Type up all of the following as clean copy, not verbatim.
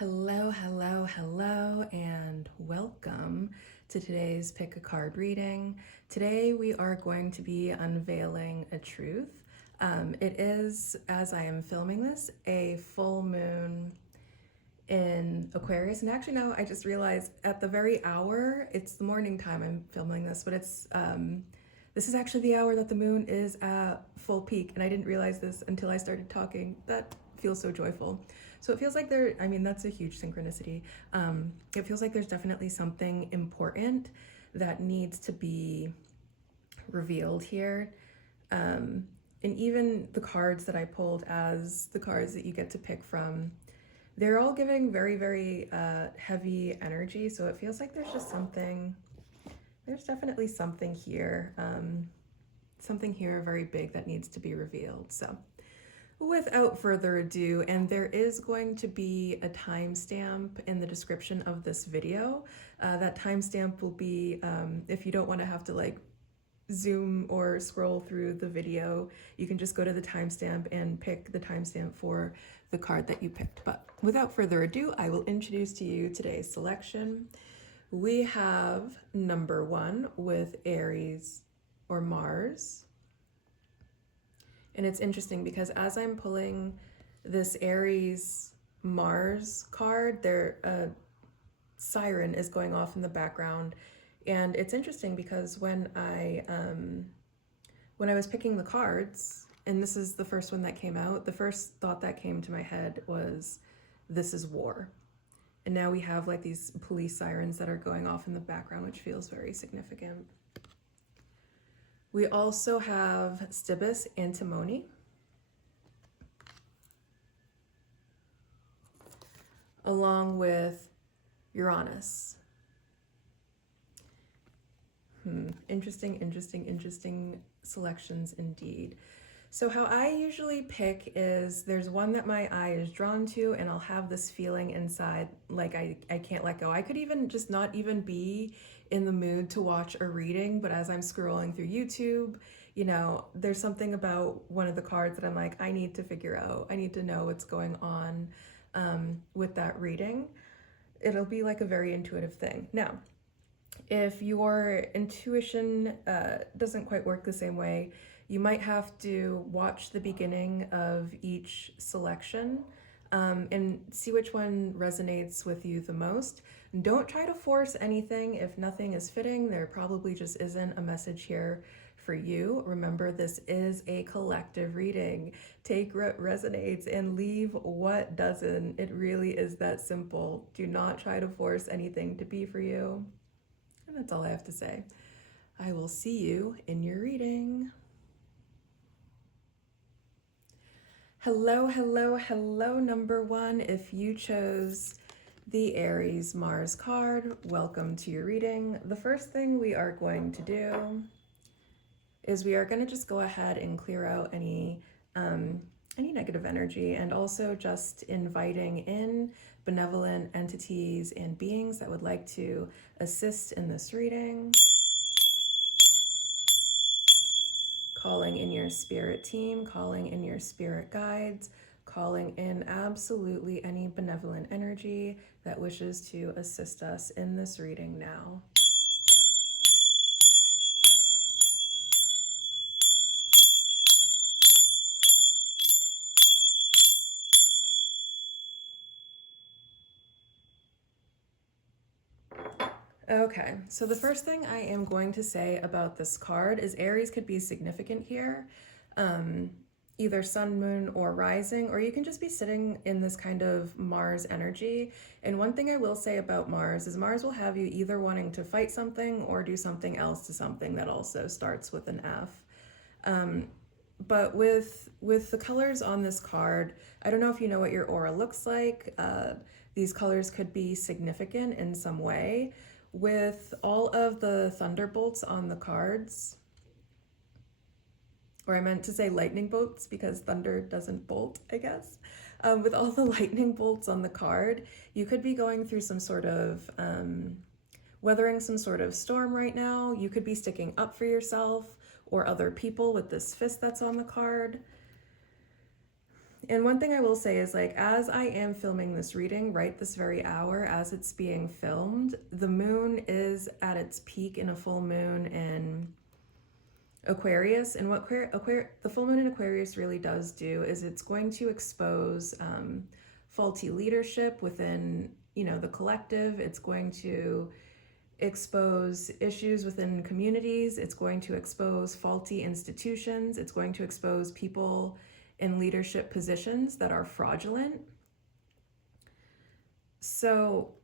Hello, hello, hello, and welcome to today's Pick a Card reading. Today we are going to be unveiling a truth. It is, as I am filming this, a full moon in Aquarius. And actually, no, I just realized at the very hour, it's the morning time I'm filming this, but this is actually the hour that the moon is at full peak. And I didn't realize this until I started talking. That feels so joyful. So it feels like that's a huge synchronicity. It feels like there's definitely something important that needs to be revealed here. And even the cards that I pulled as the cards that you get to pick from, they're all giving very, very heavy energy. So it feels like there's definitely something here very big that needs to be revealed. So without further ado, and there is going to be a timestamp in the description of this video. That timestamp will be, if you don't want to have to zoom or scroll through the video, you can just go to the timestamp and pick the timestamp for the card that you picked. But without further ado, I will introduce to you today's selection. We have number 1 with Aries or Mars. And it's interesting because as I'm pulling this Aries Mars card, a siren is going off in the background. And it's interesting because when I was picking the cards, and this is the first one that came out, the first thought that came to my head was, this is war. And now we have these police sirens that are going off in the background, which feels very significant. We also have Stibus Antimony, along with Uranus. Interesting selections indeed. So how I usually pick is there's one that my eye is drawn to, and I'll have this feeling inside like I can't let go. I could even just not even be in the mood to watch a reading, but as I'm scrolling through YouTube, there's something about one of the cards that I'm like, I need to figure out, I need to know what's going on with that reading. It'll be like a very intuitive thing. Now, if your intuition doesn't quite work the same way, you might have to watch the beginning of each selection and see which one resonates with you the most. Don't try to force anything. If nothing is fitting, there probably just isn't a message here for you. Remember, this is a collective reading. Take what resonates and leave what doesn't. It really is that simple. Do not try to force anything to be for you. And that's all I have to say. I will see you in your reading. Hello, hello, hello, number 1. If you chose the Aries Mars card, welcome to your reading. The first thing we are going to do is we are going to just go ahead and clear out any negative energy, and also just inviting in benevolent entities and beings that would like to assist in this reading. Calling in your spirit team, calling in your spirit guides, calling in absolutely any benevolent energy that wishes to assist us in this reading now. Okay, so the first thing I am going to say about this card is Aries could be significant here, either sun, moon, or rising, or you can just be sitting in this kind of Mars energy. And one thing I will say about Mars is Mars will have you either wanting to fight something or do something else to something that also starts with an F. But with the colors on this card, I don't know if you know what your aura looks like. These colors could be significant in some way. With all of the thunderbolts on the cards, or I meant to say lightning bolts because thunder doesn't bolt, I guess. With all the lightning bolts on the card, you could be going through some sort of, weathering some sort of storm right now. You could be sticking up for yourself or other people with this fist that's on the card. And one thing I will say is, like, as I am filming this reading right this very hour, as it's being filmed, the moon is at its peak in a full moon in Aquarius. And what the full moon in Aquarius really does do is it's going to expose faulty leadership within, the collective. It's going to expose issues within communities. It's going to expose faulty institutions. It's going to expose people in leadership positions that are fraudulent. So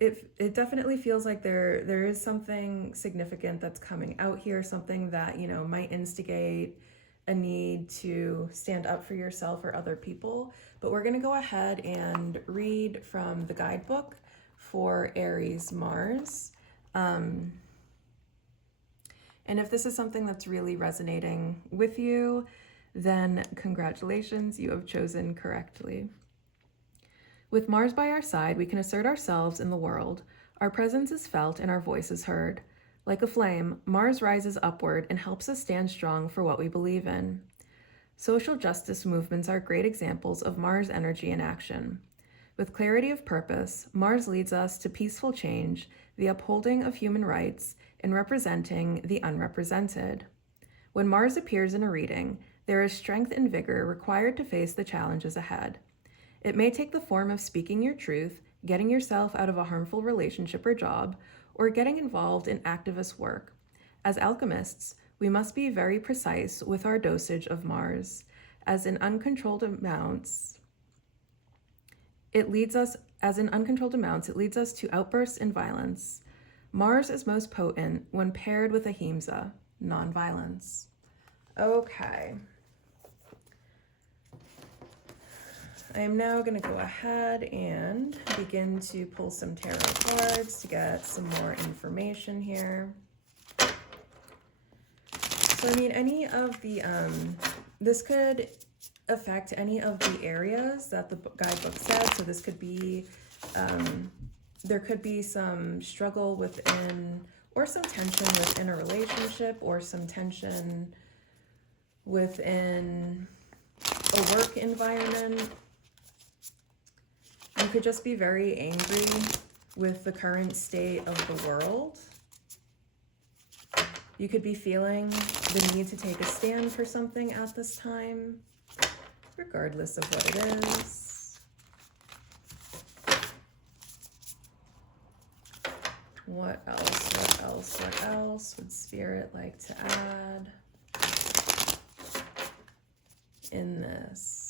it definitely feels like there is something significant that's coming out here, something that, might instigate a need to stand up for yourself or other people. But we're going to go ahead and read from the guidebook for Aries Mars. And if this is something that's really resonating with you, then congratulations, you have chosen correctly. With Mars by our side, we can assert ourselves in the world. Our presence is felt and our voice is heard. Like a flame, Mars rises upward and helps us stand strong for what we believe in. Social justice movements are great examples of Mars energy in action. With clarity of purpose, Mars leads us to peaceful change, the upholding of human rights, and representing the unrepresented. When Mars appears in a reading, there is strength and vigor required to face the challenges ahead. It may take the form of speaking your truth, getting yourself out of a harmful relationship or job, or getting involved in activist work. As alchemists, we must be very precise with our dosage of Mars, as in uncontrolled amounts, it leads us to outbursts and violence. Mars is most potent when paired with ahimsa, nonviolence. Okay. I am now going to go ahead and begin to pull some tarot cards to get some more information here. So, any of the, this could affect any of the areas that the guidebook said. So this could be, there could be some struggle within, or some tension within a relationship, or some tension within a work environment. You could just be very angry with the current state of the world. You could be feeling the need to take a stand for something at this time, regardless of what it is. What else would Spirit like to add in this?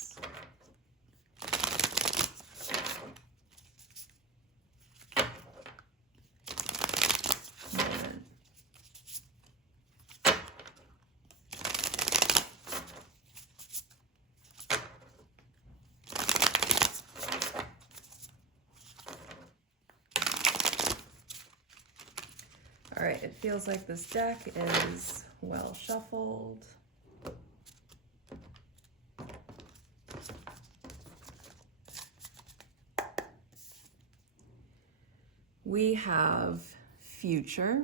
All right, it feels like this deck is well shuffled. We have future.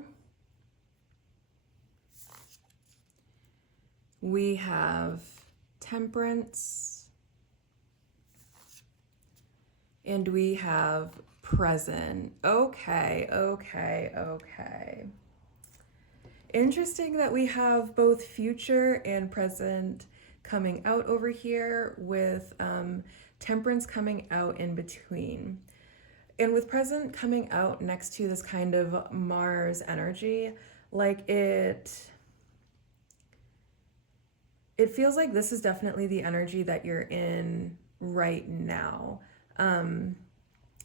We have temperance. And we have present. Okay. Interesting that we have both future and present coming out over here, with temperance coming out in between. And with present coming out next to this kind of Mars energy, like it feels like this is definitely the energy that you're in right now.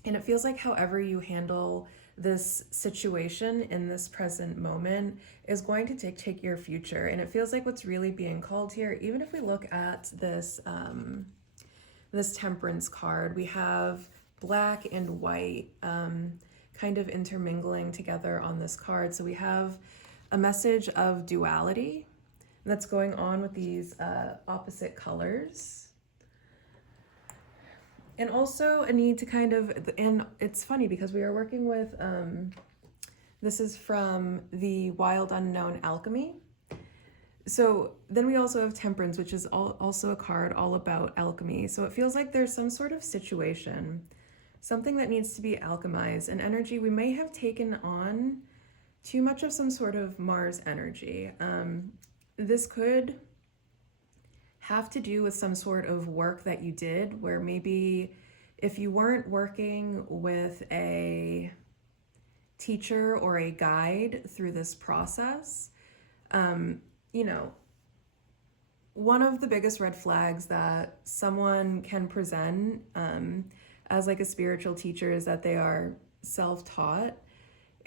And it feels like however you handle this situation in this present moment is going to dictate your future. And it feels like what's really being called here, even if we look at this, this temperance card, we have black and white kind of intermingling together on this card. So we have a message of duality that's going on with these opposite colors. And also a need to kind of, and it's funny because we are working with, this is from the Wild Unknown Alchemy. So then we also have Temperance, which is also a card all about alchemy. So it feels like there's some sort of situation, something that needs to be alchemized, an energy we may have taken on too much of some sort of Mars energy. This could have to do with some sort of work that you did where maybe if you weren't working with a teacher or a guide through this process, you know, one of the biggest red flags that someone can present as like a spiritual teacher is that they are self-taught.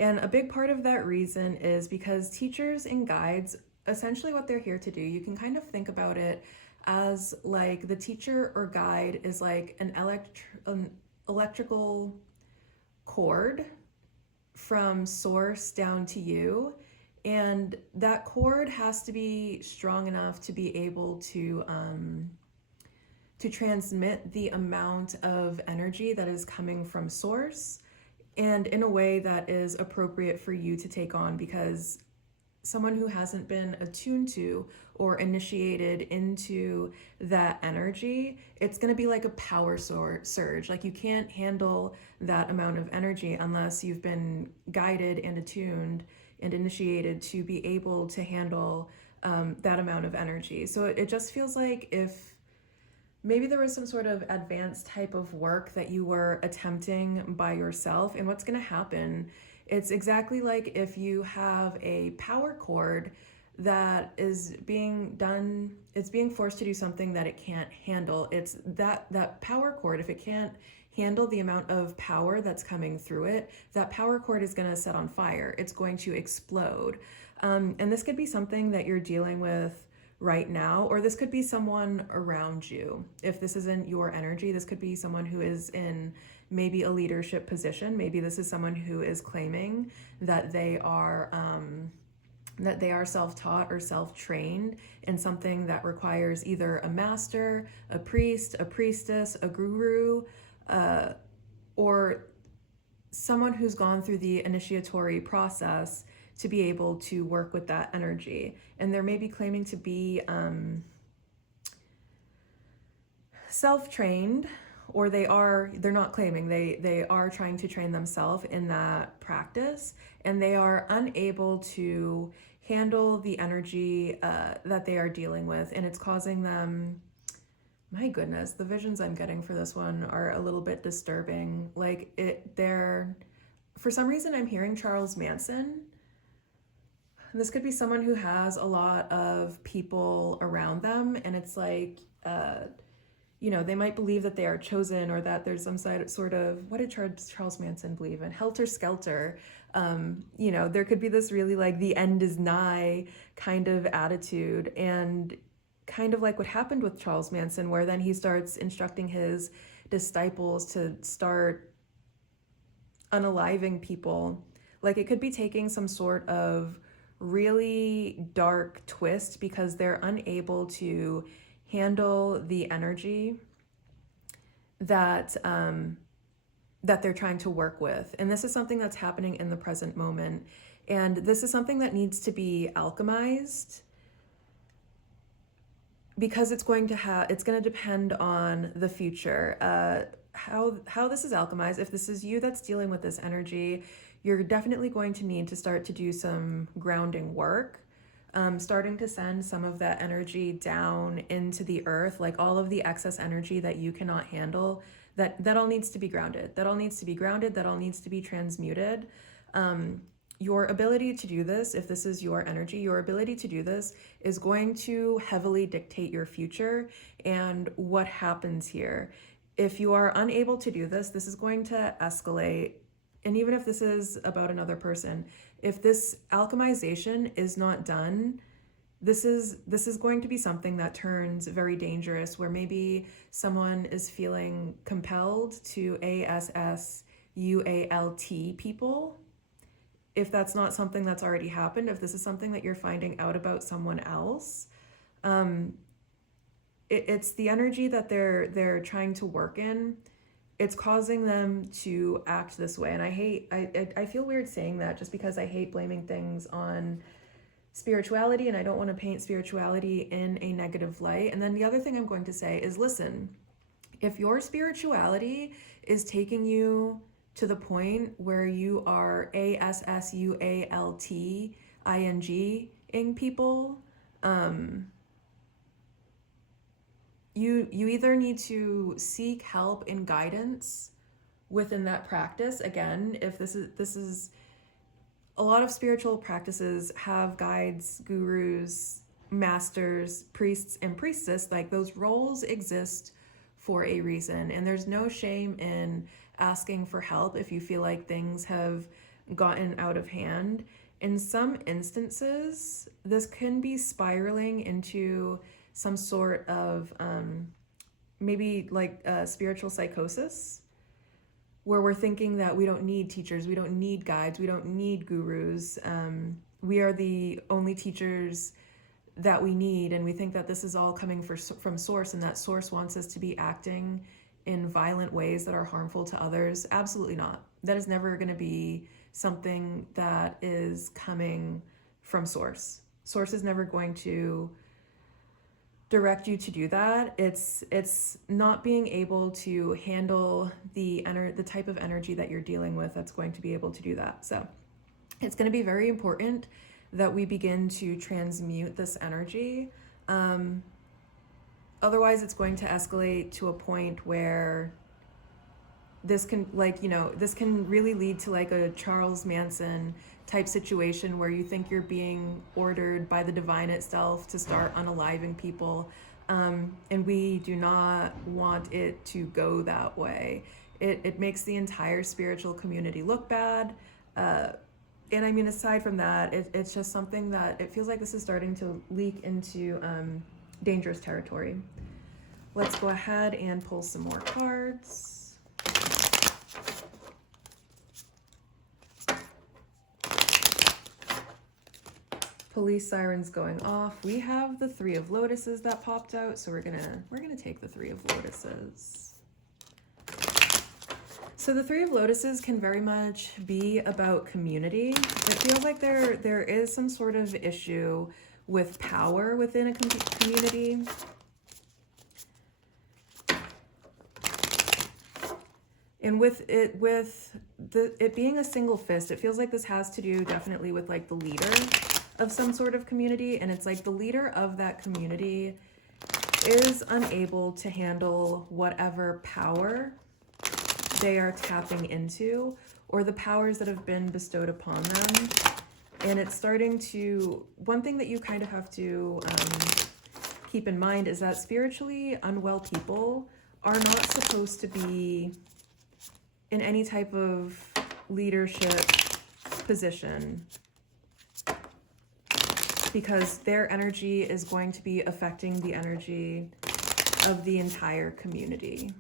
And a big part of that reason is because teachers and guides, essentially what they're here to do, you can kind of think about it as like the teacher or guide is like an electrical cord from source down to you. And that cord has to be strong enough to be able to transmit the amount of energy that is coming from source and in a way that is appropriate for you to take on, because someone who hasn't been attuned to or initiated into that energy, it's going to be like a power surge. Like you can't handle that amount of energy unless you've been guided and attuned and initiated to be able to handle that amount of energy. So it just feels like if maybe there was some sort of advanced type of work that you were attempting by yourself, and what's going to happen, it's exactly like if you have a power cord that is being done, it's being forced to do something that it can't handle. It's that power cord, if it can't handle the amount of power that's coming through it, that power cord is going to set on fire. It's going to explode. And this could be something that you're dealing with right now, or this could be someone around you. If this isn't your energy, this could be someone who is in maybe a leadership position. Maybe this is someone who is claiming that they are self-taught or self-trained in something that requires either a master, a priest, a priestess, a guru, or someone who's gone through the initiatory process to be able to work with that energy. And they're maybe claiming to be self-trained, or they're not claiming, they are trying to train themselves in that practice, and they are unable to handle the energy that they are dealing with, and it's causing them, my goodness, the visions I'm getting for this one are a little bit disturbing. Like they're, for some reason I'm hearing Charles Manson. This could be someone who has a lot of people around them, and it's like, they might believe that they are chosen, or that there's some sort of, what did Charles Manson believe in? Helter Skelter. There could be this really like the end is nigh kind of attitude, and kind of like what happened with Charles Manson, where then he starts instructing his disciples to start unaliving people. Like it could be taking some sort of really dark twist because they're unable to handle the energy that they're trying to work with. And this is something that's happening in the present moment. And this is something that needs to be alchemized, because it's going to depend on the future. How this is alchemized, if this is you that's dealing with this energy, you're definitely going to need to start to do some grounding work, starting to send some of that energy down into the earth, like all of the excess energy that you cannot handle, that all needs to be grounded, that all needs to be transmuted. Your ability to do this, if this is your energy, your ability to do this is going to heavily dictate your future and what happens here. If you are unable to do this, this is going to escalate. And even if this is about another person, if this alchemization is not done, this is going to be something that turns very dangerous, where maybe someone is feeling compelled to ASSUALT people. If that's not something that's already happened, if this is something that you're finding out about someone else, it's the energy that they're trying to work in. It's causing them to act this way. And I feel weird saying that, just because I hate blaming things on spirituality, and I don't want to paint spirituality in a negative light. And then the other thing I'm going to say is, listen, if your spirituality is taking you to the point where you are ASSUALTING people, you either need to seek help and guidance within that practice. Again, if this is a lot of spiritual practices have guides, gurus, masters, priests, and priestess. Like, those roles exist for a reason, and there's no shame in asking for help if you feel like things have gotten out of hand. In some instances, this can be spiraling into some sort of maybe like spiritual psychosis, where we're thinking that we don't need teachers, we don't need guides, we don't need gurus. We are the only teachers that we need, and we think that this is all coming from source, and that source wants us to be acting in violent ways that are harmful to others. Absolutely not. That is never going to be something that is coming from source. Source is never going to direct you to do that. It's not being able to handle the type of energy that you're dealing with that's going to be able to do that. So it's going to be very important that we begin to transmute this energy. Otherwise, it's going to escalate to a point where this can, this can really lead to like a Charles Manson type situation, where you think you're being ordered by the divine itself to start unaliving people. And we do not want it to go that way. It makes the entire spiritual community look bad. And I mean, aside from that, it's just something that it feels like this is starting to leak into dangerous territory. Let's go ahead and pull some more cards. Police sirens going off. We have the Three of Lotuses that popped out, so we're gonna take the Three of Lotuses. So the Three of Lotuses can very much be about community. It feels like there is some sort of issue with power within a community. And with it being a single fist, it feels like this has to do definitely with like the leader of some sort of community, and it's like the leader of that community is unable to handle whatever power they are tapping into, or the powers that have been bestowed upon them. And it's starting to, one thing that you kind of have to keep in mind is that spiritually unwell people are not supposed to be in any type of leadership position, because their energy is going to be affecting the energy of the entire community.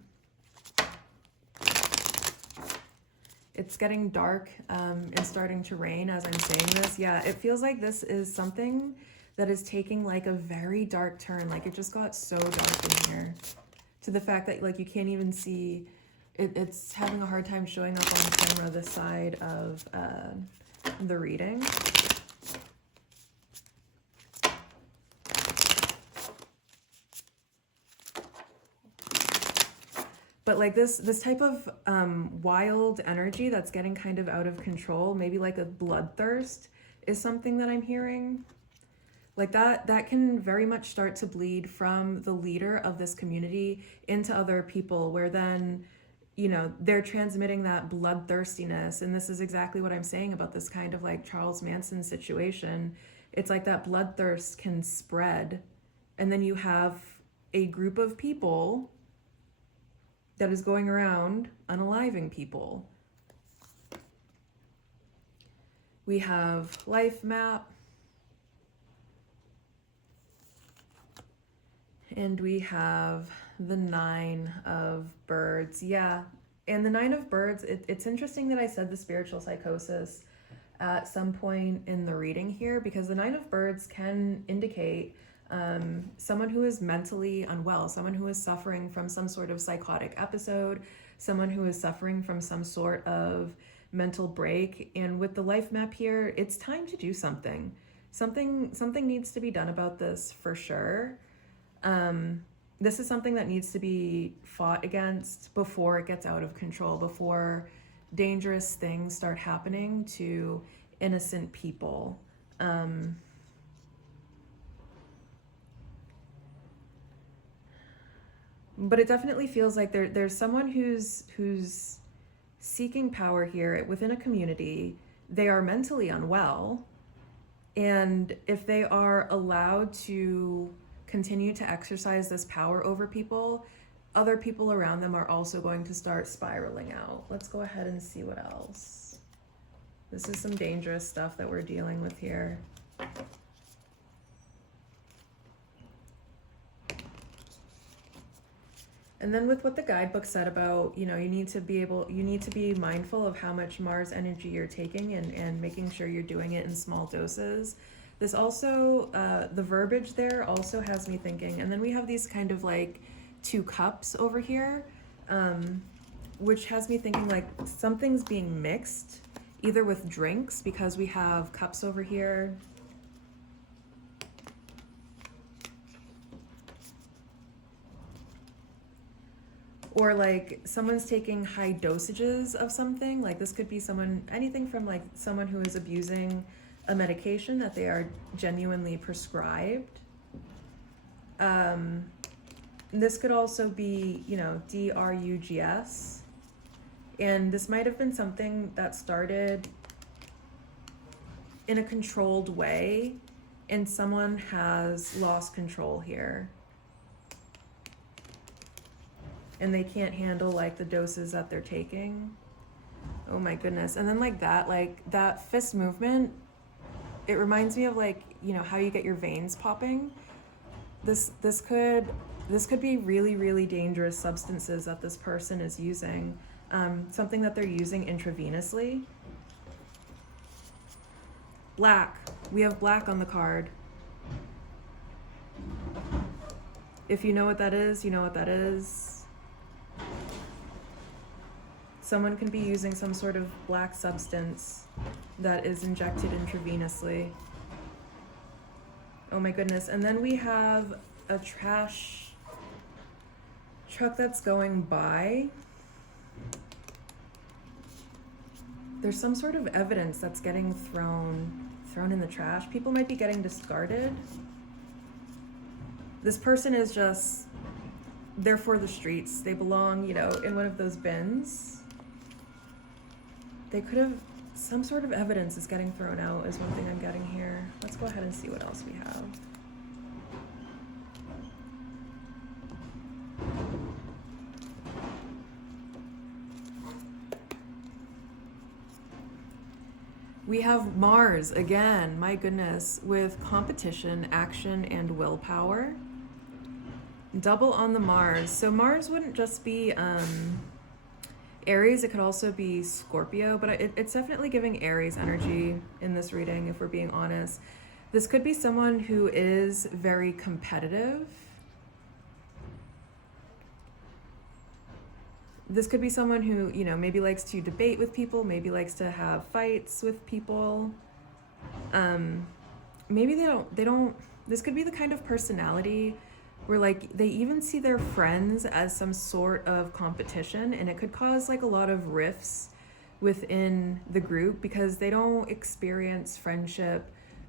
It's getting dark and starting to rain as I'm saying this. Yeah, it feels like this is something that is taking like a very dark turn. Like, it just got so dark in here, to the fact that like you can't even see it. It's having a hard time showing up on camera this side of the reading. But like this type of wild energy that's getting kind of out of control, maybe like a bloodthirst, is something that I'm hearing. Like that can very much start to bleed from the leader of this community into other people, where then, you know, they're transmitting that bloodthirstiness. And this is exactly what I'm saying about this kind of like Charles Manson situation. It's like that bloodthirst can spread, and then you have a group of people that is going around unaliving people. We have life map. And we have the Nine of Birds. Yeah, and the Nine of Birds, it's interesting that I said the spiritual psychosis at some point in the reading here, because the Nine of Birds can indicate someone who is mentally unwell, someone who is suffering from some sort of psychotic episode, someone who is suffering from some sort of mental break. And with the life map here, it's time to do something. Something needs to be done about this for sure. This is something that needs to be fought against before it gets out of control, before dangerous things start happening to innocent people. But it definitely feels like there's someone who's seeking power here within a community. They are mentally unwell, and if they are allowed to continue to exercise this power over people, other people around them are also going to start spiraling out. Let's go ahead and see what else. This is some dangerous stuff that we're dealing with here. And then with what the guidebook said about, you need to be mindful of how much Mars energy you're taking and making sure you're doing it in small doses. This also, the verbiage there also has me thinking, and then we have these kind of like 2 cups over here, which has me thinking like something's being mixed, either with drinks, because we have cups over here. Or like someone's taking high dosages of something. Like this could be anything from like someone who is abusing a medication that they are genuinely prescribed. This could also be, drugs. And this might have been something that started in a controlled way, and someone has lost control here. And they can't handle like the doses that they're taking. Oh my goodness. And then like that fist movement, it reminds me of like, how you get your veins popping. This could be really, really dangerous substances that this person is using. Something that they're using intravenously. Black. We have black on the card. If you know what that is, you know what that is. Someone can be using some sort of black substance that is injected intravenously. Oh my goodness. And then we have a trash truck that's going by. There's some sort of evidence that's getting thrown in the trash. People might be getting discarded. This person is just, they're for the streets. They belong, in one of those bins. They could have, some sort of evidence is getting thrown out is one thing I'm getting here. Let's go ahead and see what else we have. We have Mars again, my goodness, with competition, action, and willpower. Double on the Mars. So Mars wouldn't just be Aries, it could also be Scorpio, but it's definitely giving Aries energy in this reading, if we're being honest. This could be someone who is very competitive. This could be someone who, maybe likes to debate with people, maybe likes to have fights with people. Maybe they don't, this could be the kind of personality where like they even see their friends as some sort of competition, and it could cause like a lot of rifts within the group because they don't experience friendship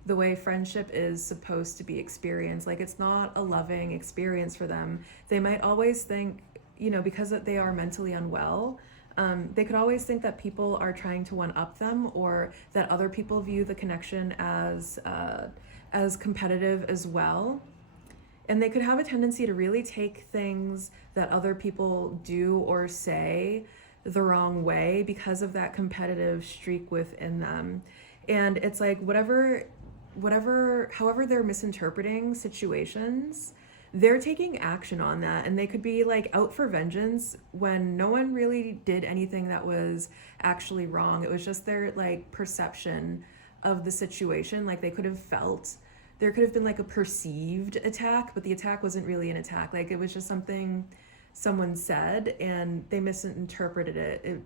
the way friendship is supposed to be experienced. Like it's not a loving experience for them. They might always think, because they are mentally unwell, they could always think that people are trying to one-up them, or that other people view the connection as competitive as well. And they could have a tendency to really take things that other people do or say the wrong way because of that competitive streak within them. And it's like however they're misinterpreting situations, they're taking action on that, and they could be like out for vengeance when no one really did anything that was actually wrong. It was just their like perception of the situation. Like they could have felt, there could have been like a perceived attack, but the attack wasn't really an attack. Like it was just something someone said and they misinterpreted it,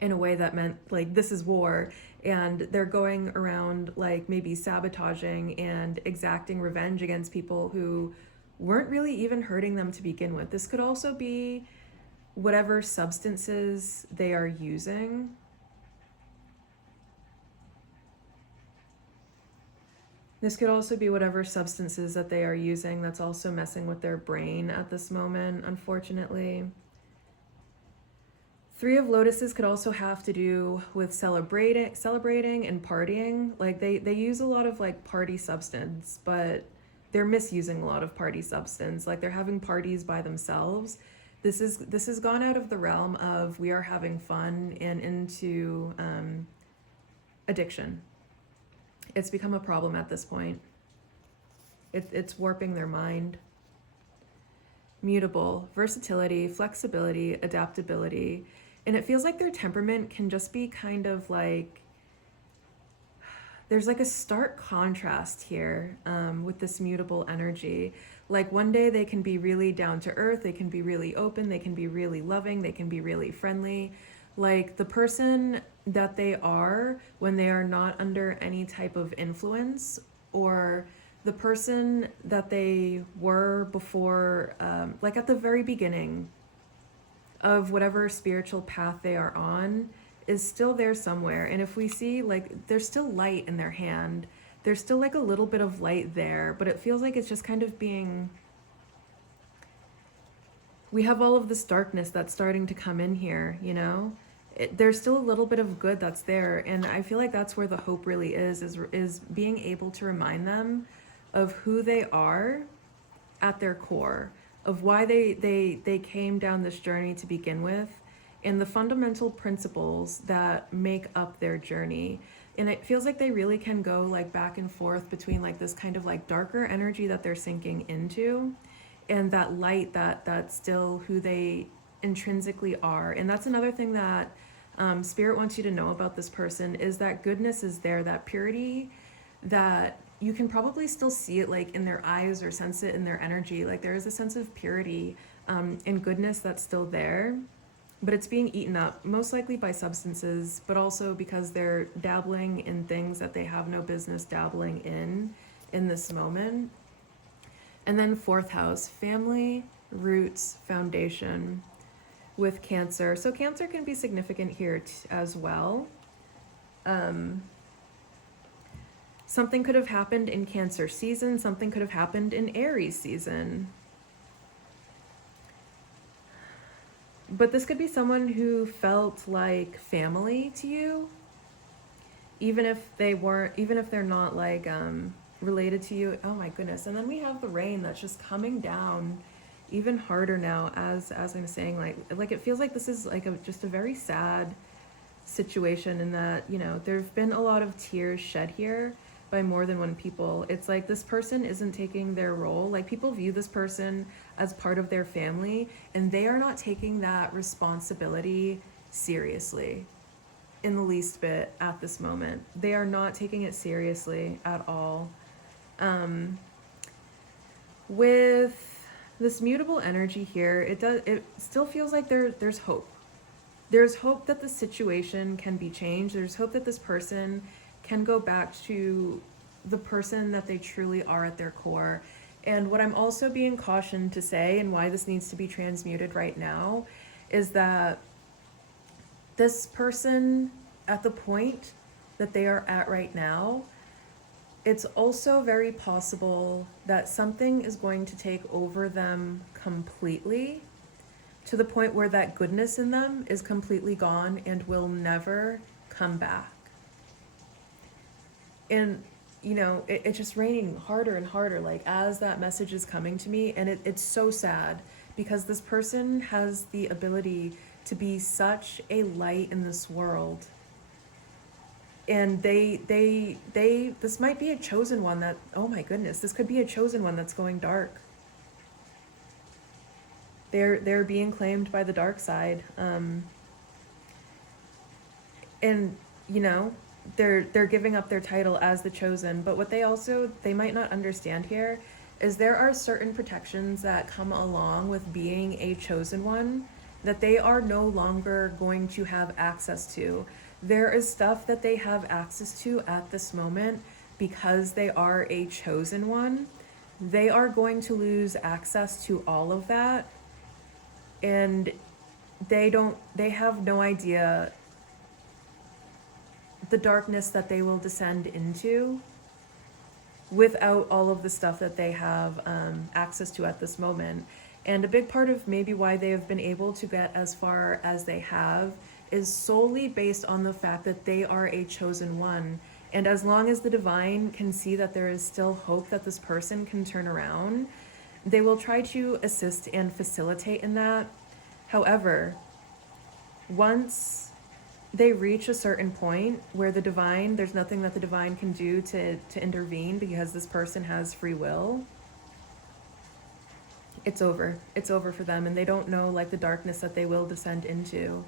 in a way that meant like this is war, and they're going around like maybe sabotaging and exacting revenge against people who weren't really even hurting them to begin with. This could also be whatever substances they are using. This could also be whatever substances that they are using that's also messing with their brain at this moment, unfortunately. Three of Lotuses could also have to do with celebrating and partying. Like they use a lot of like party substance, but they're misusing a lot of party substance. Like they're having parties by themselves. This has gone out of the realm of we are having fun and into addiction. It's become a problem at this point. It's warping their mind. Mutable, versatility, flexibility, adaptability. And it feels like their temperament can just be kind of like, there's like a stark contrast here with this mutable energy. Like one day they can be really down to earth, they can be really open, they can be really loving, they can be really friendly. Like the person that they are when they are not under any type of influence, or the person that they were before, like at the very beginning of whatever spiritual path they are on, is still there somewhere. And if we see, like, there's still light in their hand, there's still like a little bit of light there, but it feels like it's just kind of being, we have all of this darkness that's starting to come in here, you know? There's still a little bit of good that's there, and I feel like that's where the hope really is being able to remind them of who they are at their core, of why they came down this journey to begin with, and the fundamental principles that make up their journey. And it feels like they really can go like back and forth between like this kind of like darker energy that they're sinking into, and that light that's still who they intrinsically are. And that's another thing that Spirit wants you to know about this person, is that goodness is there, that purity, that you can probably still see it like in their eyes or sense it in their energy. Like there is a sense of purity and goodness that's still there, but it's being eaten up, most likely by substances, but also because they're dabbling in things that they have no business dabbling in this moment. And then fourth house, family, roots, foundation, with Cancer. So Cancer can be significant here as well. Something could have happened in Cancer season, something could have happened in Aries season. But this could be someone who felt like family to you, even if they're not like related to you. Oh my goodness. And then we have the rain that's just coming down even harder now, as I'm saying, like it feels like this is like just a very sad situation, in that, you know, there've been a lot of tears shed here by more than one people. It's like this person isn't taking their role. Like people view this person as part of their family, and they are not taking that responsibility seriously in the least bit at this moment. They are not taking it seriously at all. With this mutable energy here, it still feels like there's hope. There's hope that the situation can be changed. There's hope that this person can go back to the person that they truly are at their core. And what I'm also being cautioned to say, and why this needs to be transmuted right now, is that this person, at the point that they are at right now, it's also very possible that something is going to take over them completely, to the point where that goodness in them is completely gone and will never come back. And, you know, it's just raining harder and harder, like as that message is coming to me. And it's so sad, because this person has the ability to be such a light in this world. And this might be a chosen one that, oh my goodness, this could be a chosen one that's going dark. They're being claimed by the dark side. And, you know, they're giving up their title as the chosen. But what they might not understand here is there are certain protections that come along with being a chosen one that they are no longer going to have access to. There is stuff that they have access to at this moment because they are a chosen one. They are going to lose access to all of that, and they have no idea the darkness that they will descend into without all of the stuff that they have access to at this moment. And a big part of maybe why they have been able to get as far as they have is solely based on the fact that they are a chosen one. And as long as the divine can see that there is still hope that this person can turn around, they will try to assist and facilitate in that. However, once they reach a certain point where the divine, there's nothing that the divine can do to intervene because this person has free will, it's over. It's over for them, and they don't know like the darkness that they will descend into.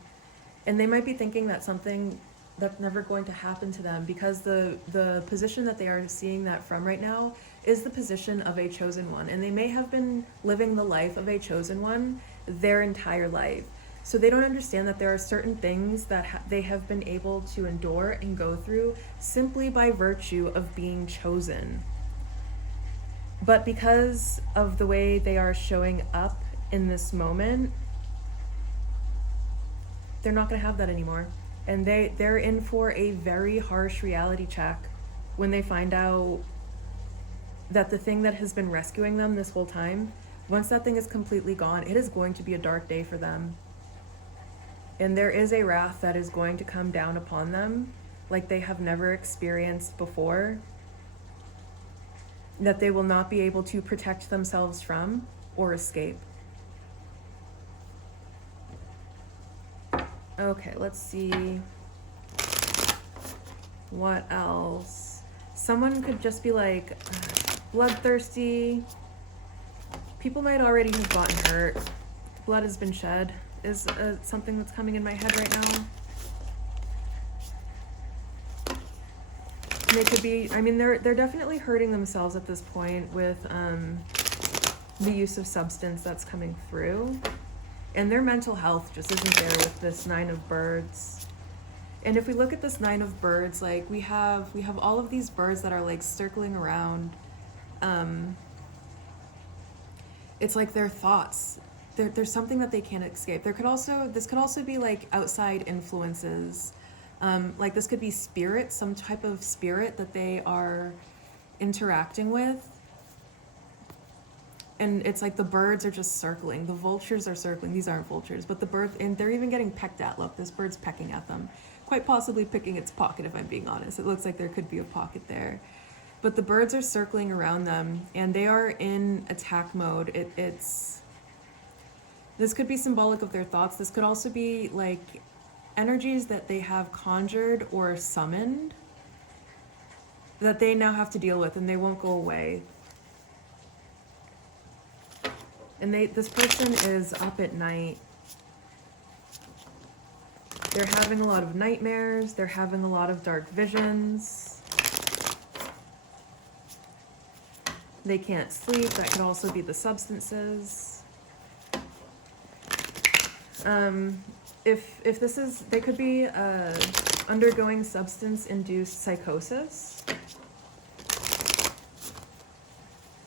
And they might be thinking that something that's never going to happen to them because the position that they are seeing that from right now is the position of a chosen one. And they may have been living the life of a chosen one their entire life. So they don't understand that there are certain things that they have been able to endure and go through simply by virtue of being chosen. But because of the way they are showing up in this moment, they're not going to have that anymore. And they're in for a very harsh reality check when they find out that the thing that has been rescuing them this whole time, once that thing is completely gone, it is going to be a dark day for them. And there is a wrath that is going to come down upon them like they have never experienced before, that they will not be able to protect themselves from or escape. Okay, let's see what else. Someone could just be like bloodthirsty. People might already have gotten hurt. Blood has been shed is something that's coming in my head right now. They could be, I mean, they're definitely hurting themselves at this point with the use of substance that's coming through. And their mental health just isn't there with this Nine of Birds. And if we look at this Nine of Birds, like we have all of these birds that are like circling around. It's like their thoughts. There's something that they can't escape. This could also be like outside influences. Like this could be spirit, some type of spirit that they are interacting with. And it's like the birds are just circling. The vultures are circling. These aren't vultures, but the birds, and they're even getting pecked at. Look, this bird's pecking at them. Quite possibly picking its pocket, if I'm being honest. It looks like there could be a pocket there. But the birds are circling around them, and they are in attack mode. This could be symbolic of their thoughts. This could also be like energies that they have conjured or summoned that they now have to deal with, and they won't go away. And this person is up at night. They're having a lot of nightmares. They're having a lot of dark visions. They can't sleep. That could also be the substances. If this is, they could be undergoing substance-induced psychosis.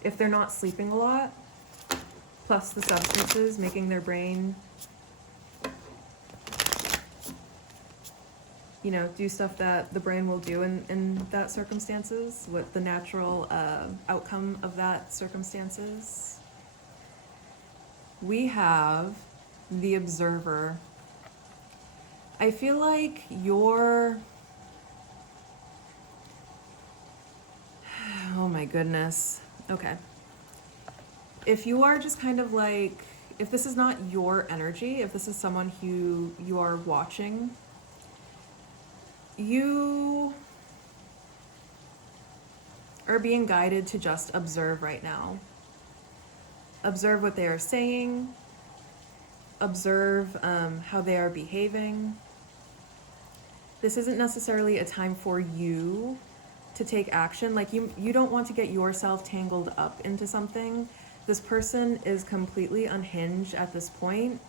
If they're not sleeping a lot, plus the substances making their brain, you know, do stuff that the brain will do in that circumstances, what the natural outcome of that circumstances. We have the Observer. I feel like you're, oh my goodness. Okay. If you are just kind of like, if this is not your energy, if this is someone who you are watching, you are being guided to just observe right now. Observe what they are saying. Observe how they are behaving. This isn't necessarily a time for you to take action. Like you don't want to get yourself tangled up into something. This person is completely unhinged at this point.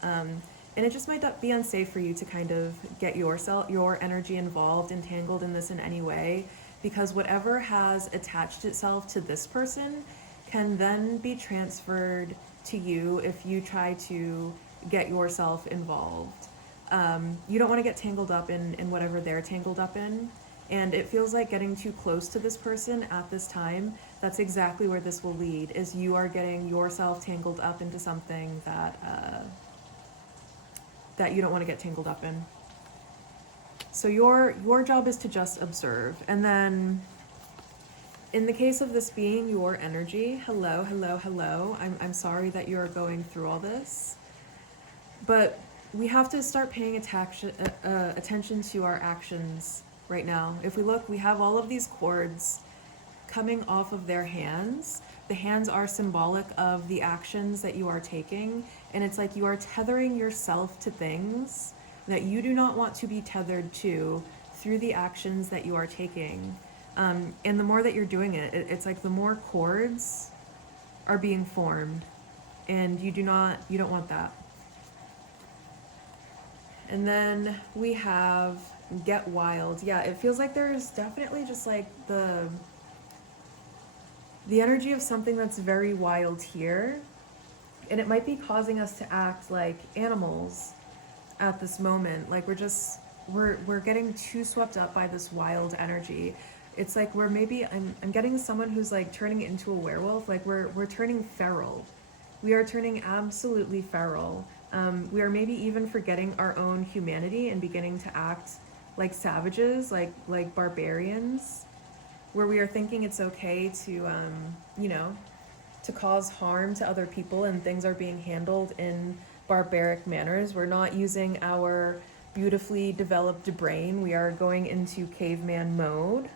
And it just might be unsafe for you to kind of get your energy involved, entangled in this in any way, because whatever has attached itself to this person can then be transferred to you if you try to get yourself involved. You don't want to get tangled up in whatever they're tangled up in. And it feels like getting too close to this person at this time, that's exactly where this will lead, is you are getting yourself tangled up into something that you don't want to get tangled up in. So your job is to just observe. And then in the case of this being your energy, hello, hello, hello. I'm sorry that you're going through all this. But we have to start paying attention to our actions right now. If we look, we have all of these cords coming off of their hands. The hands are symbolic of the actions that you are taking. And it's like you are tethering yourself to things that you do not want to be tethered to through the actions that you are taking. And the more that you're doing it, it's like the more cords are being formed, and you don't want that. And then we have get wild. Yeah, it feels like there's definitely just like the energy of something that's very wild here. And it might be causing us to act like animals at this moment. Like we're getting too swept up by this wild energy. It's like I'm getting someone who's like turning into a werewolf. Like we're turning feral. We are turning absolutely feral. We are maybe even forgetting our own humanity and beginning to act like savages, like barbarians, where we are thinking it's okay to, to cause harm to other people, and things are being handled in barbaric manners. We're not using our beautifully developed brain. We are going into caveman mode.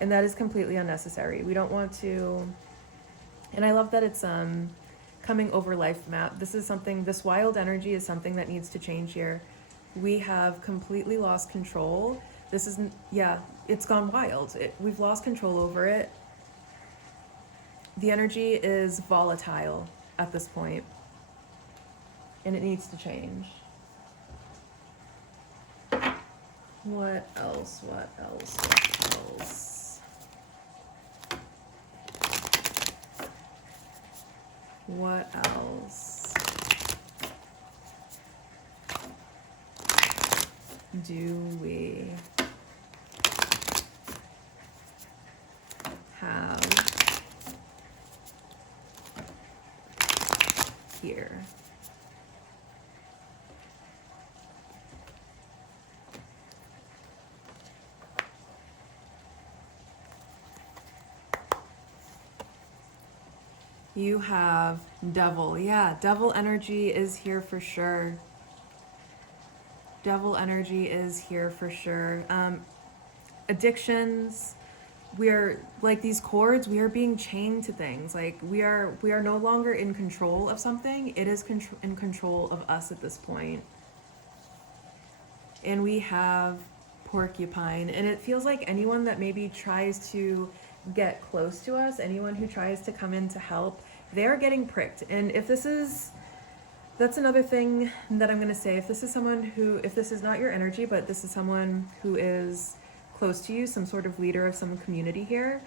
And that is completely unnecessary. We don't want to, and I love that it's coming over life map. This wild energy is something that needs to change here. We have completely lost control. It's gone wild. We've lost control over it. The energy is volatile at this point, and it needs to change. What else? What else do we have here? You have devil. Yeah, devil energy is here for sure. Devil energy is here for sure. Addictions. We are like these cords. We are being chained to things. Like we are no longer in control of something. It is in control of us at this point. And we have porcupine. And it feels like anyone that maybe tries to get close to us, anyone who tries to come in to help, they're getting pricked. And that's another thing that I'm going to say. If this is not your energy, but this is someone who is close to you, some sort of leader of some community here,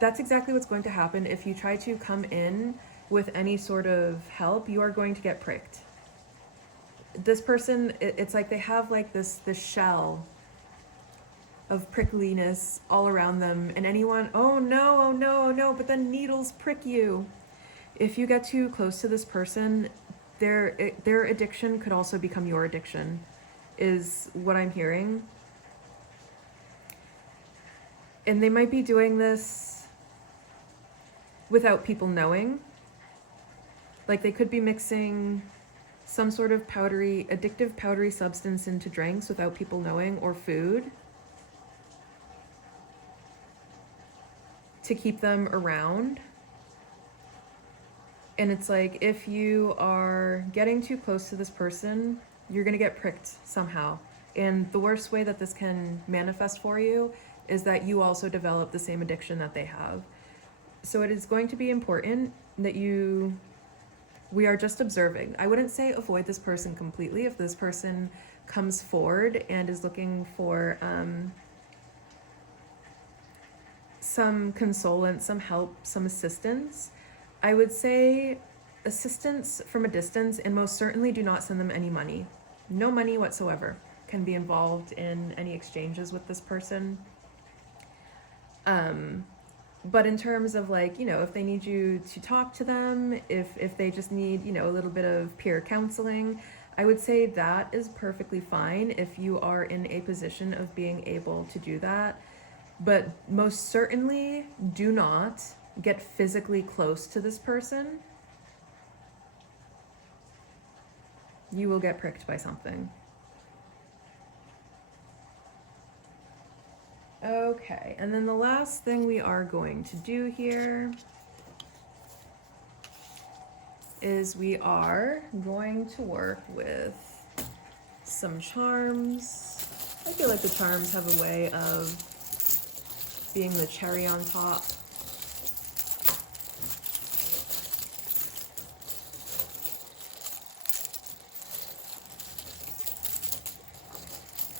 that's exactly what's going to happen. If you try to come in with any sort of help, you are going to get pricked. This person, it's like they have like this shell of prickliness all around them, and anyone, oh no, but then needles prick you. If you get too close to this person, their addiction could also become your addiction, is what I'm hearing. And they might be doing this without people knowing. Like they could be mixing some sort of addictive powdery substance into drinks without people knowing, or food, to keep them around. And it's like, if you are getting too close to this person, you're going to get pricked somehow. And the worst way that this can manifest for you is that you also develop the same addiction that they have. So it is going to be important that you we are just observing. I wouldn't say avoid this person completely. If this person comes forward and is looking for some consolence, some help, some assistance, I would say assistance from a distance, and most certainly do not send them any money. No money whatsoever can be involved in any exchanges with this person. But in terms of like, you know, if they need you to talk to them, if they just need, you know, a little bit of peer counseling, I would say that is perfectly fine if you are in a position of being able to do that. But most certainly do not get physically close to this person. You will get pricked by something. Okay, and then the last thing we are going to do here is we are going to work with some charms. I feel like the charms have a way of being the cherry on top.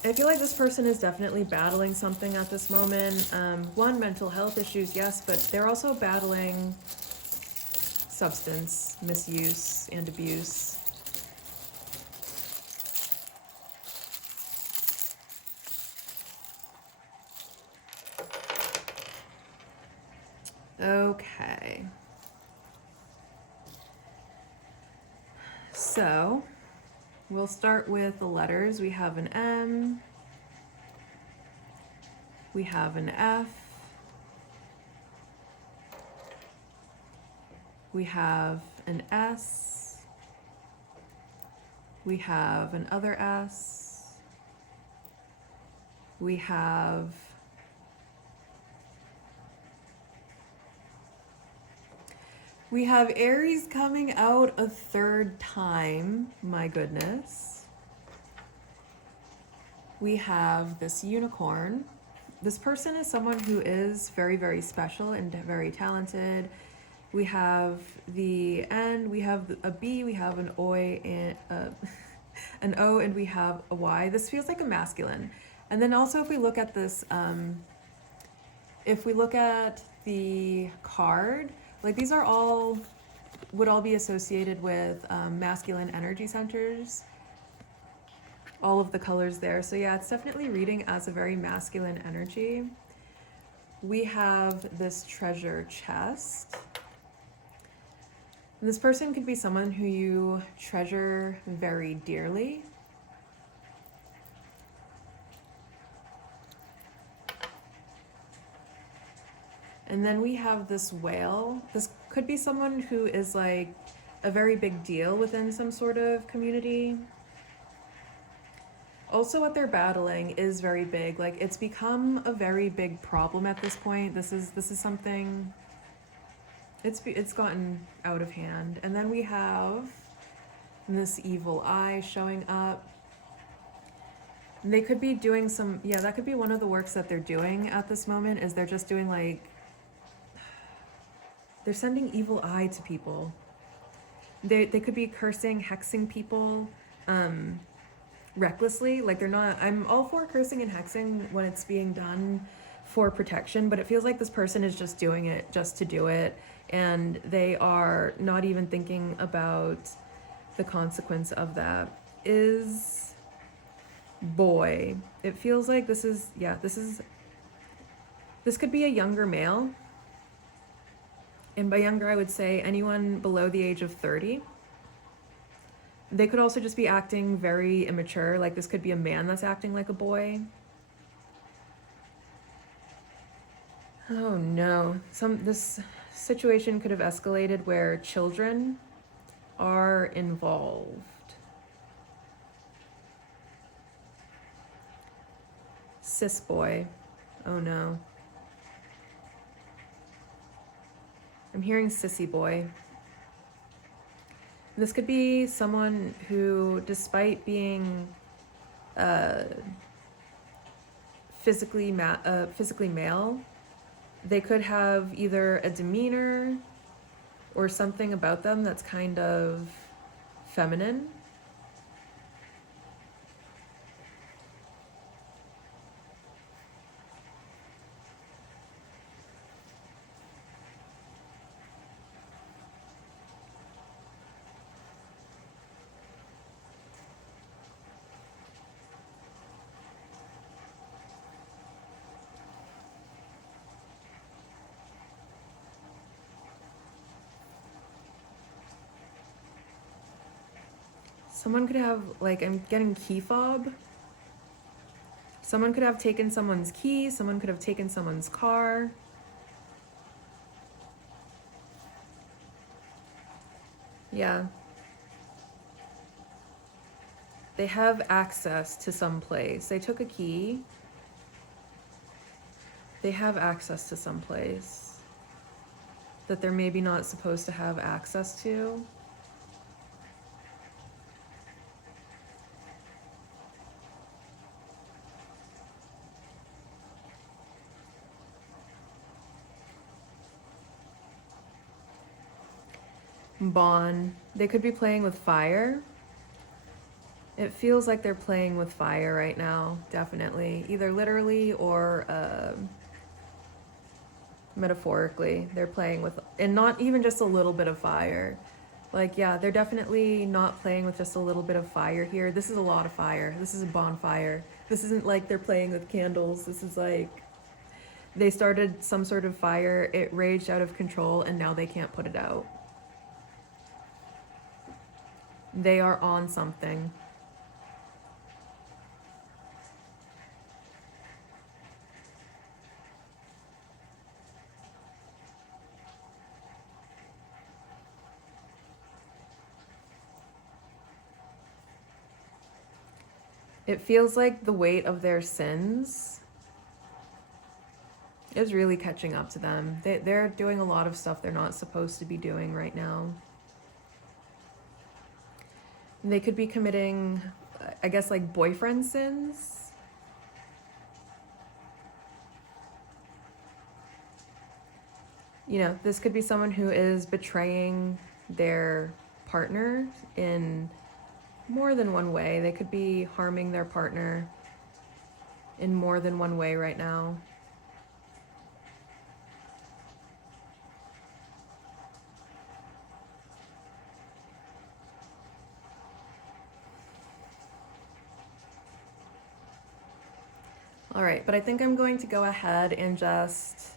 I feel like this person is definitely battling something at this moment. One, mental health issues, yes, but they're also battling substance misuse and abuse. Okay. So we'll start with the letters. We have an M, we have an F, we have an S, we have another S, we have Aries coming out a third time. My goodness. We have this unicorn. This person is someone who is very, very special and very talented. We have the N, we have a B, we have an O, and an O, and we have a Y. This feels like a masculine. And then also if we look at this, if we look at the card, like these are all, would all be associated with masculine energy centers. All of the colors there. So yeah, it's definitely reading as a very masculine energy. We have this treasure chest. And this person could be someone who you treasure very dearly. And then we have this whale. This could be someone who is like a very big deal within some sort of community. Also what they're battling is very big. Like it's become a very big problem at this point. This is something, it's gotten out of hand. And then we have this evil eye showing up. And they could be doing some, yeah, that could be one of the works that they're doing at this moment, is they're just doing like, they're sending evil eye to people. They could be cursing, hexing people, recklessly. Like they're not, I'm all for cursing and hexing when it's being done for protection, but it feels like this person is just doing it just to do it, and they are not even thinking about the consequence of that. Is boy. It feels like this is, yeah, this could be a younger male. And by younger, I would say anyone below the age of 30. They could also just be acting very immature. Like this could be a man that's acting like a boy. Oh no. This situation could have escalated where children are involved. Cis boy. Oh no. I'm hearing sissy boy. This could be someone who, despite being physically male, they could have either a demeanor or something about them that's kind of feminine. Someone could have, like, I'm getting key fob. Someone could have taken someone's key. Someone could have taken someone's car. Yeah. They have access to some place. They took a key. They have access to some place that they're maybe not supposed to have access to. Bond. They could be playing with fire. It feels like they're playing with fire right now, definitely. Either literally or metaphorically. They're playing with, and not even just a little bit of fire. Like, yeah, they're definitely not playing with just a little bit of fire here. This is a lot of fire. This is a bonfire. This isn't like they're playing with candles. This is like they started some sort of fire, it raged out of control, and now they can't put it out. They are on something. It feels like the weight of their sins is really catching up to them. They're doing a lot of stuff they're not supposed to be doing right now. They could be committing, I guess, like boyfriend sins. You know, this could be someone who is betraying their partner in more than one way. They could be harming their partner in more than one way right now. All right, but I think I'm going to go ahead and just,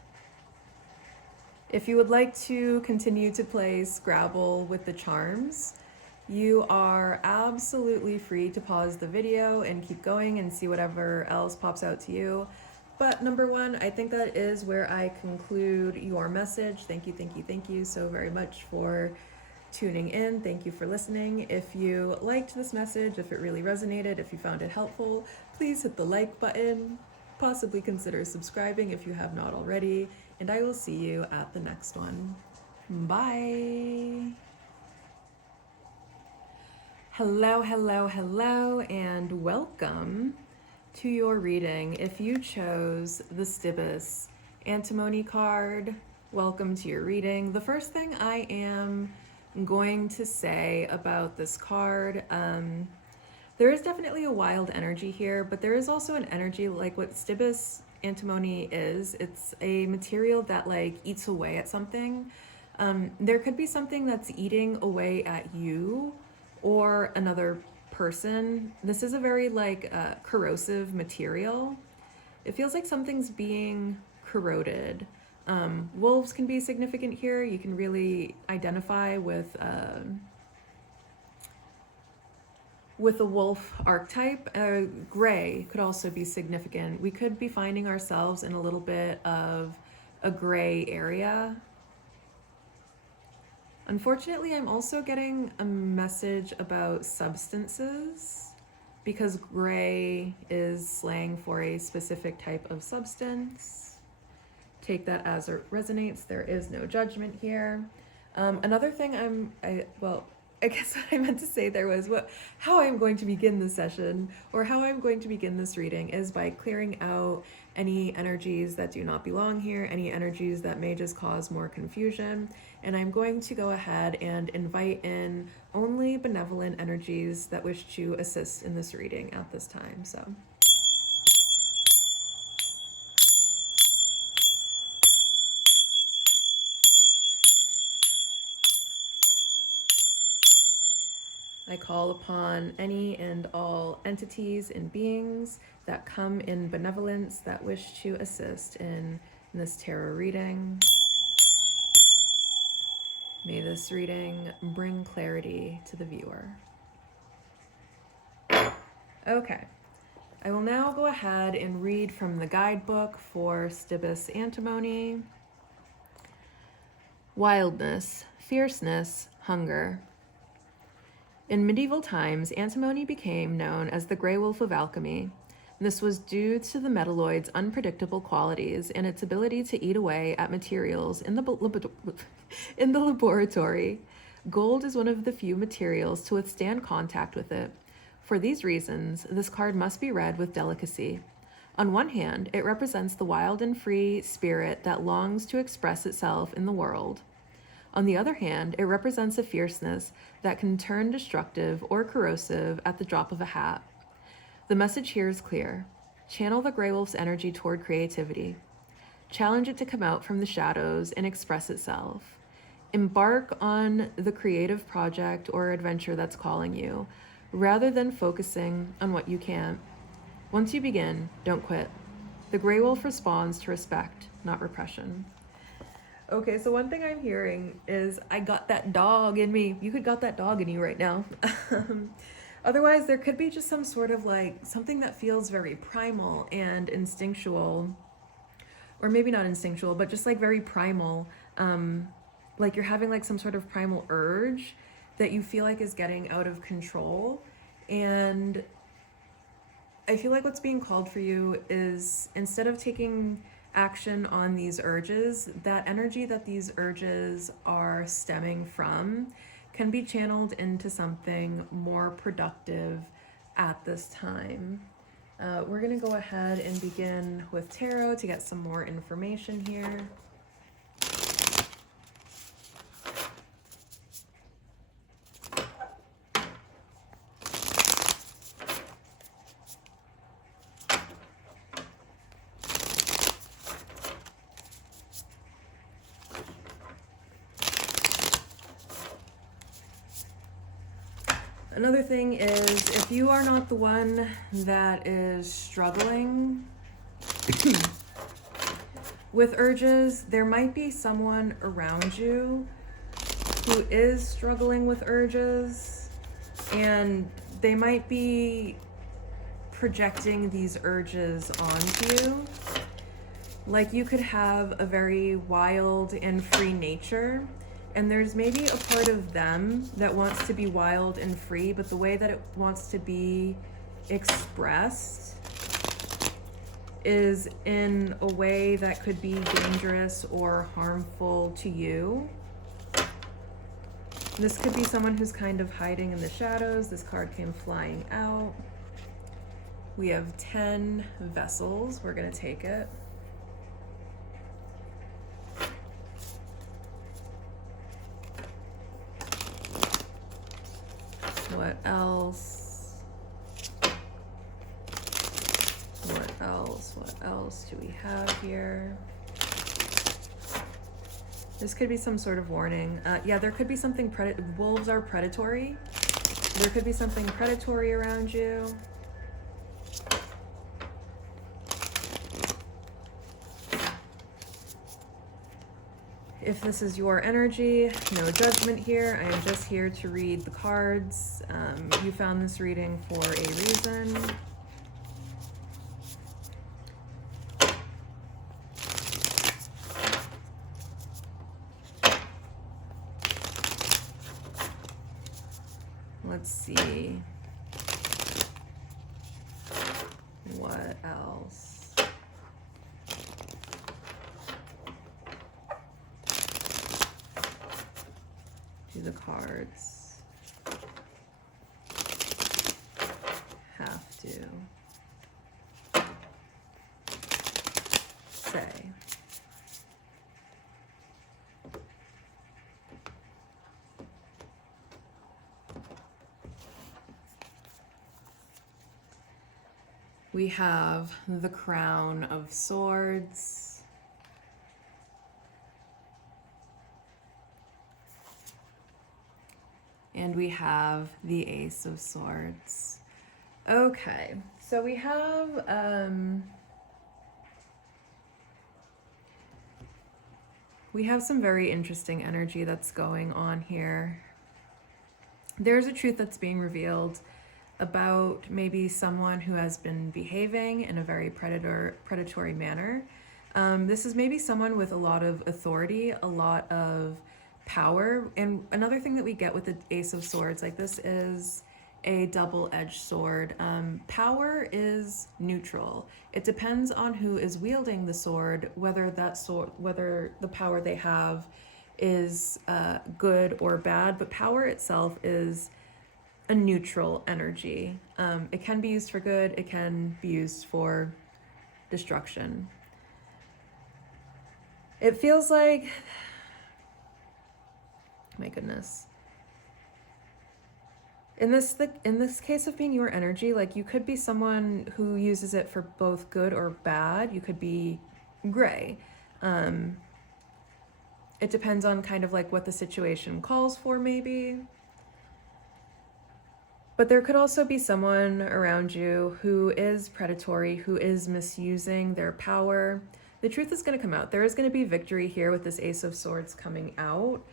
if you would like to continue to play Scrabble with the charms, you are absolutely free to pause the video and keep going and see whatever else pops out to you. But number one, I think that is where I conclude your message. Thank you so very much for tuning in. Thank you for listening. If you liked this message, if it really resonated, if you found it helpful, please hit the like button, possibly consider subscribing if you have not already, and I will see you at the next one. Bye. Hello, and welcome to your reading. If you chose the Stibus antimony card, welcome to your reading. The first thing I am going to say about this card, there is definitely a wild energy here, but there is also an energy like what Stibus antimony is. It's a material that like eats away at something. There could be something that's eating away at you or another person. This is a very like corrosive material. It feels like something's being corroded. Wolves can be significant here. You can really identify with the wolf archetype. Gray could also be significant. We could be finding ourselves in a little bit of a gray area. Unfortunately, I'm also getting a message about substances because gray is slang for a specific type of substance. Take that as it resonates. There is no judgment here. Another thing I guess what I meant to say there was how I'm going to begin this session or how I'm going to begin this reading is by clearing out any energies that do not belong here, any energies that may just cause more confusion. And I'm going to go ahead and invite in only benevolent energies that wish to assist in this reading at this time. So. I call upon any and all entities and beings that come in benevolence that wish to assist in this tarot reading. May this reading bring clarity to the viewer. Okay, I will now go ahead and read from the guidebook for Stibus antimony. Wildness, fierceness, hunger. In medieval times, antimony became known as the Grey Wolf of alchemy. This was due to the metalloid's unpredictable qualities and its ability to eat away at materials in the laboratory. Gold is one of the few materials to withstand contact with it. For these reasons, this card must be read with delicacy. On one hand, it represents the wild and free spirit that longs to express itself in the world. On the other hand, it represents a fierceness that can turn destructive or corrosive at the drop of a hat. The message here is clear. Channel the Grey Wolf's energy toward creativity. Challenge it to come out from the shadows and express itself. Embark on the creative project or adventure that's calling you, rather than focusing on what you can't. Once you begin, don't quit. The Grey Wolf responds to respect, not repression. Okay, so one thing I'm hearing is I got that dog in me. You could got that dog in you right now. Otherwise, there could be just some sort of like something that feels very primal and instinctual, or maybe not instinctual, but just like very primal. Like you're having like some sort of primal urge that you feel like is getting out of control. And I feel like what's being called for you is, instead of taking action on these urges, that energy that these urges are stemming from can be channeled into something more productive at this time. We're going to go ahead and begin with tarot to get some more information here. Another thing is, if you are not the one that is struggling with urges, there might be someone around you who is struggling with urges, and they might be projecting these urges onto you. Like, you could have a very wild and free nature, and there's maybe a part of them that wants to be wild and free, but the way that it wants to be expressed is in a way that could be dangerous or harmful to you. This could be someone who's kind of hiding in the shadows. This card came flying out. We have 10 vessels. We're going to take it. What else? What else? What else do we have here? This could be some sort of warning. Yeah, there could be something wolves are predatory. There could be something predatory around you. If this is your energy, no judgment here. I am just here to read the cards. You found this reading for a reason. Let's see. What else? The cards have to say. We have the Crown of Swords. And we have the Ace of Swords. Okay, so we have some very interesting energy that's going on here. There's a truth that's being revealed about maybe someone who has been behaving in a very predatory manner. This is maybe someone with a lot of authority, a lot of power. And another thing that we get with the Ace of Swords, like this is a double-edged sword. Power is neutral. It depends on who is wielding the sword, whether the power they have is good or bad, but power itself is a neutral energy. It can be used for good, it can be used for destruction. It feels like, my goodness. In this case of being your energy, like you could be someone who uses it for both good or bad. You could be gray. It depends on kind of like what the situation calls for, maybe. But there could also be someone around you who is predatory, who is misusing their power. The truth is going to come out. There is going to be victory here with this Ace of Swords coming out.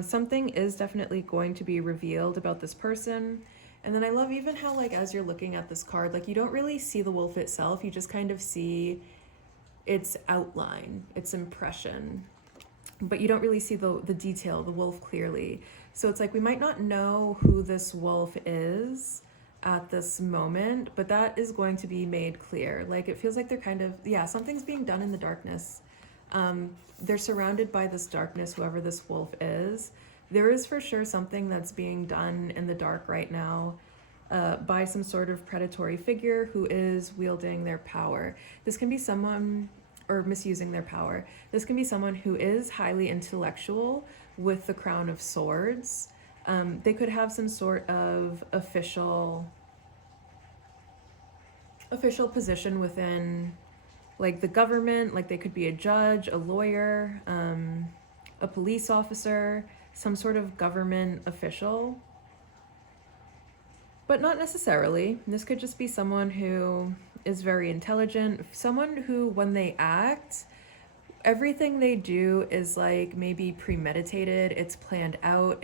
Something is definitely going to be revealed about this person. And then I love even how, like, as you're looking at this card, like, you don't really see the wolf itself. You just kind of see its outline, its impression. But you don't really see the detail, the wolf clearly. So it's like we might not know who this wolf is at this moment, but that is going to be made clear. Like it feels like they're kind of, yeah, something's being done in the darkness. They're surrounded by this darkness, whoever this wolf is. There is for sure something that's being done in the dark right now by some sort of predatory figure who is wielding their power. This can be someone, or misusing their power. This can be someone who is highly intellectual with the Crown of Swords. They could have some sort of official position within like the government, like they could be a judge, a lawyer, a police officer, some sort of government official. But not necessarily. This could just be someone who is very intelligent, someone who, when they act, everything they do is like maybe premeditated, it's planned out,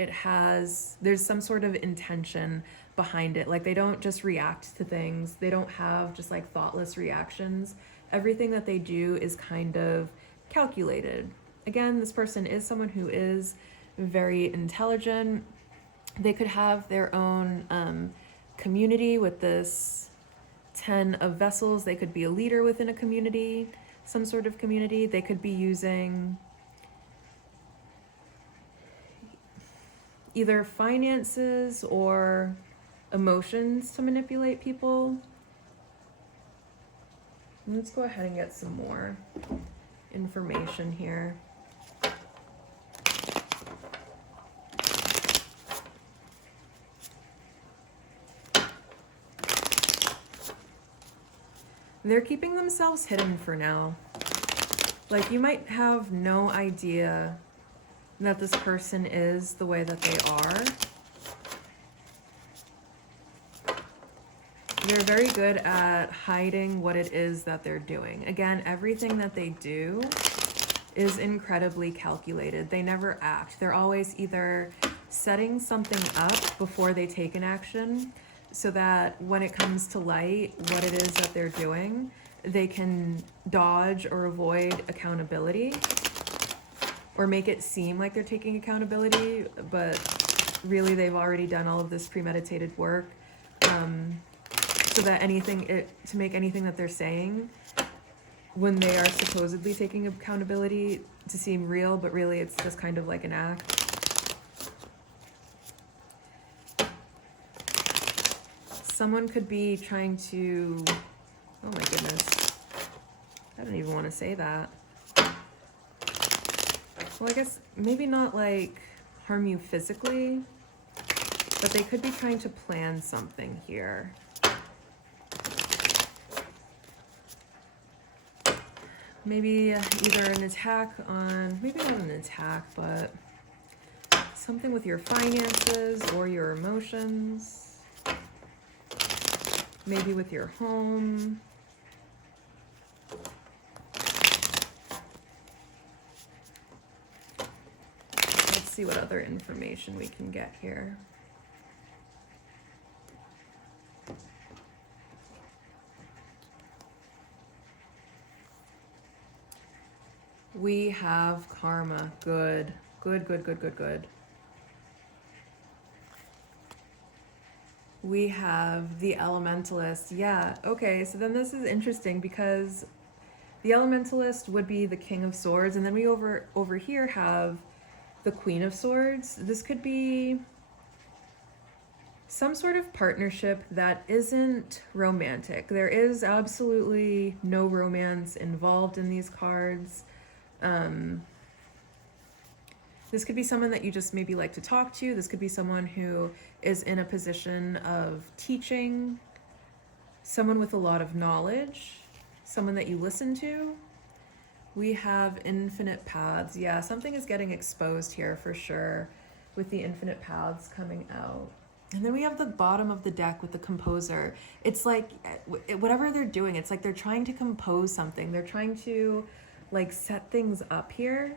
there's some sort of intention behind it. Like they don't just react to things, they don't have just like thoughtless reactions. Everything that they do is kind of calculated. Again, this person is someone who is very intelligent. They could have their own community with this 10 of Vessels. They could be a leader within a community, some sort of community. They could be using either finances or emotions to manipulate people. Let's go ahead and get some more information here. They're keeping themselves hidden for now. Like you might have no idea that this person is the way that they are. They're very good at hiding what it is that they're doing. Again, everything that they do is incredibly calculated. They never act. They're always either setting something up before they take an action, so that when it comes to light, what it is that they're doing, they can dodge or avoid accountability or make it seem like they're taking accountability, but really they've already done all of this premeditated work, so that to make anything that they're saying when they are supposedly taking accountability to seem real, but really it's just kind of like an act. Someone could be trying to, oh my goodness, I don't even want to say that. Well, I guess maybe not like harm you physically, but they could be trying to plan something here. Maybe either an attack on, maybe not an attack, but something with your finances or your emotions. Maybe with your home. Let's see what other information we can get here. We have karma. Good. Good, good, good, good, good. We have the elementalist. Yeah, okay, so then this is interesting because the elementalist would be the King of Swords, and then we over here have the Queen of Swords. This could be some sort of partnership that isn't romantic. There is absolutely no romance involved in these cards. This could be someone that you just maybe like to talk to. This could be someone who is in a position of teaching, someone with a lot of knowledge, someone that you listen to. We have infinite paths. Yeah, something is getting exposed here for sure with the infinite paths coming out. And then we have the bottom of the deck with the composer. It's like whatever they're doing, it's like they're trying to compose something. They're trying to like set things up here.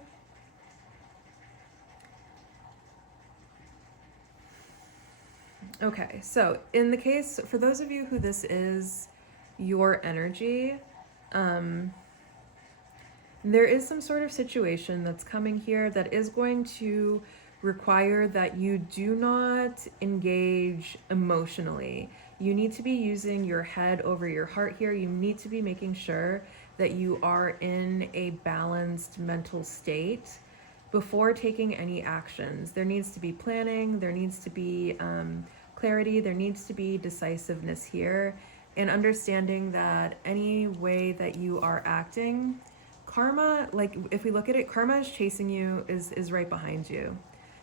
Okay, so in the case, for those of you who this is your energy, there is some sort of situation that's coming here that is going to require that you do not engage emotionally. You need to be using your head over your heart here. You need to be making sure that you are in a balanced mental state before taking any actions. There needs to be planning, there needs to be clarity, there needs to be decisiveness here, and understanding that any way that you are acting, karma, like if we look at it, karma is chasing you, is right behind you.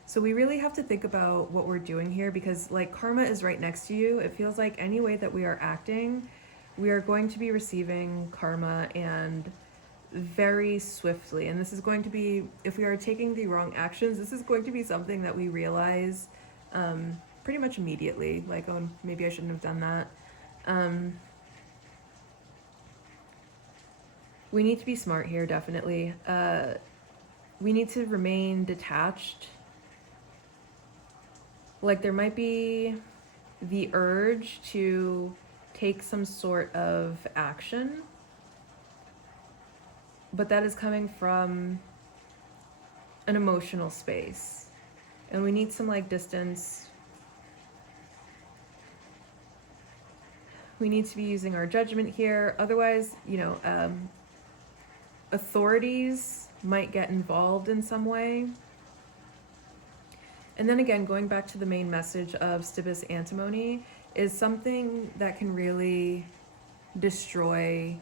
So we really have to think about what we're doing here, because like karma is right next to you. It feels like any way that we are acting, we are going to be receiving karma, and very swiftly. And this is going to be, if we are taking the wrong actions, this is going to be something that we realize pretty much immediately, like, oh, maybe I shouldn't have done that. We need to be smart here, definitely. We need to remain detached. Like there might be the urge to take some sort of action, but that is coming from an emotional space, and we need some like distance. We need to be using our judgment here. Otherwise, you know, authorities might get involved in some way. And then again, going back to the main message of Stibus antimony is something that can really destroy,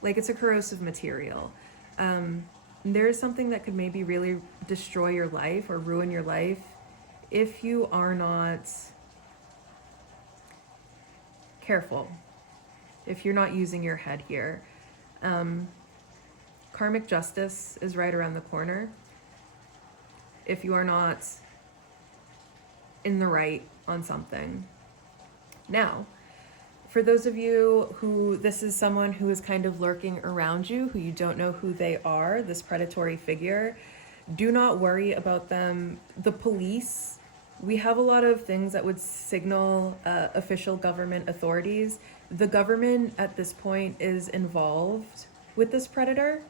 like it's a corrosive material. There is something that could maybe really destroy your life or ruin your life if you are not careful, if you're not using your head here. Karmic justice is right around the corner if you are not in the right on something. Now, for those of you who this is someone who is kind of lurking around you, who you don't know who they are, this predatory figure, do not worry about them. The police, we have a lot of things that would signal official government authorities. The government at this point is involved with this predator,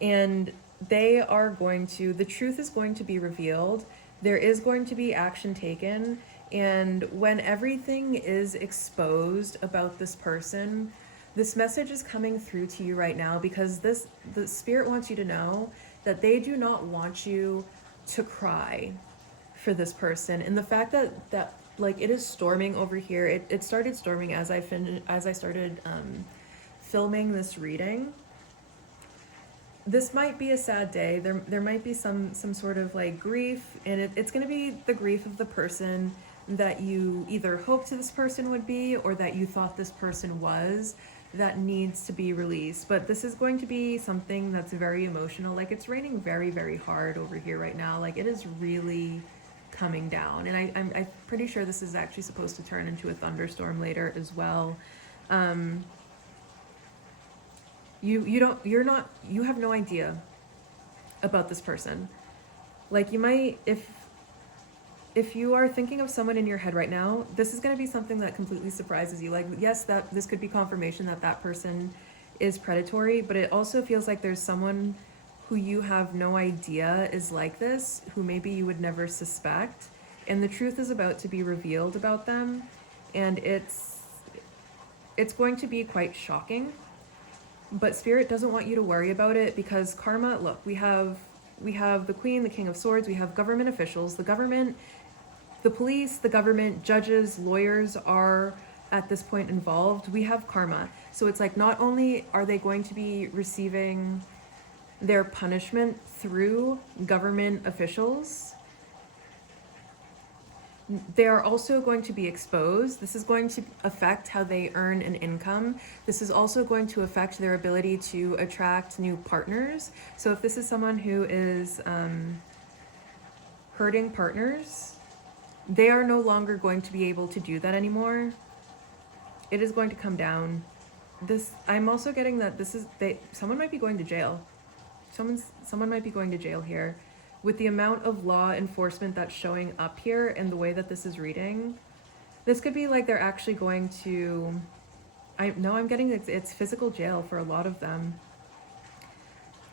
and they are going to, the truth is going to be revealed. There is going to be action taken, and when everything is exposed about this person, this message is coming through to you right now, because the spirit wants you to know that they do not want you to cry for this person. And the fact that like it is storming over here, it started storming as I started filming this reading. This might be a sad day. There might be some sort of like grief, and it's going to be the grief of the person that you either hoped this person would be or that you thought this person was. that needs to be released. But this is going to be something that's very emotional. Like, it's raining very, very hard over here right now. Like, it is really coming down. And I'm pretty sure this is actually supposed to turn into a thunderstorm later as well. You have no idea about this person. Like, you might, if you are thinking of someone in your head right now, this is going to be something that completely surprises you. Like, yes, that this could be confirmation that that person is predatory, but it also feels like there's someone who you have no idea is like this, who maybe you would never suspect, and the truth is about to be revealed about them, and it's going to be quite shocking. But Spirit doesn't want you to worry about it, because karma, look, we have the Queen, the King of Swords, we have government officials, the government, the police, the government, judges, lawyers are at this point involved. We have karma. So it's like, not only are they going to be receiving their punishment through government officials, they are also going to be exposed. This is going to affect how they earn an income. This is also going to affect their ability to attract new partners. So if this is someone who is hurting partners, they are no longer going to be able to do that anymore. It is going to come down. I'm also getting that someone might be going to jail. Someone might be going to jail here. With the amount of law enforcement that's showing up here and the way that this is reading, this could be like they're actually going to, I'm getting it's physical jail for a lot of them.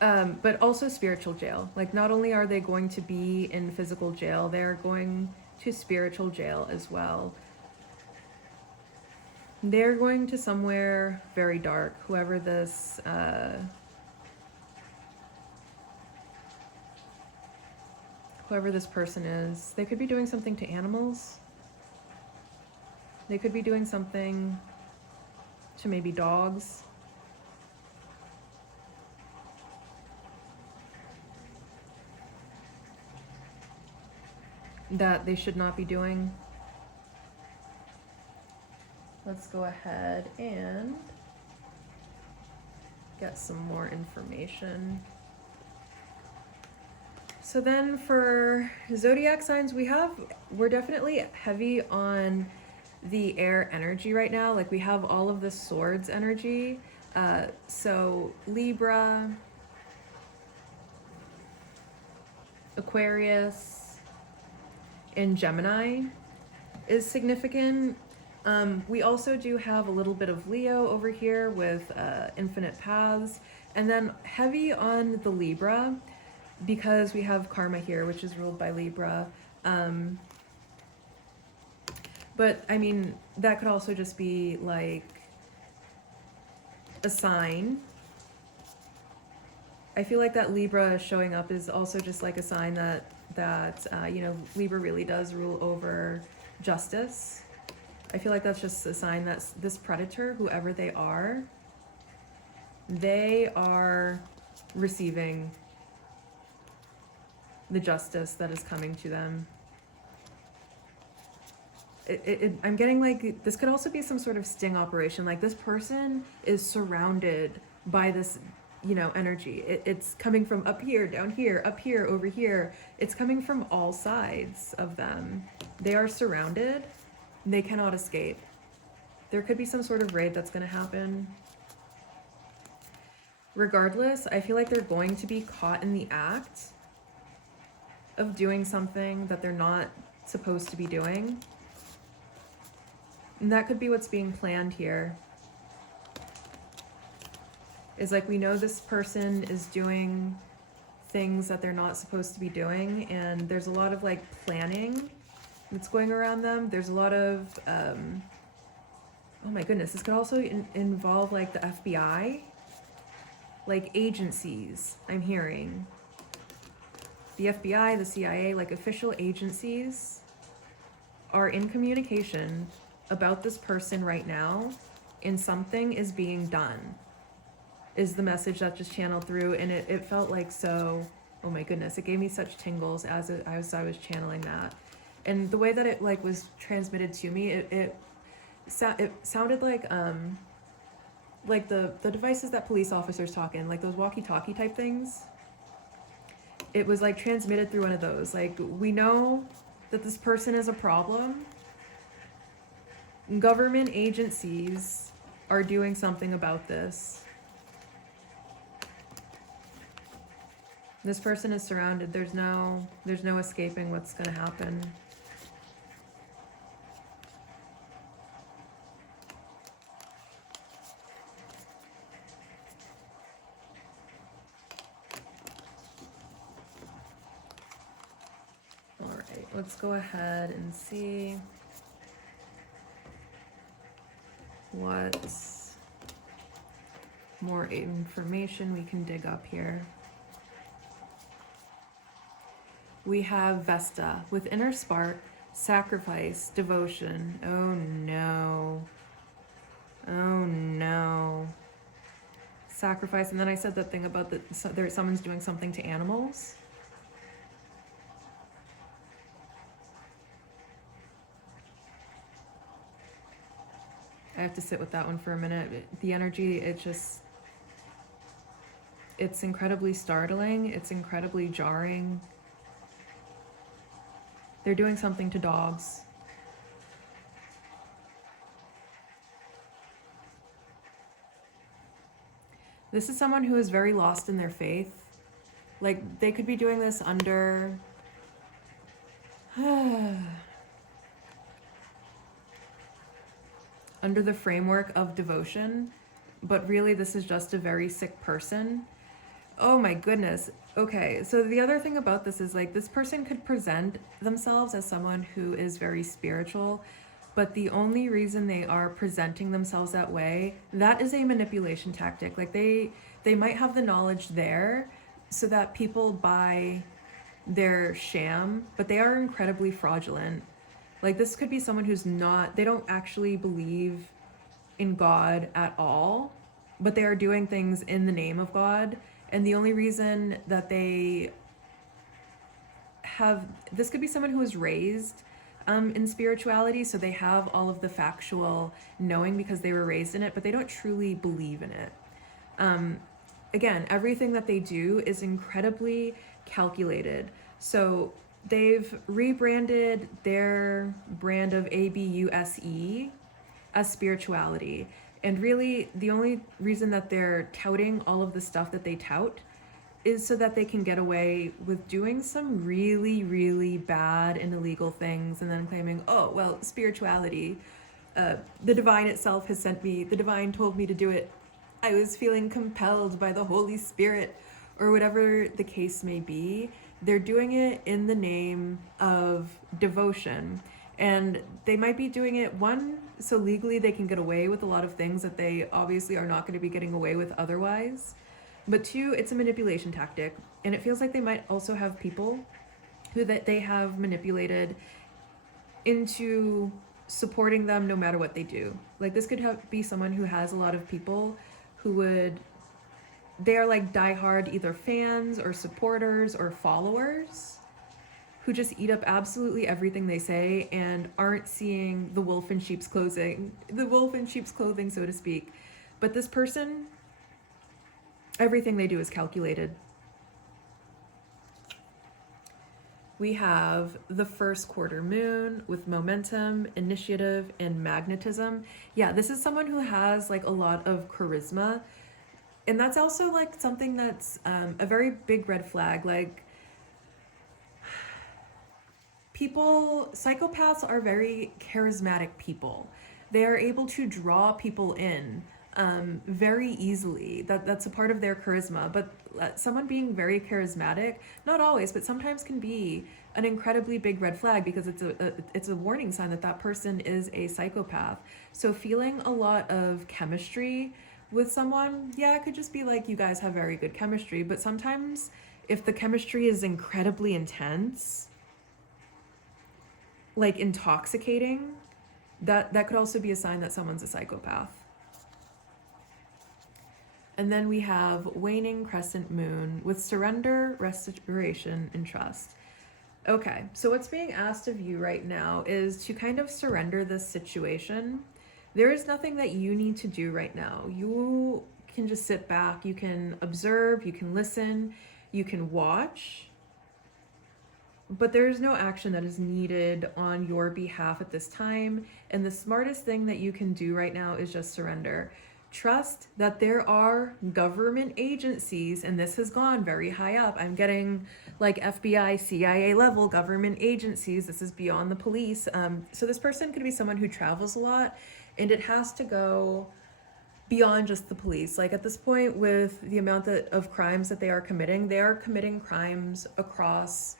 But also spiritual jail. Like, not only are they going to be in physical jail, they're going to spiritual jail as well. They're going to somewhere very dark, whoever this person is. They could be doing something to animals. They could be doing something to maybe dogs. That they should not be doing. Let's go ahead and get some more information. So then for zodiac signs, we're definitely heavy on the air energy right now. Like, we have all of the swords energy. So Libra, Aquarius, and Gemini is significant. We also do have a little bit of Leo over here with infinite paths, and then heavy on the Libra, because we have karma here, which is ruled by Libra. But I mean, that could also just be like a sign. I feel like that Libra showing up is also just like a sign that Libra really does rule over justice. I feel like that's just a sign that this predator, whoever they are receiving the justice that is coming to them. I'm getting like, this could also be some sort of sting operation. Like, this person is surrounded by this, energy. It's coming from up here, down here, up here, over here. It's coming from all sides of them. They are surrounded. They cannot escape. There could be some sort of raid that's going to happen. Regardless, I feel like they're going to be caught in the act of doing something that they're not supposed to be doing. And that could be what's being planned here. Is like, we know this person is doing things that they're not supposed to be doing, and there's a lot of like planning that's going around them. There's a lot of, oh my goodness, this could also involve like the FBI, like agencies, I'm hearing. The FBI, the CIA, like official agencies are in communication about this person right now, and something is being done, is the message that just channeled through. And it felt like so, oh my goodness, it gave me such tingles as I was channeling that. And the way that it like was transmitted to me, it sounded like like the devices that police officers talk in, like those walkie-talkie type things. It was like transmitted through one of those. Like, we know that this person is a problem. Government agencies are doing something about this. This person is surrounded. There's no escaping what's going to happen. All right, let's go ahead and see what more information we can dig up here. We have Vesta with inner spark, sacrifice, devotion. Oh no. Oh no. Sacrifice, and then I said that thing about someone's doing something to animals. I have to sit with that one for a minute. The energy, it's incredibly startling. It's incredibly jarring. They're doing something to dogs. This is someone who is very lost in their faith. Like, they could be doing this under... under the framework of devotion, but really this is just a very sick person. Oh my goodness. Okay, so the other thing about this is, like, this person could present themselves as someone who is very spiritual, but the only reason they are presenting themselves that way, that is a manipulation tactic. Like, they might have the knowledge there so that people buy their sham, but they are incredibly fraudulent. Like, this could be someone who's not, they don't actually believe in God at all, but they are doing things in the name of God. And the only reason that they have, this could be someone who was raised in spirituality, so they have all of the factual knowing because they were raised in it, but they don't truly believe in it. Again, everything that they do is incredibly calculated. So they've rebranded their brand of ABUSE as spirituality. And really, the only reason that they're touting all of the stuff that they tout is so that they can get away with doing some really, really bad and illegal things and then claiming, oh, well, spirituality, the divine itself has sent me, the divine told me to do it, I was feeling compelled by the Holy Spirit, or whatever the case may be. They're doing it in the name of devotion. And they might be doing it, one, so legally they can get away with a lot of things that they obviously are not going to be getting away with otherwise. But two, it's a manipulation tactic. And it feels like they might also have people who that they have manipulated into supporting them no matter what they do. Like, this could be someone who has a lot of people who would, they are like diehard either fans or supporters or followers who just eat up absolutely everything they say and aren't seeing the wolf in sheep's clothing, so to speak. But this person, everything they do is calculated. We have the first quarter moon with momentum, initiative, and magnetism. Yeah, this is someone who has like a lot of charisma. And that's also like something that's a very big red flag. Like, psychopaths are very charismatic people. They are able to draw people in very easily. That's a part of their charisma. But someone being very charismatic, not always, but sometimes can be an incredibly big red flag because it's a warning sign that that person is a psychopath. So feeling a lot of chemistry with someone, yeah, it could just be like you guys have very good chemistry. But sometimes if the chemistry is incredibly intense, like intoxicating, that could also be a sign that someone's a psychopath. And then we have waning crescent moon with surrender, restoration, and trust. Okay, so what's being asked of you right now is to kind of surrender this situation There is nothing that you need to do right now. You can just sit back, you can observe, you can listen, you can watch, but there is no action that is needed on your behalf at this time. And the smartest thing that you can do right now is just surrender. Trust that there are government agencies, and this has gone very high up. I'm getting like FBI, CIA level government agencies. This is beyond the police. So this person could be someone who travels a lot, and it has to go beyond just the police. Like at this point, with the amount of crimes that they are committing crimes across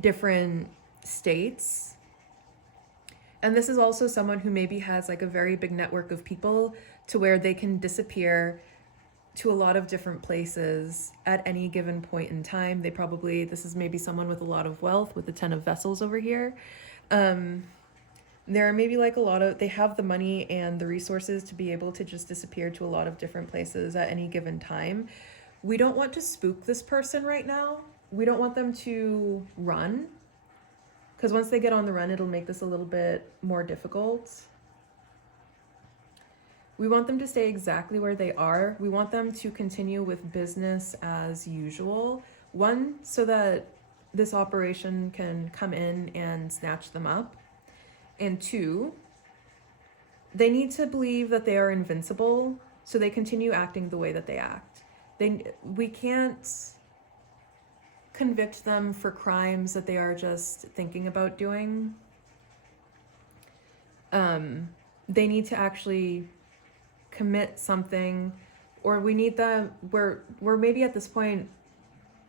different states. And this is also someone who maybe has like a very big network of people to where they can disappear to a lot of different places at any given point in time. This is maybe someone with a lot of wealth with the 10 of vessels over here. There are maybe like they have the money and the resources to be able to just disappear to a lot of different places at any given time. We don't want to spook this person right now. We don't want them to run, because once they get on the run, it'll make this a little bit more difficult. We want them to stay exactly where they are. We want them to continue with business as usual. One, so that this operation can come in and snatch them up. And two, they need to believe that they are invincible, so they continue acting the way that they act. We can't convict them for crimes that they are just thinking about doing. They need to actually commit something, or we need them, we're maybe at this point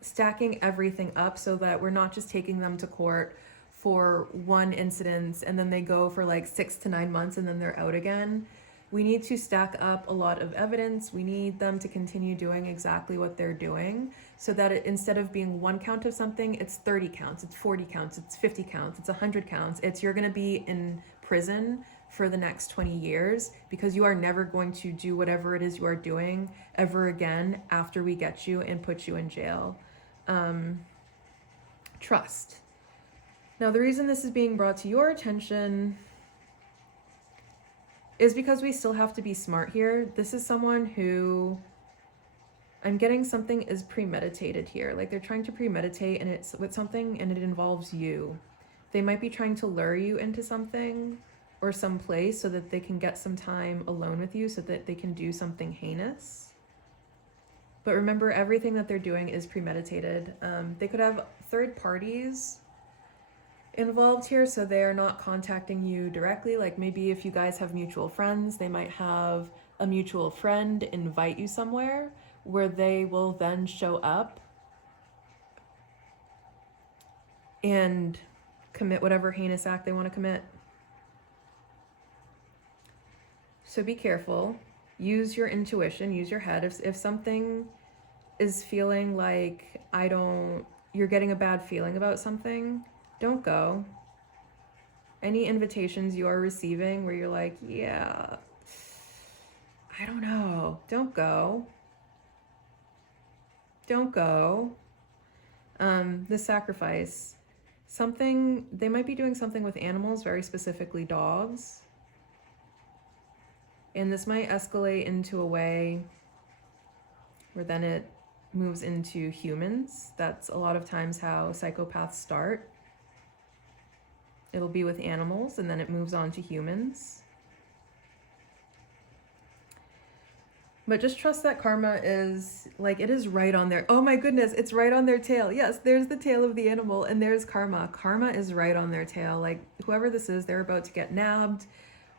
stacking everything up so that we're not just taking them to court for one incident and then they go for like 6 to 9 months and then they're out again. We need to stack up a lot of evidence. We need them to continue doing exactly what they're doing, so that instead of being one count of something, it's 30 counts, it's 40 counts, it's 50 counts, it's 100 counts. You're going to be in prison for the next 20 years because you are never going to do whatever it is you are doing ever again after we get you and put you in jail. Trust. Now, the reason this is being brought to your attention is because we still have to be smart here. This is someone who, I'm getting something is premeditated here. Like they're trying to premeditate, and it's with something and it involves you. They might be trying to lure you into something or some place so that they can get some time alone with you so that they can do something heinous. But remember, everything that they're doing is premeditated. They could have third parties involved here, so they're not contacting you directly. Like maybe if you guys have mutual friends, they might have a mutual friend invite you somewhere where they will then show up and commit whatever heinous act they want to commit. So be careful. Use your intuition, use your head. If something is feeling like you're getting a bad feeling about something, don't go. Any invitations you are receiving where you're like, yeah, I don't know, don't go. Don't go. The sacrifice. They might be doing something with animals, very specifically dogs. And this might escalate into a way where then it moves into humans. That's a lot of times how psychopaths start. It'll be with animals and then it moves on to humans. But just trust that karma is, like, it is right on there. Oh my goodness, it's right on their tail. Yes, there's the tail of the animal and there's karma. Karma is right on their tail. Like, whoever this is, they're about to get nabbed.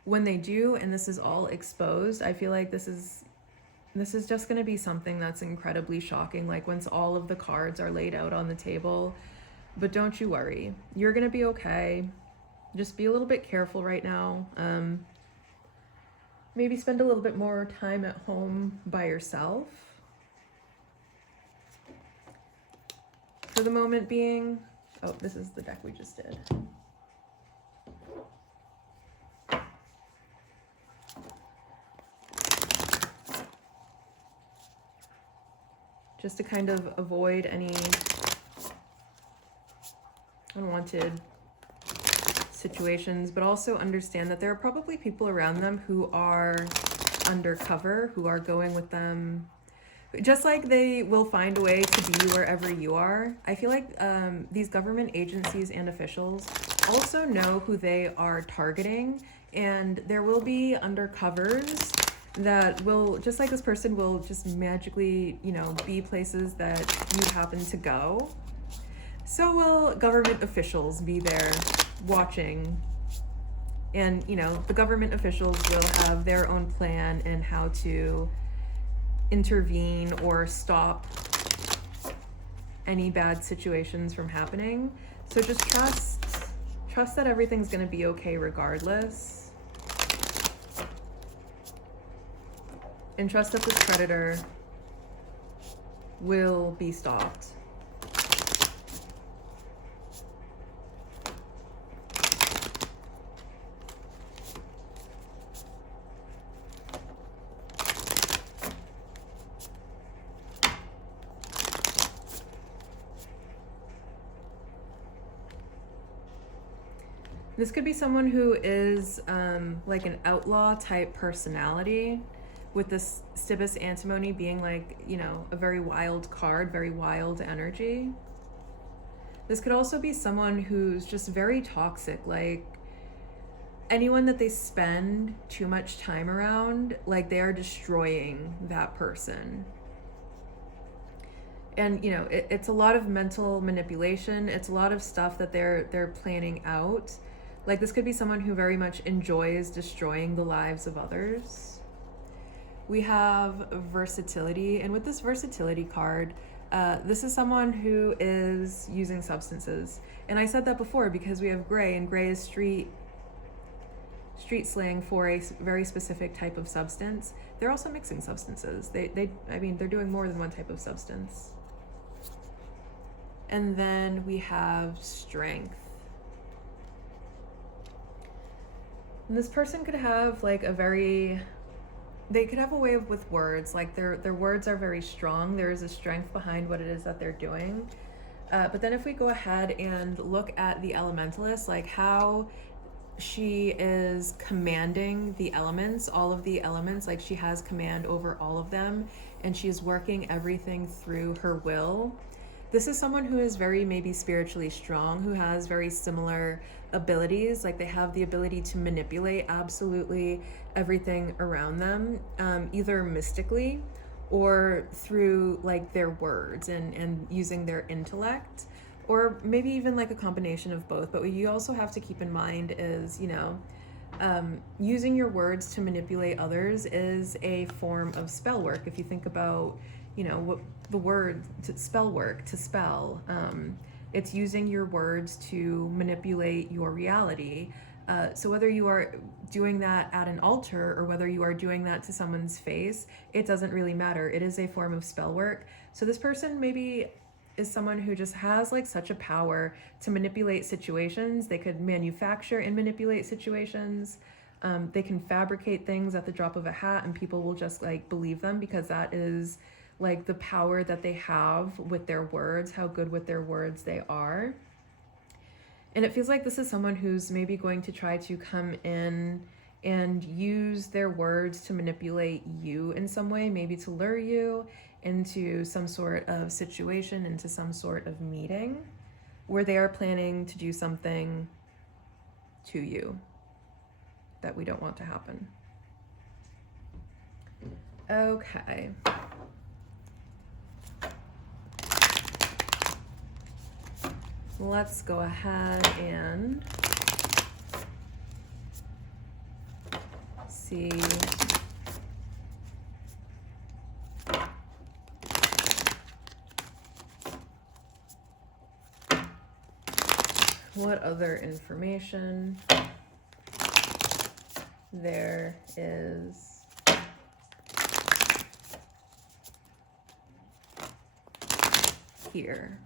When they do, and this is all exposed, I feel like this is just going to be something that's incredibly shocking, like once all of the cards are laid out on the table. But don't you worry. You're going to be okay. Just be a little bit careful right now. Maybe spend a little bit more time at home by yourself for the moment being. Oh, this is the deck we just did. Just to kind of avoid any unwanted situations, but also understand that there are probably people around them who are undercover, who are going with them. Just like they will find a way to be wherever you are, I feel like these government agencies and officials also know who they are targeting, and there will be undercovers that will, just like this person will just magically, you know, be places that you happen to go. So will government officials be there watching. And, you know, the government officials will have their own plan and how to intervene or stop any bad situations from happening. So just trust that everything's going to be okay regardless. And trust that this predator will be stopped. This could be someone who is like an outlaw type personality, with this Stibus antimony being like, you know, a very wild card, very wild energy. This could also be someone who's just very toxic, like anyone that they spend too much time around, like they are destroying that person. And, you know, it's a lot of mental manipulation. It's a lot of stuff that they're planning out. Like this could be someone who very much enjoys destroying the lives of others. We have versatility, and with this versatility card, this is someone who is using substances. And I said that before because we have gray, and gray is street slang for a very specific type of substance. They're also mixing substances. I mean, they're doing more than one type of substance. And then we have strength. And this person could have like they could have a way with words, like their words are very strong. There is a strength behind what it is that they're doing. But then if we go ahead and look at the elementalist, like how she is commanding the elements, all of the elements, like she has command over all of them, and she is working everything through her will. This is someone who is very maybe spiritually strong, who has very similar abilities. Like they have the ability to manipulate absolutely everything around them, either mystically or through like their words and using their intellect, or maybe even like a combination of both. But what you also have to keep in mind is, you know, using your words to manipulate others is a form of spell work. If you think about, you know, what the word to spell work, to spell, it's using your words to manipulate your reality. So whether you are doing that at an altar or whether you are doing that to someone's face, it doesn't really matter. It is a form of spell work. So this person maybe is someone who just has like such a power to manipulate situations. They could manufacture and manipulate situations. They can fabricate things at the drop of a hat and people will just like believe them, because that is like the power that they have with their words, how good with their words they are. And it feels like this is someone who's maybe going to try to come in and use their words to manipulate you in some way, maybe to lure you into some sort of situation, into some sort of meeting where they are planning to do something to you that we don't want to happen. Okay. Let's go ahead and see what other information there is here.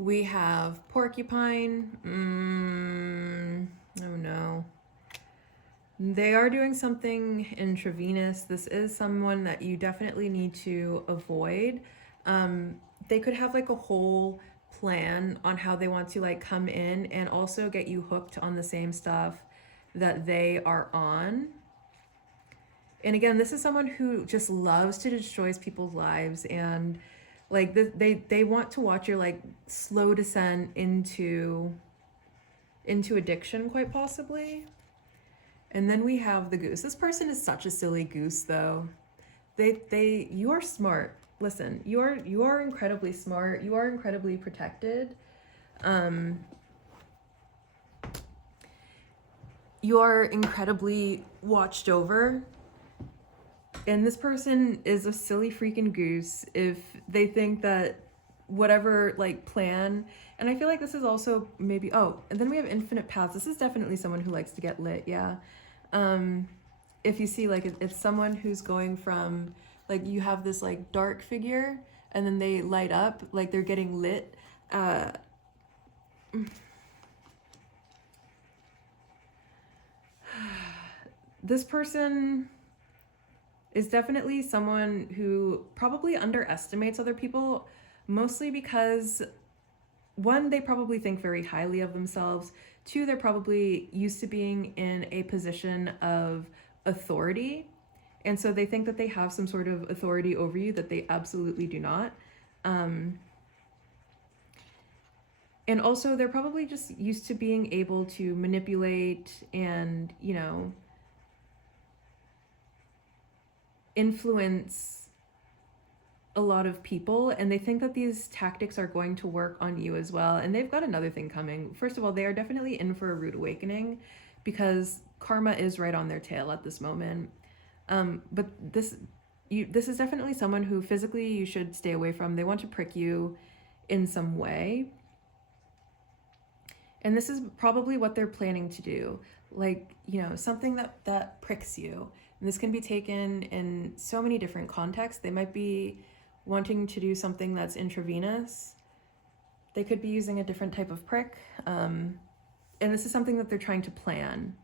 We have porcupine. Oh no. They are doing something intravenous. This is someone that you definitely need to avoid. They could have like a whole plan on how they want to like come in and also get you hooked on the same stuff that they are on. And again, this is someone who just loves to destroy people's lives, and like they want to watch your like slow descent into addiction, quite possibly. And then we have the goose. This person is such a silly goose, though. You are smart. Listen, you are incredibly smart. You are incredibly protected. You are incredibly watched over. And this person is a silly freaking goose if they think that whatever like plan, and I feel like this is also maybe, oh, and then we have infinite paths. This is definitely someone who likes to get lit, yeah. If you see like it's someone who's going from like, you have this like dark figure and then they light up, like they're getting lit. This person is definitely someone who probably underestimates other people, mostly because one, they probably think very highly of themselves. Two, they're probably used to being in a position of authority. And so they think that they have some sort of authority over you that they absolutely do not. And also they're probably just used to being able to manipulate and, you know, influence a lot of people, and they think that these tactics are going to work on you as well. And they've got another thing coming. First of all, they are definitely in for a rude awakening because karma is right on their tail at this moment. But this is definitely someone who physically you should stay away from. They want to prick you in some way. And this is probably what they're planning to do. Like, you know, something that pricks you. And this can be taken in so many different contexts. They might be wanting to do something that's intravenous. They could be using a different type of prick. And this is something that they're trying to plan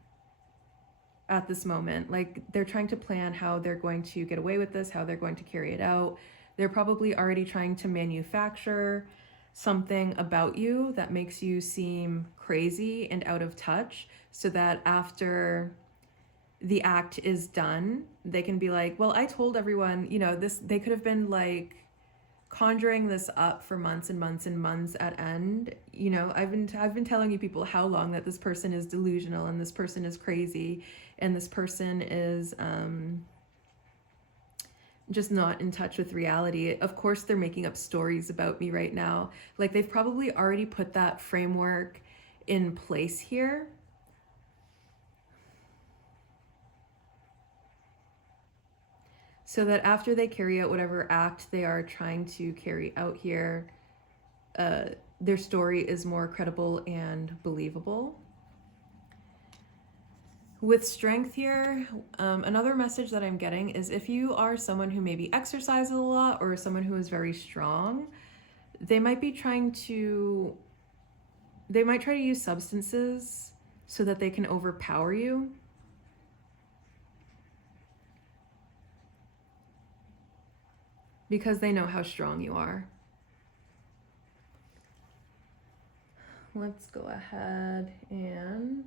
at this moment. Like, they're trying to plan how they're going to get away with this, how they're going to carry it out. They're probably already trying to manufacture something about you that makes you seem crazy and out of touch, so that after the act is done, they can be like, well, I told everyone, you know, this. They could have been like conjuring this up for months and months and months at end. You know, I've been telling you people how long that this person is delusional and this person is crazy and this person is just not in touch with reality. Of course, they're making up stories about me right now. Like, they've probably already put that framework in place here. So that after they carry out whatever act they are trying to carry out here, their story is more credible and believable. With strength here, another message that I'm getting is if you are someone who maybe exercises a lot or someone who is very strong, they might try to use substances so that they can overpower you. Because they know how strong you are. Let's go ahead and...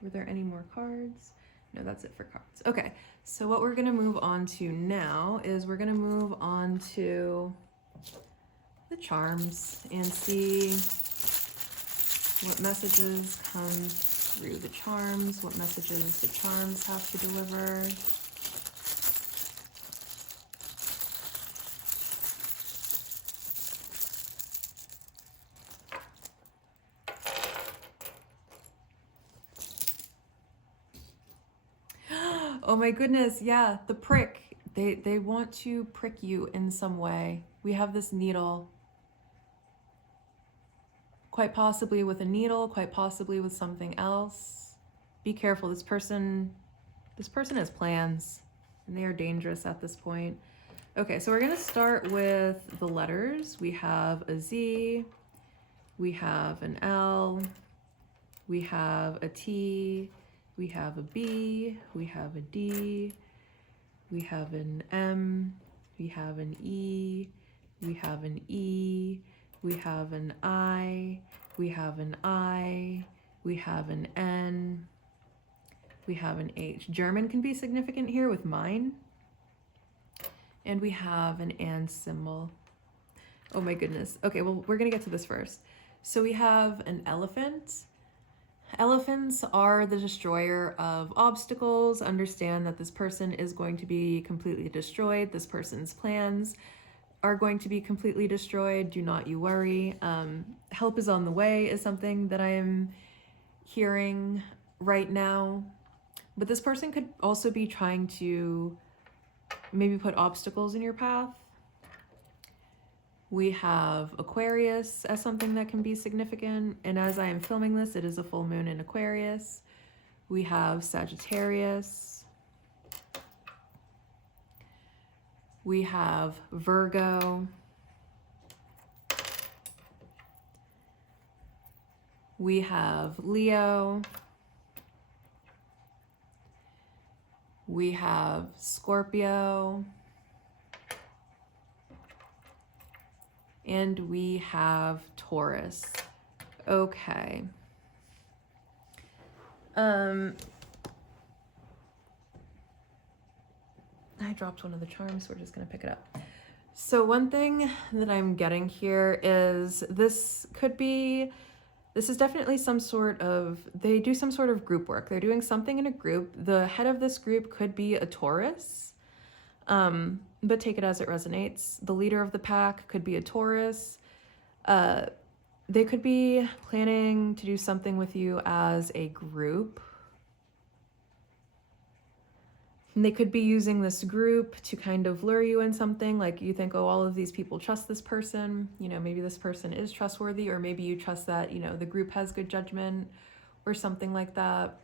Were there any more cards? No, that's it for cards. Okay, so what we're gonna move on to now is we're gonna move on to the charms and see what messages come through the charms, what messages the charms have to deliver. Oh my goodness, yeah, the prick. They want to prick you in some way. We have this needle. Quite possibly with a needle, quite possibly with something else. Be careful, this person has plans and they are dangerous at this point. Okay, so we're gonna start with the letters. We have a Z, we have an L, we have a T, we have a B, we have a D, we have an M, we have an E, we have an E, we have an I, we have an I, we have an N, we have an H. German can be significant here with mine. And we have an and symbol. Oh my goodness. Okay, well, we're gonna get to this first. So we have an elephant. Elephants are the destroyer of obstacles. Understand that this person is going to be completely destroyed. This person's plans are going to be completely destroyed. Do not you worry. Help is on the way is something that I am hearing right now. But this person could also be trying to maybe put obstacles in your path. We have Aquarius as something that can be significant. And as I am filming this, it is a full moon in Aquarius. We have Sagittarius. We have Virgo. We have Leo. We have Scorpio. And we have Taurus. Okay. I dropped one of the charms, so we're just gonna pick it up. So one thing that I'm getting here is this is definitely some sort of, they do some sort of group work. They're doing something in a group. The head of this group could be a Taurus. But take it as it resonates. The leader of the pack could be a Taurus. They could be planning to do something with you as a group. And they could be using this group to kind of lure you in something, like you think, oh, all of these people trust this person. You know, maybe this person is trustworthy, or maybe you trust that, you know, the group has good judgment or something like that.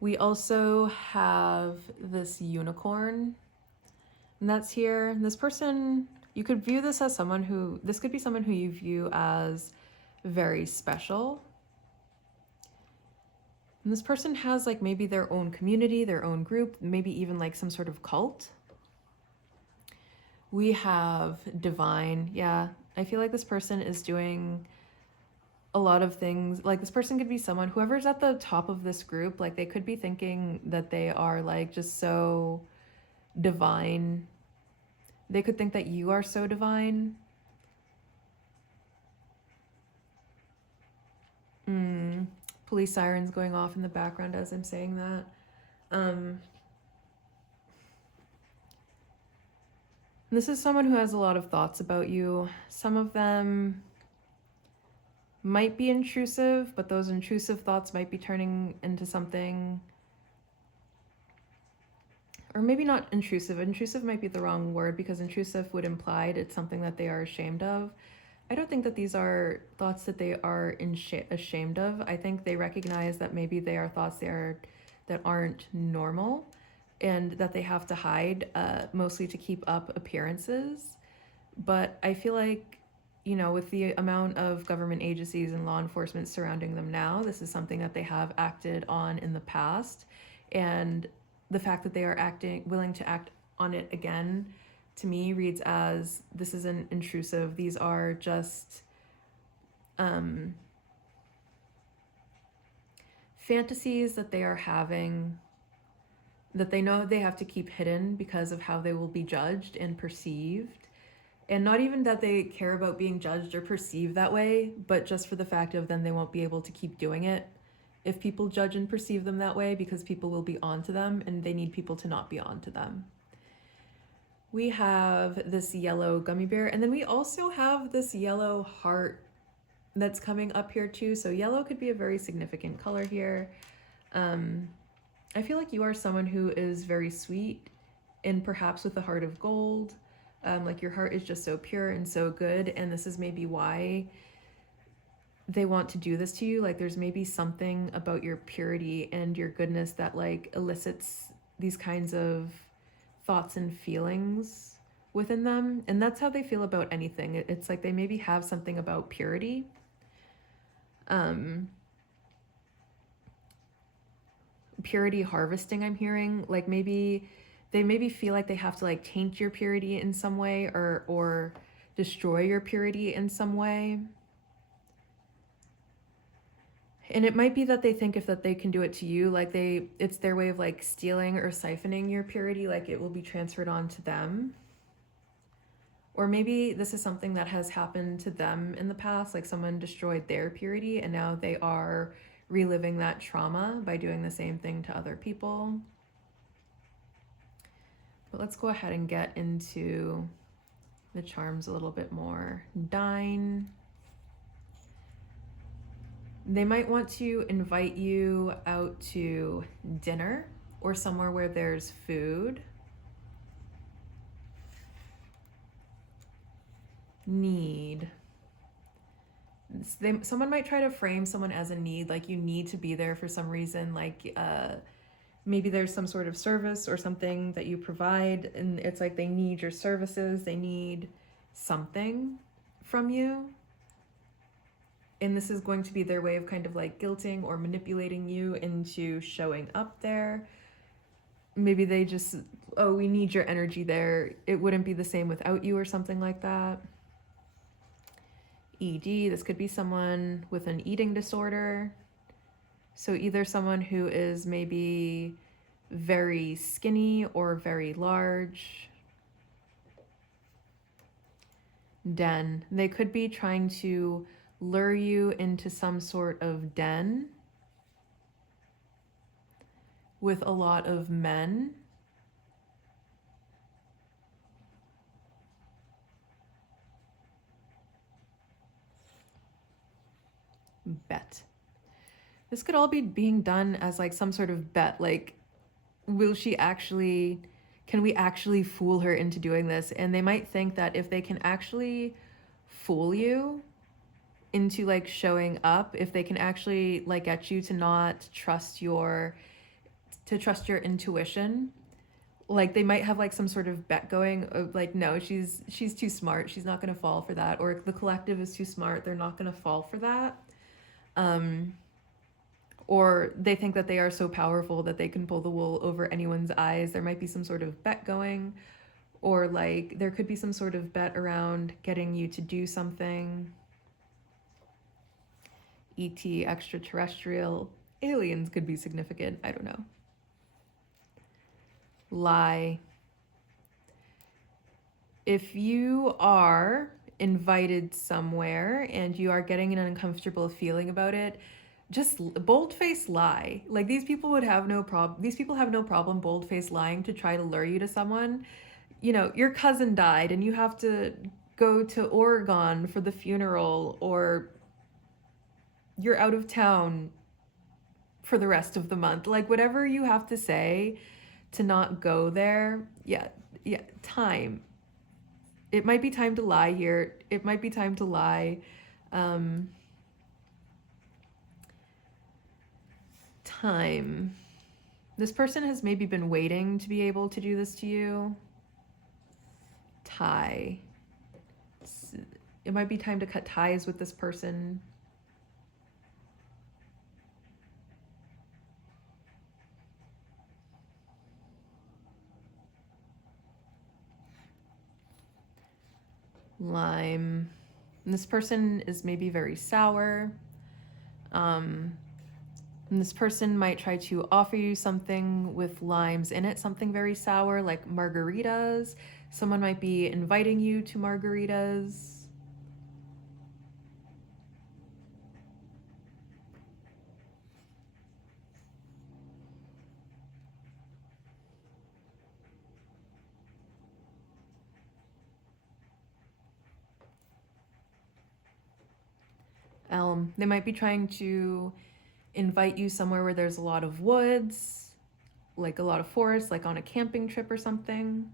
We also have this unicorn, and that's here. This person, you could view this as someone who, this could be someone who you view as very special. And this person has like maybe their own community, their own group, maybe even like some sort of cult. We have divine. Yeah, I feel like this person is doing a lot of things. Like this person could be someone, whoever's at the top of this group, like they could be thinking that they are like just so divine. They could think that you are so divine. Police sirens going off in the background as I'm saying that. This is someone who has a lot of thoughts about you. Some of them might be intrusive, but those intrusive thoughts might be turning into something, or maybe not intrusive. Intrusive might be the wrong word, because intrusive would imply it's something that they are ashamed of. I don't think that these are thoughts that they are ashamed of. I think they recognize that maybe they are thoughts that aren't normal, and that they have to hide, mostly to keep up appearances. But I feel like, you know, with the amount of government agencies and law enforcement surrounding them now, this is something that they have acted on in the past. And the fact that they are willing to act on it again, to me reads as this isn't intrusive. These are just fantasies that they are having, that they know they have to keep hidden because of how they will be judged and perceived. And not even that they care about being judged or perceived that way, but just for the fact of then they won't be able to keep doing it if people judge and perceive them that way, because people will be onto them and they need people to not be onto them. We have this yellow gummy bear, and then we also have this yellow heart that's coming up here too. So yellow could be a very significant color here. I feel like you are someone who is very sweet, and perhaps with a heart of gold. Like your heart is just so pure and so good, and this is maybe why they want to do this to you. Like there's maybe something about your purity and your goodness that like elicits these kinds of thoughts and feelings within them, and that's how they feel about anything. It's like they maybe have something about purity. Purity harvesting, I'm hearing. Like maybe they maybe feel like they have to like taint your purity in some way, or destroy your purity in some way. And it might be that they think if that they can do it to you, like it's their way of like stealing or siphoning your purity, like it will be transferred on to them. Or maybe this is something that has happened to them in the past, like someone destroyed their purity and now they are reliving that trauma by doing the same thing to other people. But let's go ahead and get into the charms a little bit more. Dine. They might want to invite you out to dinner or somewhere where there's food. Need. Someone might try to frame someone as a need, like you need to be there for some reason, like maybe there's some sort of service or something that you provide, and it's like they need your services, they need something from you. And this is going to be their way of kind of like guilting or manipulating you into showing up there. Maybe they just, oh, we need your energy there. It wouldn't be the same without you or something like that. ED, this could be someone with an eating disorder. So either someone who is maybe very skinny or very large. Den, they could be trying to lure you into some sort of den with a lot of men. Bet. This could all be being done as like some sort of bet, like will she actually, can we actually fool her into doing this? And they might think that if they can actually fool you into like showing up, if they can actually like get you to not trust your intuition, like they might have like some sort of bet going of like, no, she's too smart, she's not going to fall for that, or the collective is too smart, they're not going to fall for that. Or they think that they are so powerful that they can pull the wool over anyone's eyes. There might be some sort of bet going, or like there could be some sort of bet around getting you to do something. ET, extraterrestrial, aliens could be significant, I don't know. Lie. If you are invited somewhere and you are getting an uncomfortable feeling about it, just bold-faced lie. Like these people have no problem bold-faced lying to try to lure you to someone. You know, your cousin died and you have to go to Oregon for the funeral, or you're out of town for the rest of the month. Like whatever you have to say to not go there. Yeah, time. It might be time to lie here. It might be time to lie. Time. This person has maybe been waiting to be able to do this to you. Tie. It might be time to cut ties with this person. Lime. And this person is maybe very sour. And this person might try to offer you something with limes in it, something very sour, like margaritas. Someone might be inviting you to margaritas. Elm. They might be trying to invite you somewhere where there's a lot of woods, like a lot of forest, like on a camping trip or something.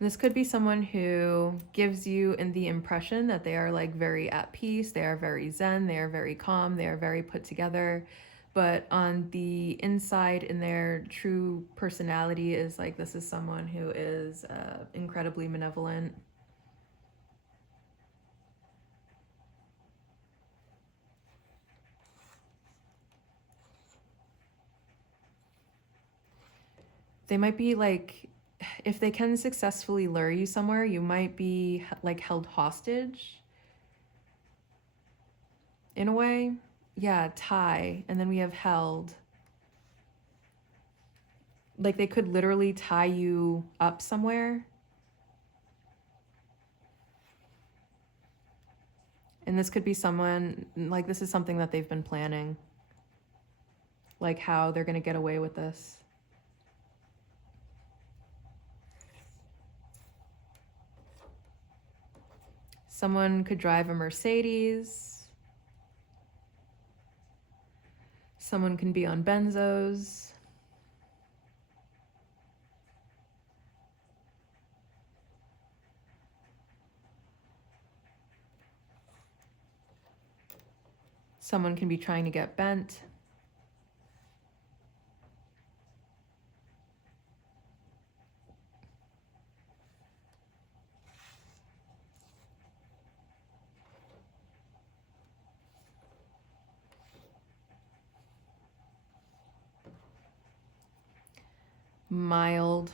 This could be someone who gives you in the impression that they are like very at peace, they are very zen, they are very calm, they are very put together. But on the inside, in their true personality, is like this is someone who is incredibly malevolent. They might be like, if they can successfully lure you somewhere, you might be like held hostage in a way. Yeah, tie. And then we have held. Like they could literally tie you up somewhere. And this could be someone, like this is something that they've been planning. Like how they're going to get away with this. Someone could drive a Mercedes. Someone can be on benzos. Someone can be trying to get bent. Mild.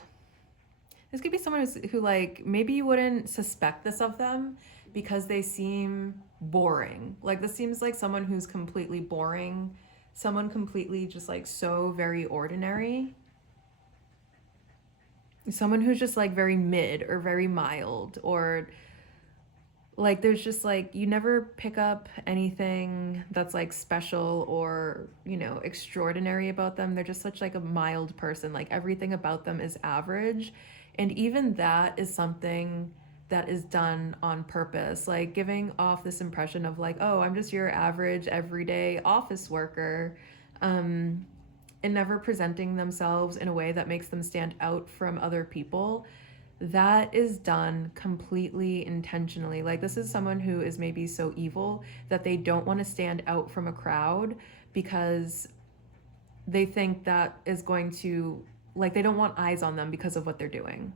This could be someone who like, maybe you wouldn't suspect this of them because they seem boring. Like this seems like someone who's completely boring, someone completely just like so very ordinary. Someone who's just like very mid or very mild, or like there's just like you never pick up anything that's like special or, you know, extraordinary about them. They're just such like a mild person. Like everything about them is average, and even that is something that is done on purpose, like giving off this impression of like, oh, I'm just your average everyday office worker, and never presenting themselves in a way that makes them stand out from other people. That is done completely intentionally. Like this is someone who is maybe so evil that they don't want to stand out from a crowd because they think that is going to, like, they don't want eyes on them because of what they're doing.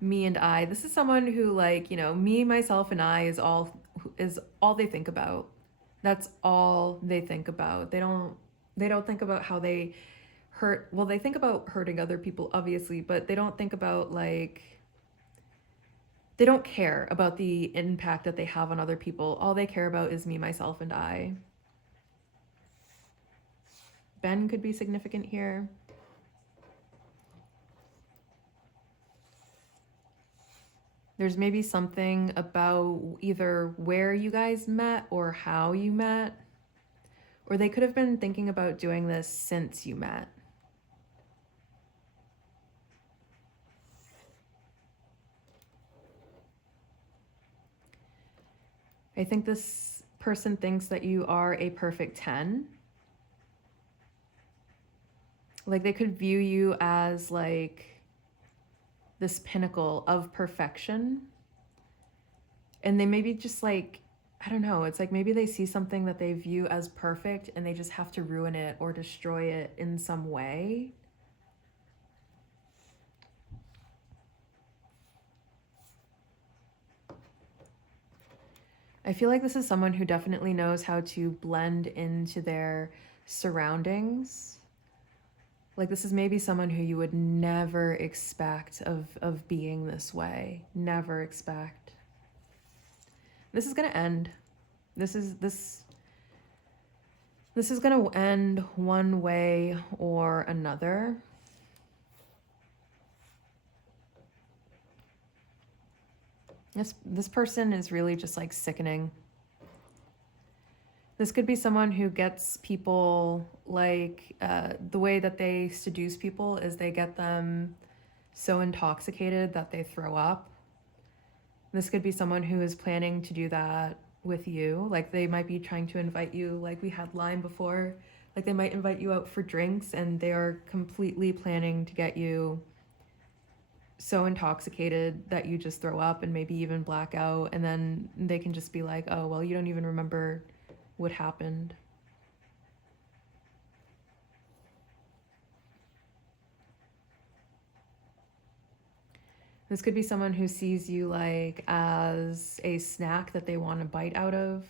Me and I. This is someone who, like, you know, me, myself, and I is all they think about. That's all they think about. They don't think about how they hurt. Well, they think about hurting other people, obviously, but they don't think about like they don't care about the impact that they have on other people. All they care about is me, myself, and I. Ben could be significant here. There's maybe something about either where you guys met or how you met. Or they could have been thinking about doing this since you met. I think this person thinks that you are a perfect 10. Like they could view you as like this pinnacle of perfection. And they maybe just like, I don't know, it's like maybe they see something that they view as perfect and they just have to ruin it or destroy it in some way. I feel like this is someone who definitely knows how to blend into their surroundings. Like this is maybe someone who you would never expect of being this way. Never expect. This is gonna end. This is gonna end one way or another. This person is really just like sickening. This could be someone who gets people like the way that they seduce people is they get them so intoxicated that they throw up. This could be someone who is planning to do that with you. Like they might be trying to invite you, like we had Lime before. Like they might invite you out for drinks and they are completely planning to get you so intoxicated that you just throw up and maybe even black out. And then they can just be like, oh, well, you don't even remember what happened. This could be someone who sees you like as a snack that they want to bite out of.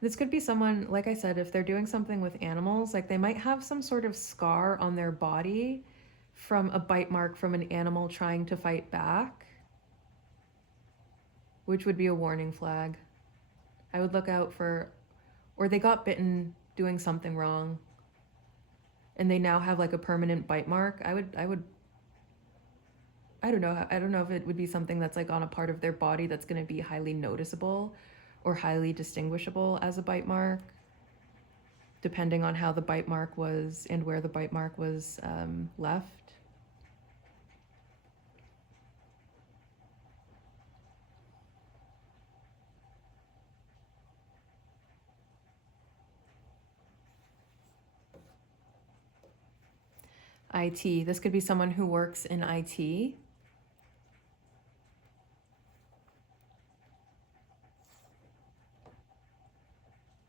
This could be someone, like I said, if they're doing something with animals, like they might have some sort of scar on their body from a bite mark from an animal trying to fight back, which would be a warning flag. I would look out for, or they got bitten doing something wrong and they now have like a permanent bite mark. I don't know if it would be something that's like on a part of their body that's going to be highly noticeable or highly distinguishable as a bite mark, depending on how the bite mark was and where the bite mark was left. IT. This could be someone who works in IT.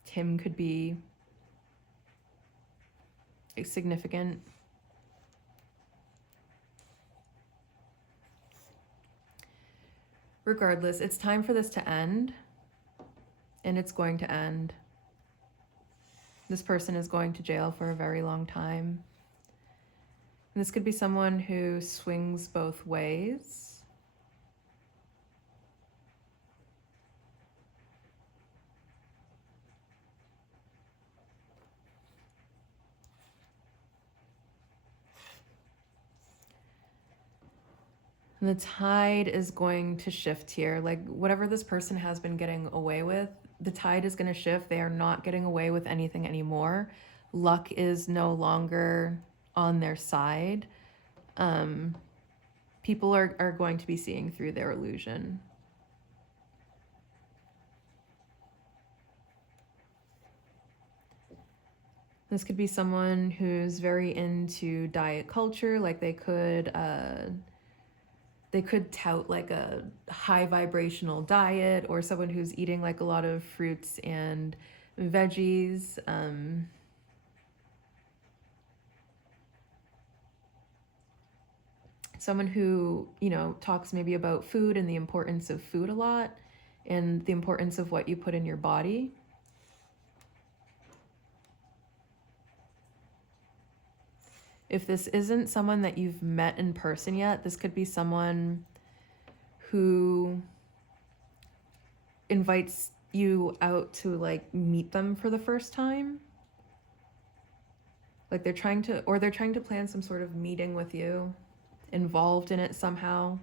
Tim could be significant. Regardless, it's time for this to end, and it's going to end. This person is going to jail for a very long time. And this could be someone who swings both ways. And the tide is going to shift here. Like whatever this person has been getting away with, the tide is going to shift. They are not getting away with anything anymore. Luck is no longer on their side. People are going to be seeing through their illusion. This could be someone who's very into diet culture. Like they could tout like a high vibrational diet, or someone who's eating like a lot of fruits and veggies. Someone who, talks maybe about food and the importance of food a lot and the importance of what you put in your body. If this isn't someone that you've met in person yet, this could be someone who invites you out to like meet them for the first time. Like they're trying to plan some sort of meeting with you, involved in it somehow.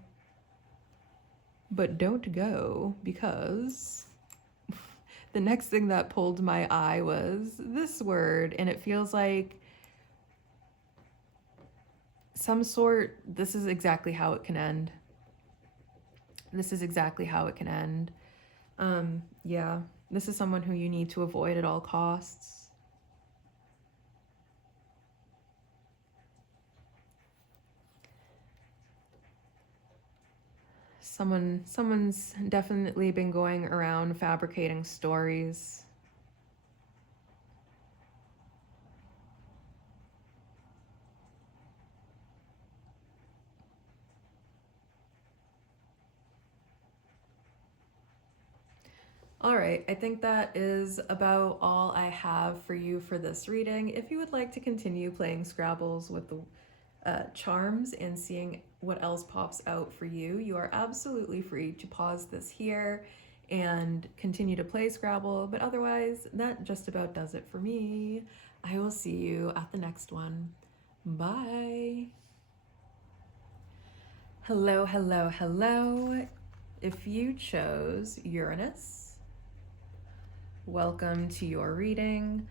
But don't go, because the next thing that pulled my eye was this word, and it feels like this is exactly how it can end. This is exactly how it can end. Yeah, this is someone who you need to avoid at all costs. Someone's definitely been going around fabricating stories. All right, I think that is about all I have for you for this reading. If you would like to continue playing Scrabbles with the charms and seeing what else pops out for you, you are absolutely free to pause this here and continue to play Scrabble. But otherwise, that just about does it for me. I will see you at the next one. Bye. Hello, hello, hello. If you chose Uranus, welcome to your reading.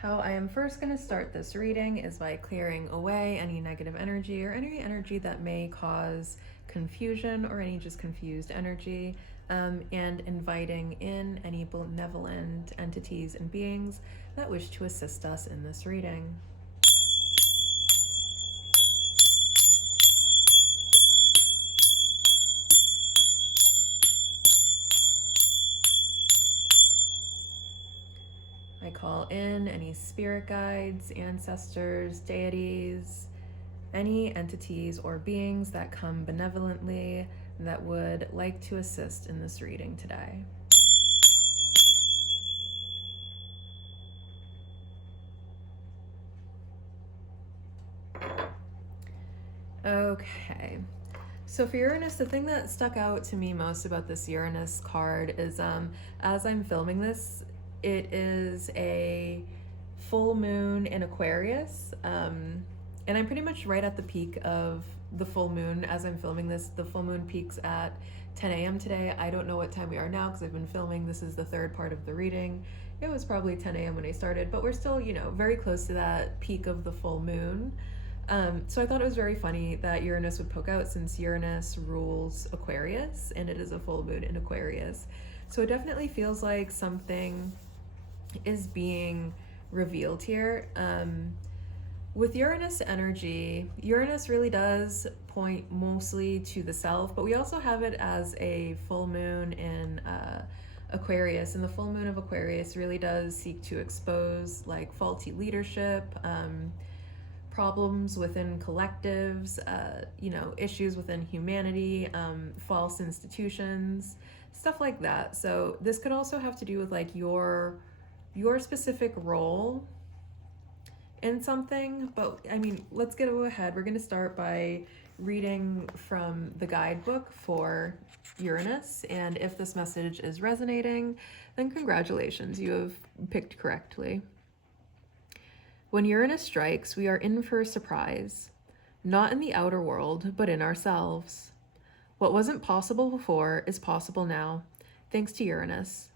How I am first going to start this reading is by clearing away any negative energy or any energy that may cause confusion or any just confused energy, and inviting in any benevolent entities and beings that wish to assist us in this reading. I call in any spirit guides, ancestors, deities, any entities or beings that come benevolently that would like to assist in this reading today. Okay. So for Uranus, the thing that stuck out to me most about this Uranus card is as I'm filming this, it is a full moon in Aquarius, and I'm pretty much right at the peak of the full moon as I'm filming this. The full moon peaks at 10 a.m. today. I don't know what time we are now because I've been filming. This is the third part of the reading. It was probably 10 a.m. when I started, but we're still, very close to that peak of the full moon. So I thought it was very funny that Uranus would poke out since Uranus rules Aquarius and it is a full moon in Aquarius. So it definitely feels like something is being revealed here. With Uranus energy, Uranus really does point mostly to the self, but we also have it as a full moon in Aquarius, and the full moon of Aquarius really does seek to expose like faulty leadership, problems within collectives, issues within humanity, false institutions, stuff like that. So this could also have to do with like your specific role in something. But I mean, let's get ahead. We're going to start by reading from the guidebook for Uranus, and if this message is resonating, then congratulations, you have picked correctly. When Uranus strikes, we are in for a surprise, not in the outer world, but in ourselves. What wasn't possible before is possible now, thanks to Uranus,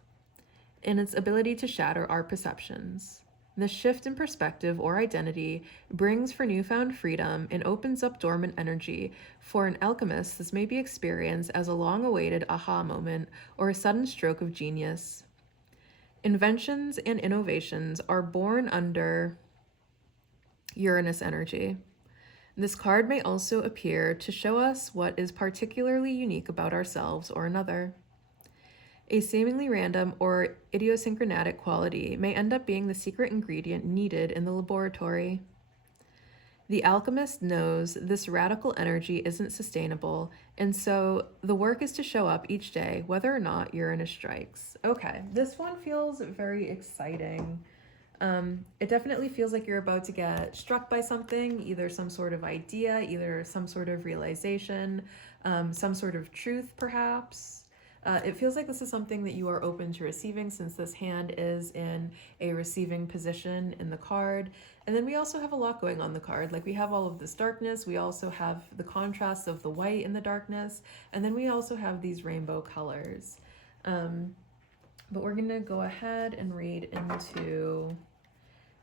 and its ability to shatter our perceptions. This shift in perspective or identity brings for newfound freedom and opens up dormant energy. For an alchemist, this may be experienced as a long-awaited aha moment or a sudden stroke of genius. Inventions and innovations are born under Uranus energy. This card may also appear to show us what is particularly unique about ourselves or another. A seemingly random or idiosyncratic quality may end up being the secret ingredient needed in the laboratory. The alchemist knows this radical energy isn't sustainable, and so the work is to show up each day, whether or not Uranus strikes. Okay, this one feels very exciting. It definitely feels like you're about to get struck by something, either some sort of idea, either some sort of realization, some sort of truth, perhaps. It feels like this is something that you are open to receiving since this hand is in a receiving position in the card. And then we also have a lot going on the card. Like we have all of this darkness, we also have the contrast of the white in the darkness, and then we also have these rainbow colors. But we're gonna go ahead and read into,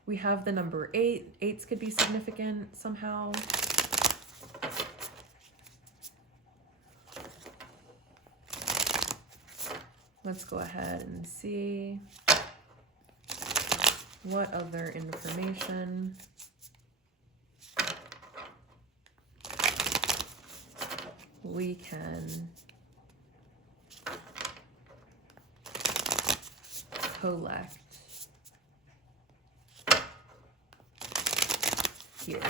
we have the number 8. 8s could be significant somehow. Let's go ahead and see what other information we can collect here.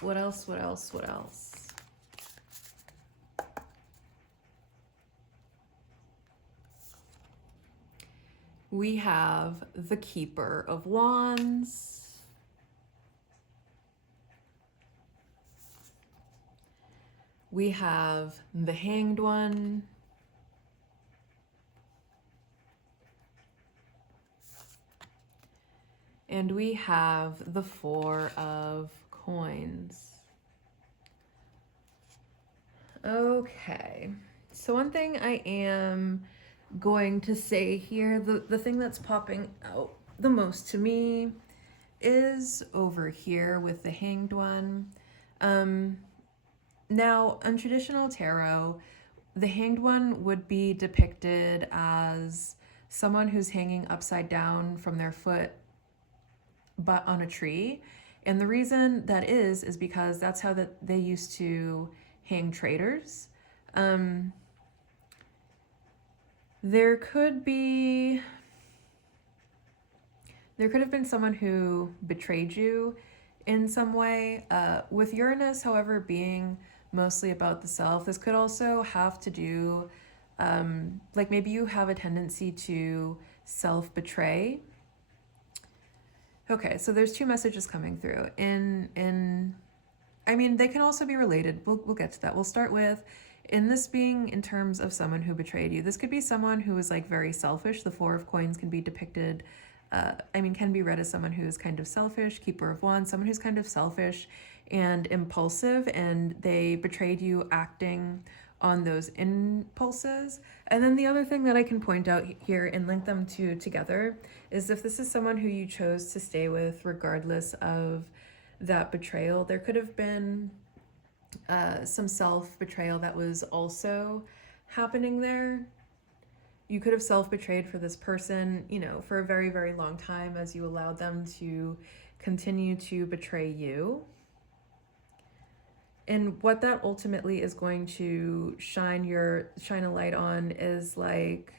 What else? What else? What else? We have the Keeper of Wands. We have the Hanged One. And we have the Four of Coins. Okay, so one thing I am going to say here, the thing that's popping out the most to me is over here with the Hanged One. Now, on traditional tarot, the Hanged One would be depicted as someone who's hanging upside down from their foot but on a tree. And the reason that is because that's how that they used to hang traitors. There could have been someone who betrayed you in some way. With Uranus, however, being mostly about the self, this could also have to do, like maybe you have a tendency to self-betray. Okay, so there's two messages coming through. I mean, they can also be related. We'll get to that. We'll start with, in this being in terms of someone who betrayed you, this could be someone who is like very selfish. The Four of Coins can be depicted, can be read as someone who is kind of selfish. Keeper of Wands, someone who's kind of selfish and impulsive, and they betrayed you acting on those impulses. And then the other thing that I can point out here and link them together is if this is someone who you chose to stay with regardless of that betrayal, there could have been some self-betrayal that was also happening there. You could have self-betrayed for this person, for a very, very long time as you allowed them to continue to betray you. And what that ultimately is going to shine a light on is like,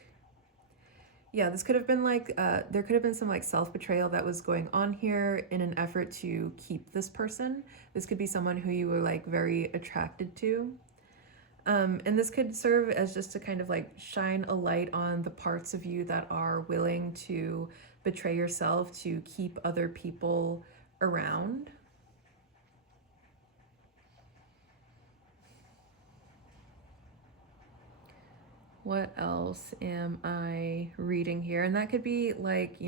yeah, this could have been like, there could have been some like self-betrayal that was going on here in an effort to keep this person. This could be someone who you were like very attracted to. And this could serve as just to kind of like shine a light on the parts of you that are willing to betray yourself to keep other people around. What else am I reading here? And that could be like,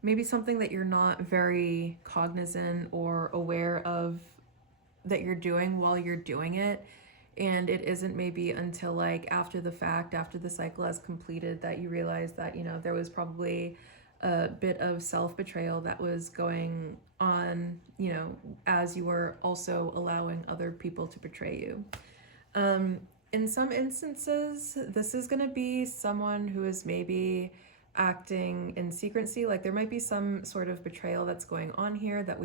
maybe something that you're not very cognizant or aware of that you're doing while you're doing it. And it isn't maybe until like after the fact, after the cycle has completed, that you realize that, there was probably a bit of self-betrayal that was going on, as you were also allowing other people to betray you. In some instances, this is going to be someone who is maybe acting in secrecy. Like there might be some sort of betrayal that's going on here that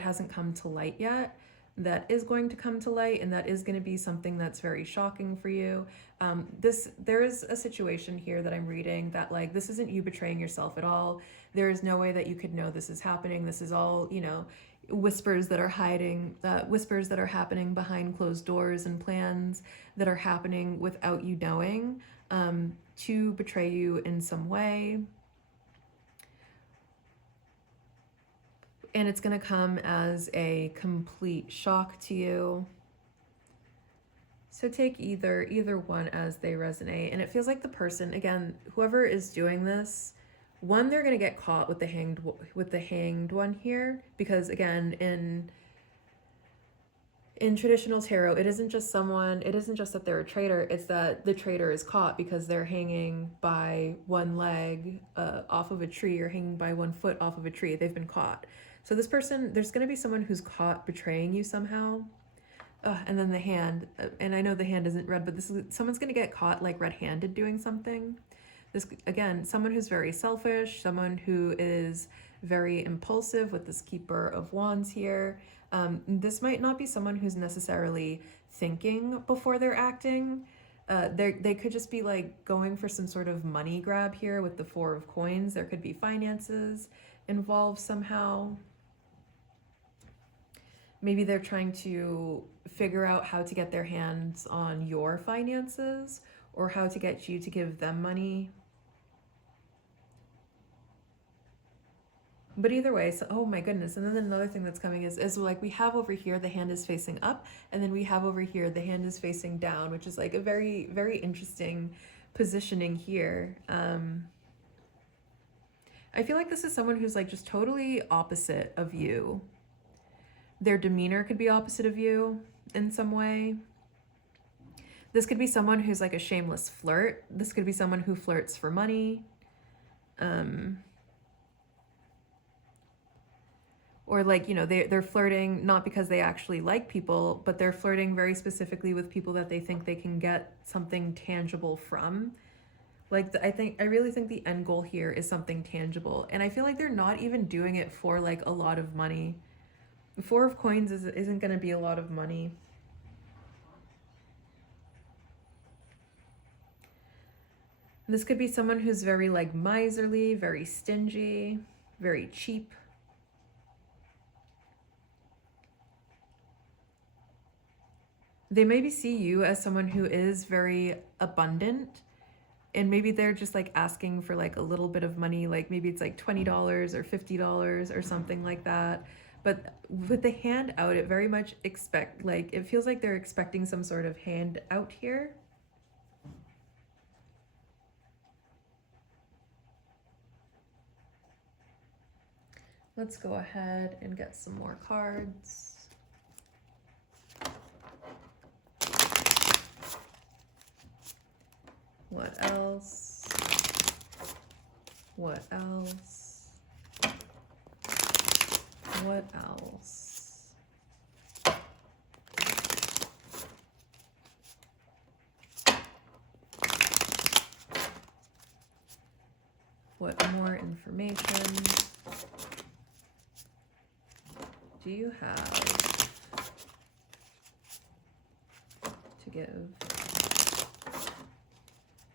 hasn't come to light yet, that is going to come to light, and that is going to be something that's very shocking for you. There is a situation here that I'm reading that like, this isn't you betraying yourself at all. There is no way that you could know this is happening. This is all, whispers that are happening behind closed doors, and plans that are happening without you knowing, to betray you in some way. And it's going to come as a complete shock to you. So take either one as they resonate. And it feels like the person, again, whoever is doing this, one, they're going to get caught with the hanged one here, because again, in traditional tarot, it isn't just that they're a traitor, it's that the traitor is caught because they're hanging by one leg off of a tree, or hanging by one foot off of a tree. They've been caught. So this person, there's going to be someone who's caught betraying you somehow. And then the hand, and I know the hand isn't red, but someone's going to get caught like red-handed doing something. This, again, someone who's very selfish, someone who is very impulsive with this Keeper of Wands here. This might not be someone who's necessarily thinking before they're acting. They could just be like going for some sort of money grab here with the Four of Coins. There could be finances involved somehow. Maybe they're trying to figure out how to get their hands on your finances or how to get you to give them money. But either way, so oh my goodness. And then another thing that's coming is like we have over here the hand is facing up, and then we have over here the hand is facing down, which is like a very, very interesting positioning here. I feel like this is someone who's like just totally opposite of you. Their demeanor could be opposite of you in some way. This could be someone who's like a shameless flirt. This could be someone who flirts for money. Or like, you know, they're flirting not because they actually like people, but they're flirting very specifically with people that they think they can get something tangible from. Like, I really think the end goal here is something tangible. And I feel like they're not even doing it for like a lot of money. The Four of Coins isn't going to be a lot of money. This could be someone who's very like miserly, very stingy, very cheap. They maybe see you as someone who is very abundant, and maybe they're just like asking for like a little bit of money, like maybe it's like $20 or $50 or something like that. But with the hand out, it very much it feels like they're expecting some sort of hand out here. Let's go ahead and get some more cards. What else? What else? What else? What more information do you have to give?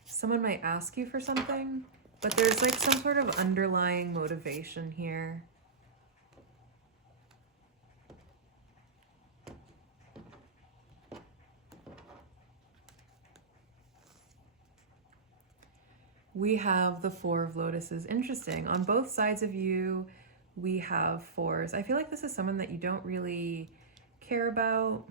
Someone might ask you for something, but there's like some sort of underlying motivation here. We have the Four of Lotuses. Interesting. On both sides of you, we have fours. I feel like this is someone that you don't really care about.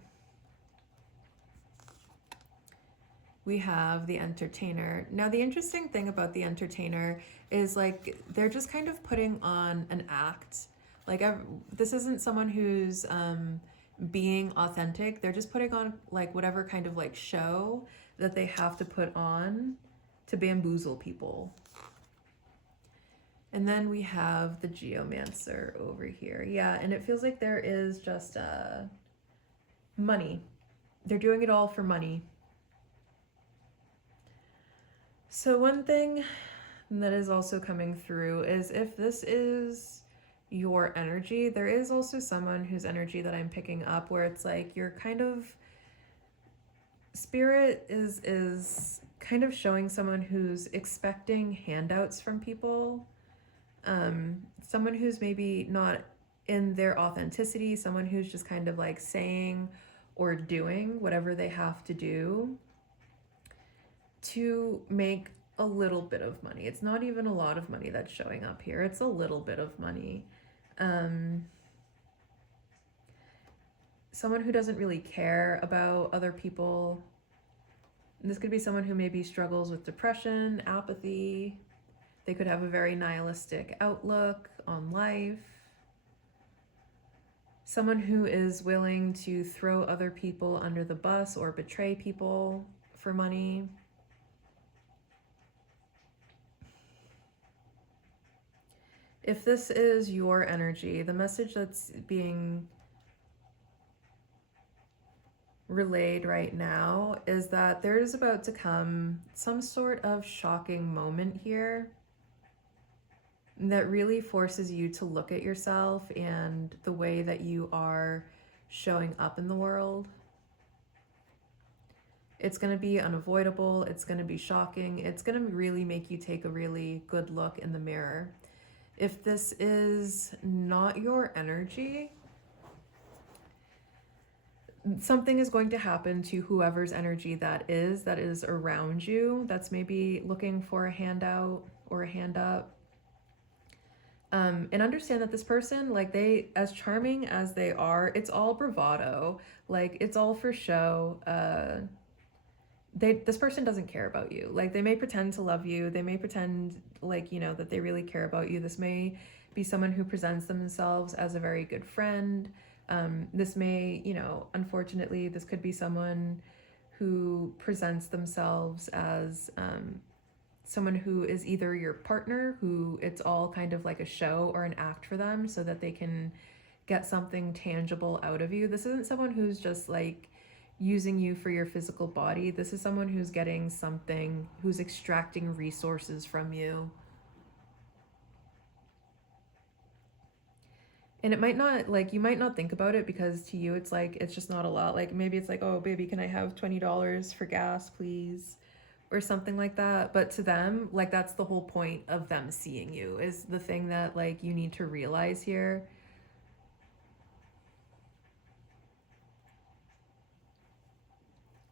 We have the Entertainer. Now, the interesting thing about the Entertainer is like they're just kind of putting on an act. Like this isn't someone who's being authentic. They're just putting on like whatever kind of like show that they have to put on to bamboozle people. And then we have the Geomancer over here. Yeah, and it feels like there is just money. They're doing it all for money. So one thing that is also coming through is if this is your energy, there is also someone whose energy that I'm picking up where it's like you're kind of, spirit is kind of showing someone who's expecting handouts from people. Someone who's maybe not in their authenticity, someone who's just kind of like saying or doing whatever they have to do to make a little bit of money. It's not even a lot of money that's showing up here. It's a little bit of money. Someone who doesn't really care about other people. And this could be someone who maybe struggles with depression, apathy. They could have a very nihilistic outlook on life. Someone who is willing to throw other people under the bus or betray people for money. If this is your energy, the message that's being relayed right now is that there is about to come some sort of shocking moment here that really forces you to look at yourself and the way that you are showing up in the world. It's going to be unavoidable. It's going to be shocking. It's going to really make you take a really good look in the mirror. If this is not your energy, something is going to happen to whoever's energy that is around you, that's maybe looking for a handout or a hand up. And understand that this person, like, they, as charming as they are, it's all bravado. Like, it's all for show. This person doesn't care about you. Like, they may pretend to love you. They may pretend, like, you know, that they really care about you. This may be someone who presents themselves as a very good friend. This may, you know, unfortunately, this could be someone who presents themselves as someone who is either your partner, who it's all kind of like a show or an act for them so that they can get something tangible out of you. This isn't someone who's just like using you for your physical body. This is someone who's getting something, who's extracting resources from you. And it might not, like, you might not think about it because to you it's like, it's just not a lot. Like, maybe it's like, oh baby, can I have $20 for gas please, or something like that. But to them, like, that's the whole point of them seeing you, is the thing that, like, you need to realize here.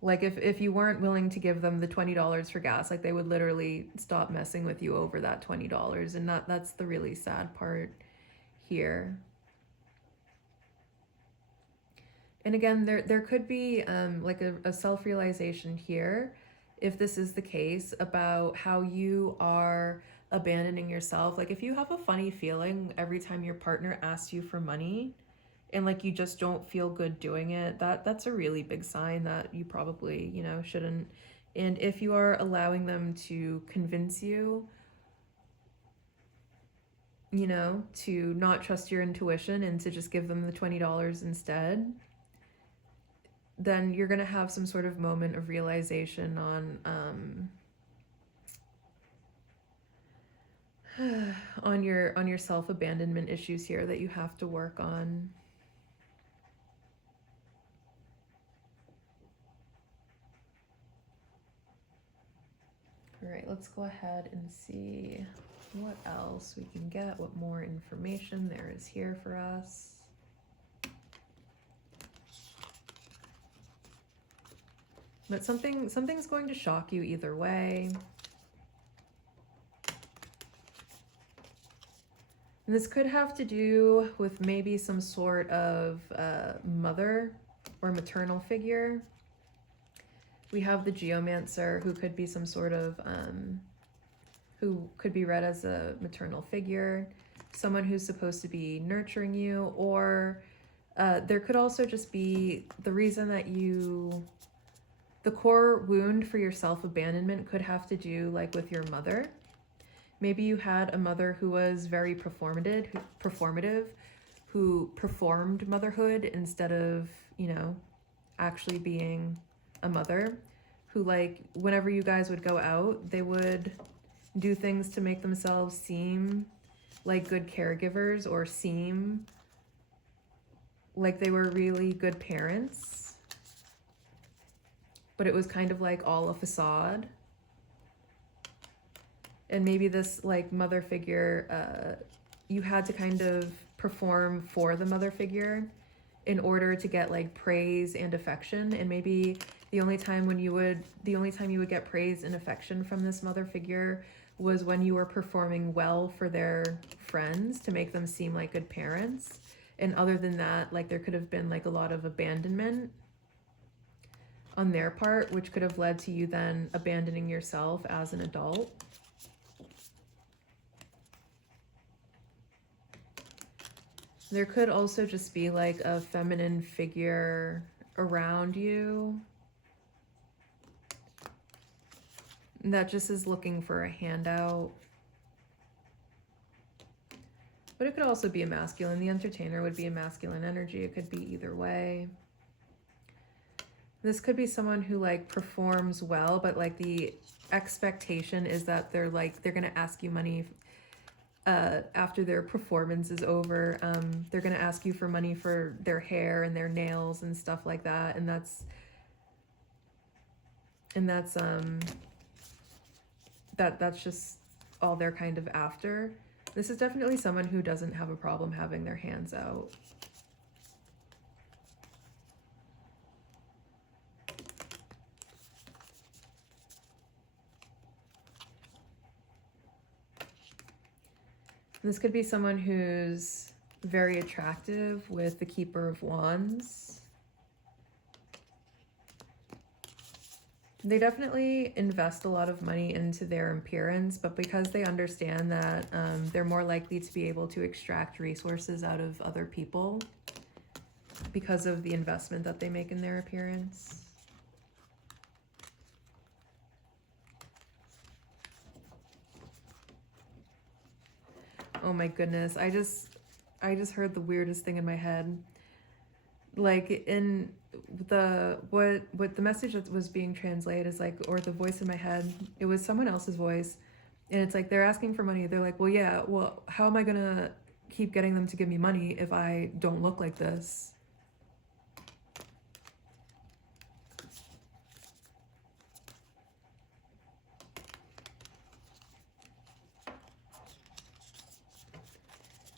Like, if you weren't willing to give them the $20 for gas, like, they would literally stop messing with you over that $20. And that's the really sad part here. And again, there could be like a self-realization here, if this is the case, about how you are abandoning yourself. Like, if you have a funny feeling every time your partner asks you for money and, like, you just don't feel good doing it, that's a really big sign that you probably, you know, shouldn't. And if you are allowing them to convince you, you know, to not trust your intuition and to just give them the $20 instead, then you're going to have some sort of moment of realization on your self-abandonment issues here that you have to work on. All right, let's go ahead and see what else we can get, what more information there is here for us. But something's going to shock you either way. And this could have to do with maybe some sort of mother or maternal figure. We have the geomancer, who could be some sort of, who could be read as a maternal figure, someone who's supposed to be nurturing you, or there could also just be the reason that the core wound for your self-abandonment could have to do, like, with your mother. Maybe you had a mother who was very performative, who performed motherhood instead of, you know, actually being a mother, who, like, whenever you guys would go out, they would do things to make themselves seem like good caregivers or seem like they were really good parents. But it was kind of like all a facade. And maybe this, like, mother figure, you had to kind of perform for the mother figure in order to get, like, praise and affection. And maybe the only time you would get praise and affection from this mother figure was when you were performing well for their friends to make them seem like good parents. And other than that, like, there could have been, like, a lot of abandonment on their part, which could have led to you then abandoning yourself as an adult. There could also just be, like, a feminine figure around you that just is looking for a handout. But it could also be a masculine. The entertainer would be a masculine energy. It could be either way. This could be someone who, like, performs well, but, like, the expectation is that they're going to ask you money after their performance is over. They're going to ask you for money for their hair and their nails and stuff like that. And that's just all they're kind of after. This is definitely someone who doesn't have a problem having their hands out. This could be someone who's very attractive with the Keeper of Wands. They definitely invest a lot of money into their appearance, but because they understand that they're more likely to be able to extract resources out of other people because of the investment that they make in their appearance. Oh my goodness, I just heard the weirdest thing in my head. Like in what the message that was being translated is like, or the voice in my head, it was someone else's voice, and it's like they're asking for money. They're like, well, yeah, well, how am I gonna keep getting them to give me money if I don't look like this?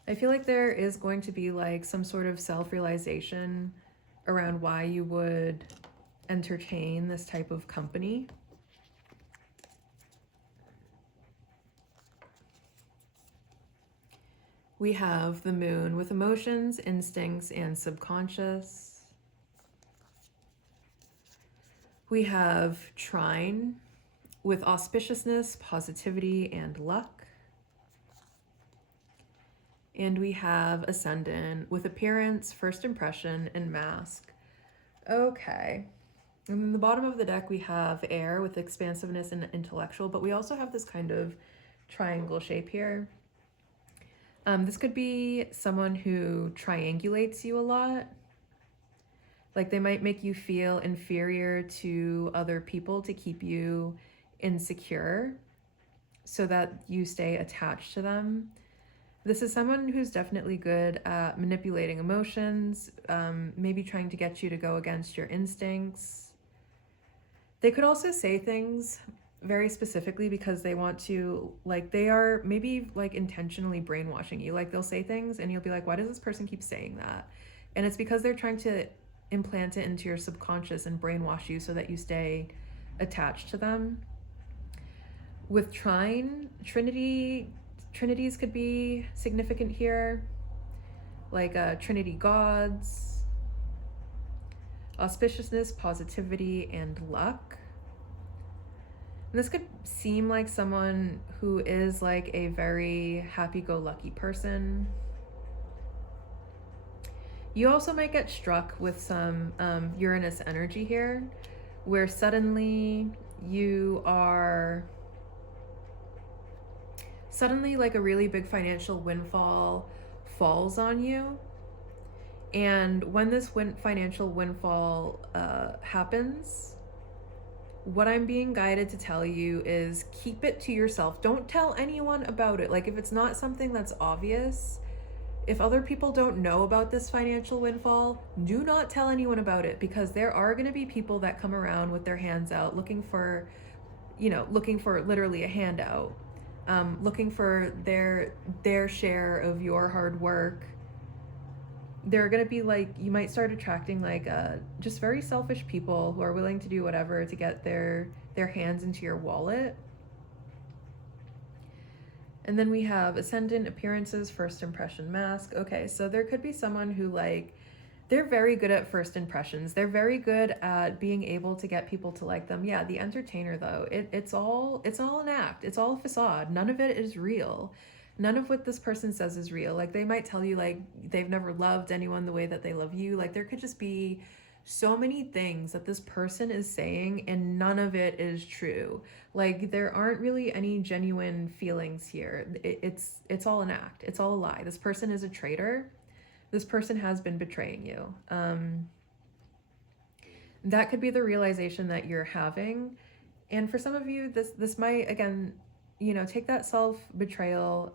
I feel like there is going to be like some sort of self-realization around why you would entertain this type of company. We have the Moon with emotions, instincts, and subconscious. We have Trine with auspiciousness, positivity, and luck. And we have Ascendant with appearance, first impression, and mask. Okay. And then the bottom of the deck, we have Air with expansiveness and intellectual, but we also have this kind of triangle shape here. This could be someone who triangulates you a lot. Like they might make you feel inferior to other people to keep you insecure so that you stay attached to them. This is someone who's definitely good at manipulating emotions, maybe trying to get you to go against your instincts. They could also say things very specifically because they want to, like, they are maybe like intentionally brainwashing you. Like they'll say things and you'll be like, why does this person keep saying that? And it's because they're trying to implant it into your subconscious and brainwash you so that you stay attached to them. With Trine, Trinities could be significant here, like Trinity gods, auspiciousness, positivity, and luck. And this could seem like someone who is like a very happy-go-lucky person. You also might get struck with some Uranus energy here, where suddenly like a really big financial windfall falls on you. And when this financial windfall happens, what I'm being guided to tell you is keep it to yourself. Don't tell anyone about it. Like if it's not something that's obvious, if other people don't know about this financial windfall, do not tell anyone about it, because there are going to be people that come around with their hands out looking for literally a handout. Looking for their share of your hard work. They're gonna be like, you might start attracting like just very selfish people who are willing to do whatever to get their hands into your wallet. And then we have Ascendant, appearances, first impression, mask. Okay, so there could be someone who like, they're very good at first impressions. They're very good at being able to get people to like them. Yeah, the entertainer though, it's all an act. It's all a facade. None of it is real. None of what this person says is real. Like they might tell you like they've never loved anyone the way that they love you. Like there could just be so many things that this person is saying and none of it is true. Like there aren't really any genuine feelings here. It's all an act. It's all a lie. This person is a traitor. This person has been betraying you. That could be the realization that you're having. And for some of you, this might, again, take that self-betrayal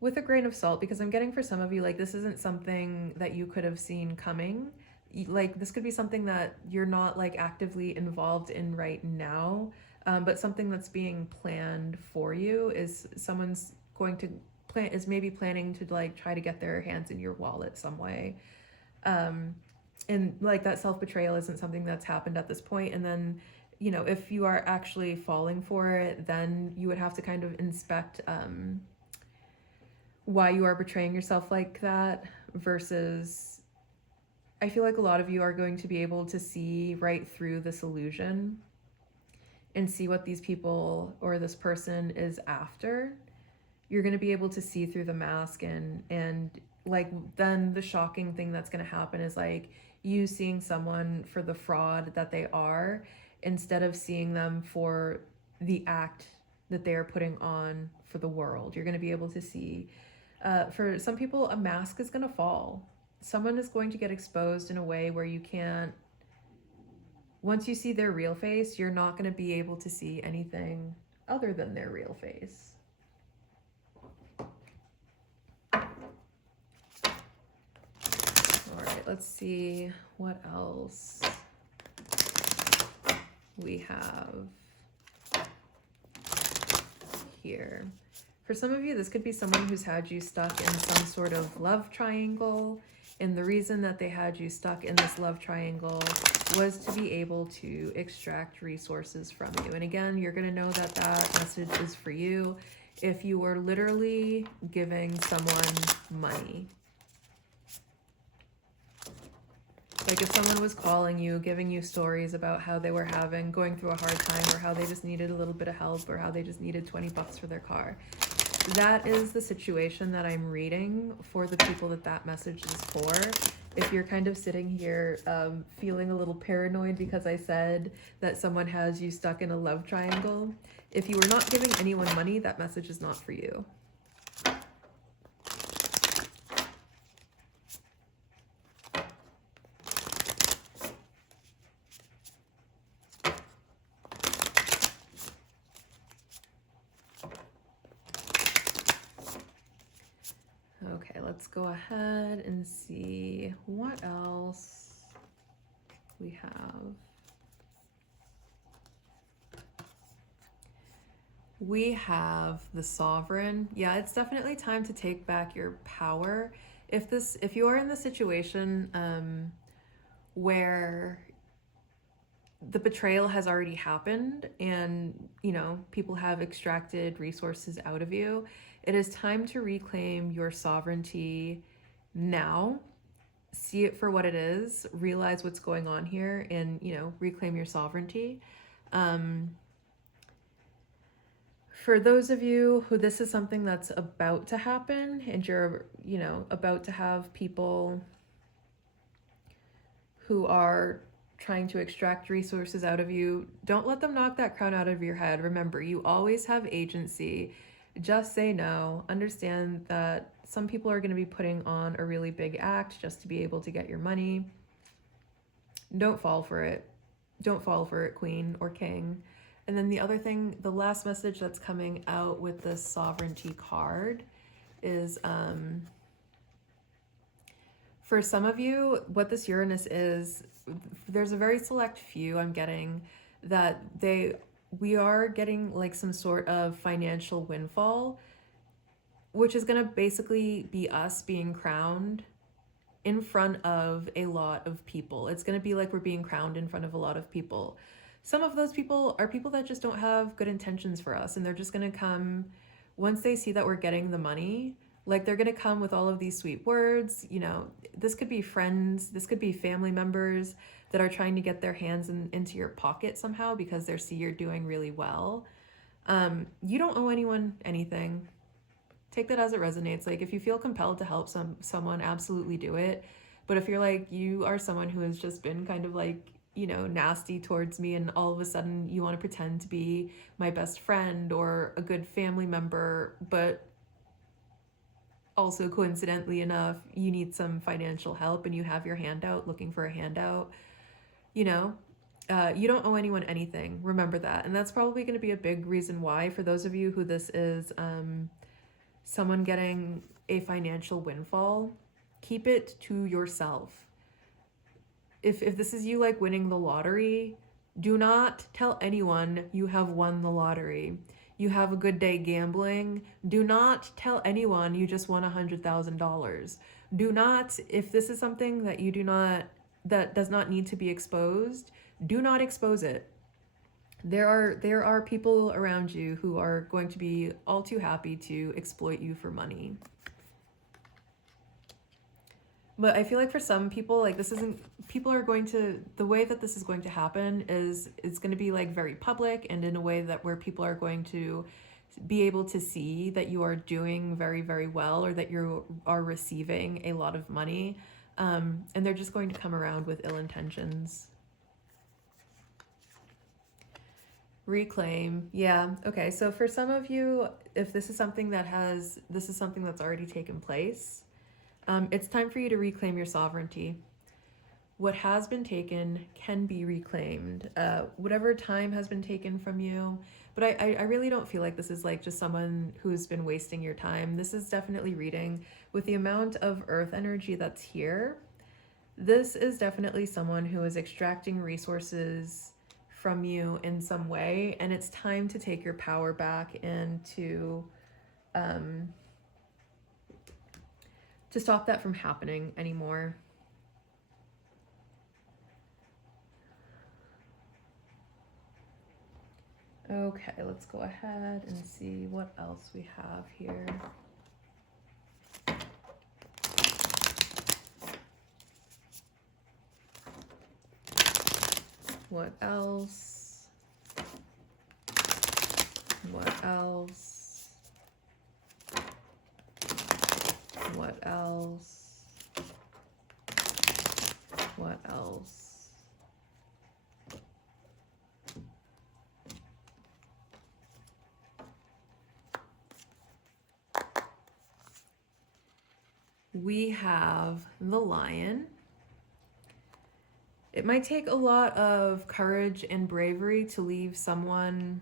with a grain of salt, because I'm getting for some of you, like, this isn't something that you could have seen coming. Like, this could be something that you're not, like, actively involved in right now, but something that's being planned for you is someone's going to is maybe planning to like try to get their hands in your wallet some way. And like that self-betrayal isn't something that's happened at this point. And then, if you are actually falling for it, then you would have to kind of inspect why you are portraying yourself like that, versus I feel like a lot of you are going to be able to see right through this illusion and see what these people or this person is after. You're going to be able to see through the mask, and like then the shocking thing that's going to happen is like you seeing someone for the fraud that they are, instead of seeing them for the act that they are putting on for the world. You're going to be able to see, for some people, a mask is going to fall. Someone is going to get exposed in a way where you can't, once you see their real face, you're not going to be able to see anything other than their real face. All right, let's see what else we have here. For some of you, this could be someone who's had you stuck in some sort of love triangle, and the reason that they had you stuck in this love triangle was to be able to extract resources from you. And again, you're going to know that that message is for you if you were literally giving someone money. Like if someone was calling you, giving you stories about how they were going through a hard time, or how they just needed a little bit of help, or how they just needed 20 bucks for their car. That is the situation that I'm reading for the people that message is for. If you're kind of sitting here feeling a little paranoid because I said that someone has you stuck in a love triangle, if you were not giving anyone money, that message is not for you. Okay, let's go ahead and see what else we have. We have the Sovereign. Yeah, it's definitely time to take back your power. If you are in the situation where the betrayal has already happened and, you know, people have extracted resources out of you, it is time to reclaim your sovereignty now. See it for what it is, realize what's going on here, and, you know, reclaim your sovereignty. For those of you who this is something that's about to happen, and you're, you know, about to have people who are trying to extract resources out of you, don't let them knock that crown out of your head. Remember, you always have agency. Just say no. Understand that some people are going to be putting on a really big act just to be able to get your money. Don't fall for it. Don't fall for it, Queen or King. And then the other thing, the last message that's coming out with this sovereignty card is, for some of you, what this Uranus is, there's a very select few I'm getting that we are getting like some sort of financial windfall, which is going to basically be us being crowned in front of a lot of people. It's going to be like we're being crowned in front of a lot of people. Some of those people are people that just don't have good intentions for us, and they're just going to come once they see that we're getting the money. Like they're going to come with all of these sweet words. You know, this could be friends, this could be family members that are trying to get their hands into your pocket somehow because they see you're doing really well. You don't owe anyone anything. Take that as it resonates. Like if you feel compelled to help someone, absolutely do it. But if you're like, you are someone who has just been kind of like, you know, nasty towards me, and all of a sudden you want to pretend to be my best friend or a good family member, but also coincidentally enough, you need some financial help and you have your hand out looking for a handout, you know, you don't owe anyone anything. Remember that. And that's probably going to be a big reason why, for those of you who this is someone getting a financial windfall, keep it to yourself. If this is you like winning the lottery, do not tell anyone you have won the lottery. You have a good day gambling. Do not tell anyone you just won $100,000. Do not, if this is something that that does not need to be exposed, do not expose it. There are people around you who are going to be all too happy to exploit you for money. But I feel like for some people, like this isn't, people are going to, the way that this is going to happen is it's going to be like very public and in a way that where people are going to be able to see that you are doing very, very well, or that you are receiving a lot of money. And they're just going to come around with ill intentions. Reclaim. Yeah. Okay. So for some of you, if this is something this is something that's already taken place, it's time for you to reclaim your sovereignty. What has been taken can be reclaimed. Whatever time has been taken from you. But I really don't feel like this is like just someone who's been wasting your time. This is definitely reading with the amount of earth energy that's here. This is definitely someone who is extracting resources from you in some way, and it's time to take your power back and to stop that from happening anymore. Okay, let's go ahead and see what else we have here. What else? What else? What else? What else? We have the Lion. It might take a lot of courage and bravery to leave someone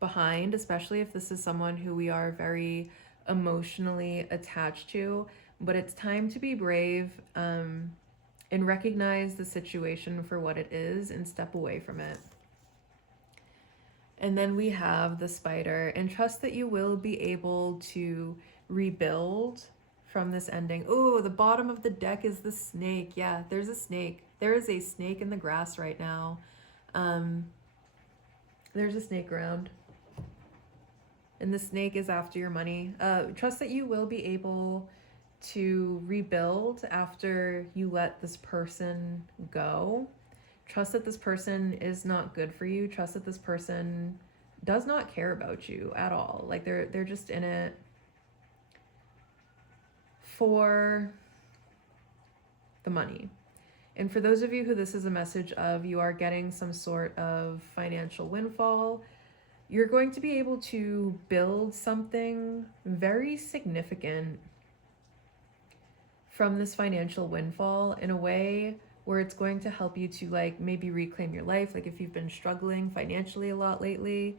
behind, especially if this is someone who we are very emotionally attached to. But it's time to be brave and recognize the situation for what it is and step away from it. And then we have the Spider, and trust that you will be able to rebuild from this ending. Oh, the bottom of the deck is the snake. Yeah, there's a snake. There is a snake in the grass right now. There's a snake around. And the snake is after your money. Trust that you will be able to rebuild after you let this person go. Trust that this person is not good for you. Trust that this person does not care about you at all. Like they're just in it for the money. And for those of you who this is a message of, you are getting some sort of financial windfall, you're going to be able to build something very significant from this financial windfall in a way where it's going to help you to like maybe reclaim your life. Like if you've been struggling financially a lot lately,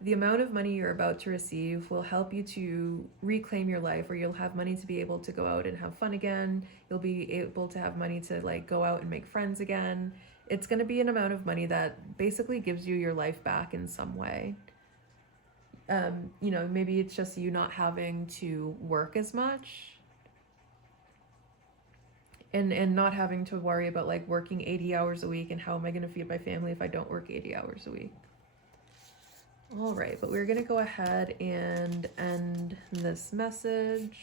the amount of money you're about to receive will help you to reclaim your life, or you'll have money to be able to go out and have fun again. You'll be able to have money to like go out and make friends again. It's going to be an amount of money that basically gives you your life back in some way. You know, maybe it's just you not having to work as much and not having to worry about like working 80 hours a week and how am I going to feed my family if I don't work 80 hours a week. All right, but we're going to go ahead and end this message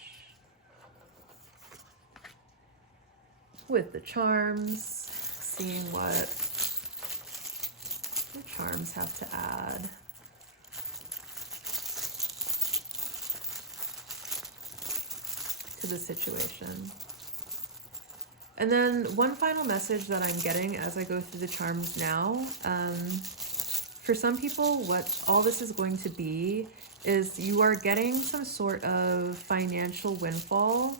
with the charms, seeing what the charms have to add. To the situation. And then one final message that I'm getting as I go through the charms now, for some people, what all this is going to be is you are getting some sort of financial windfall.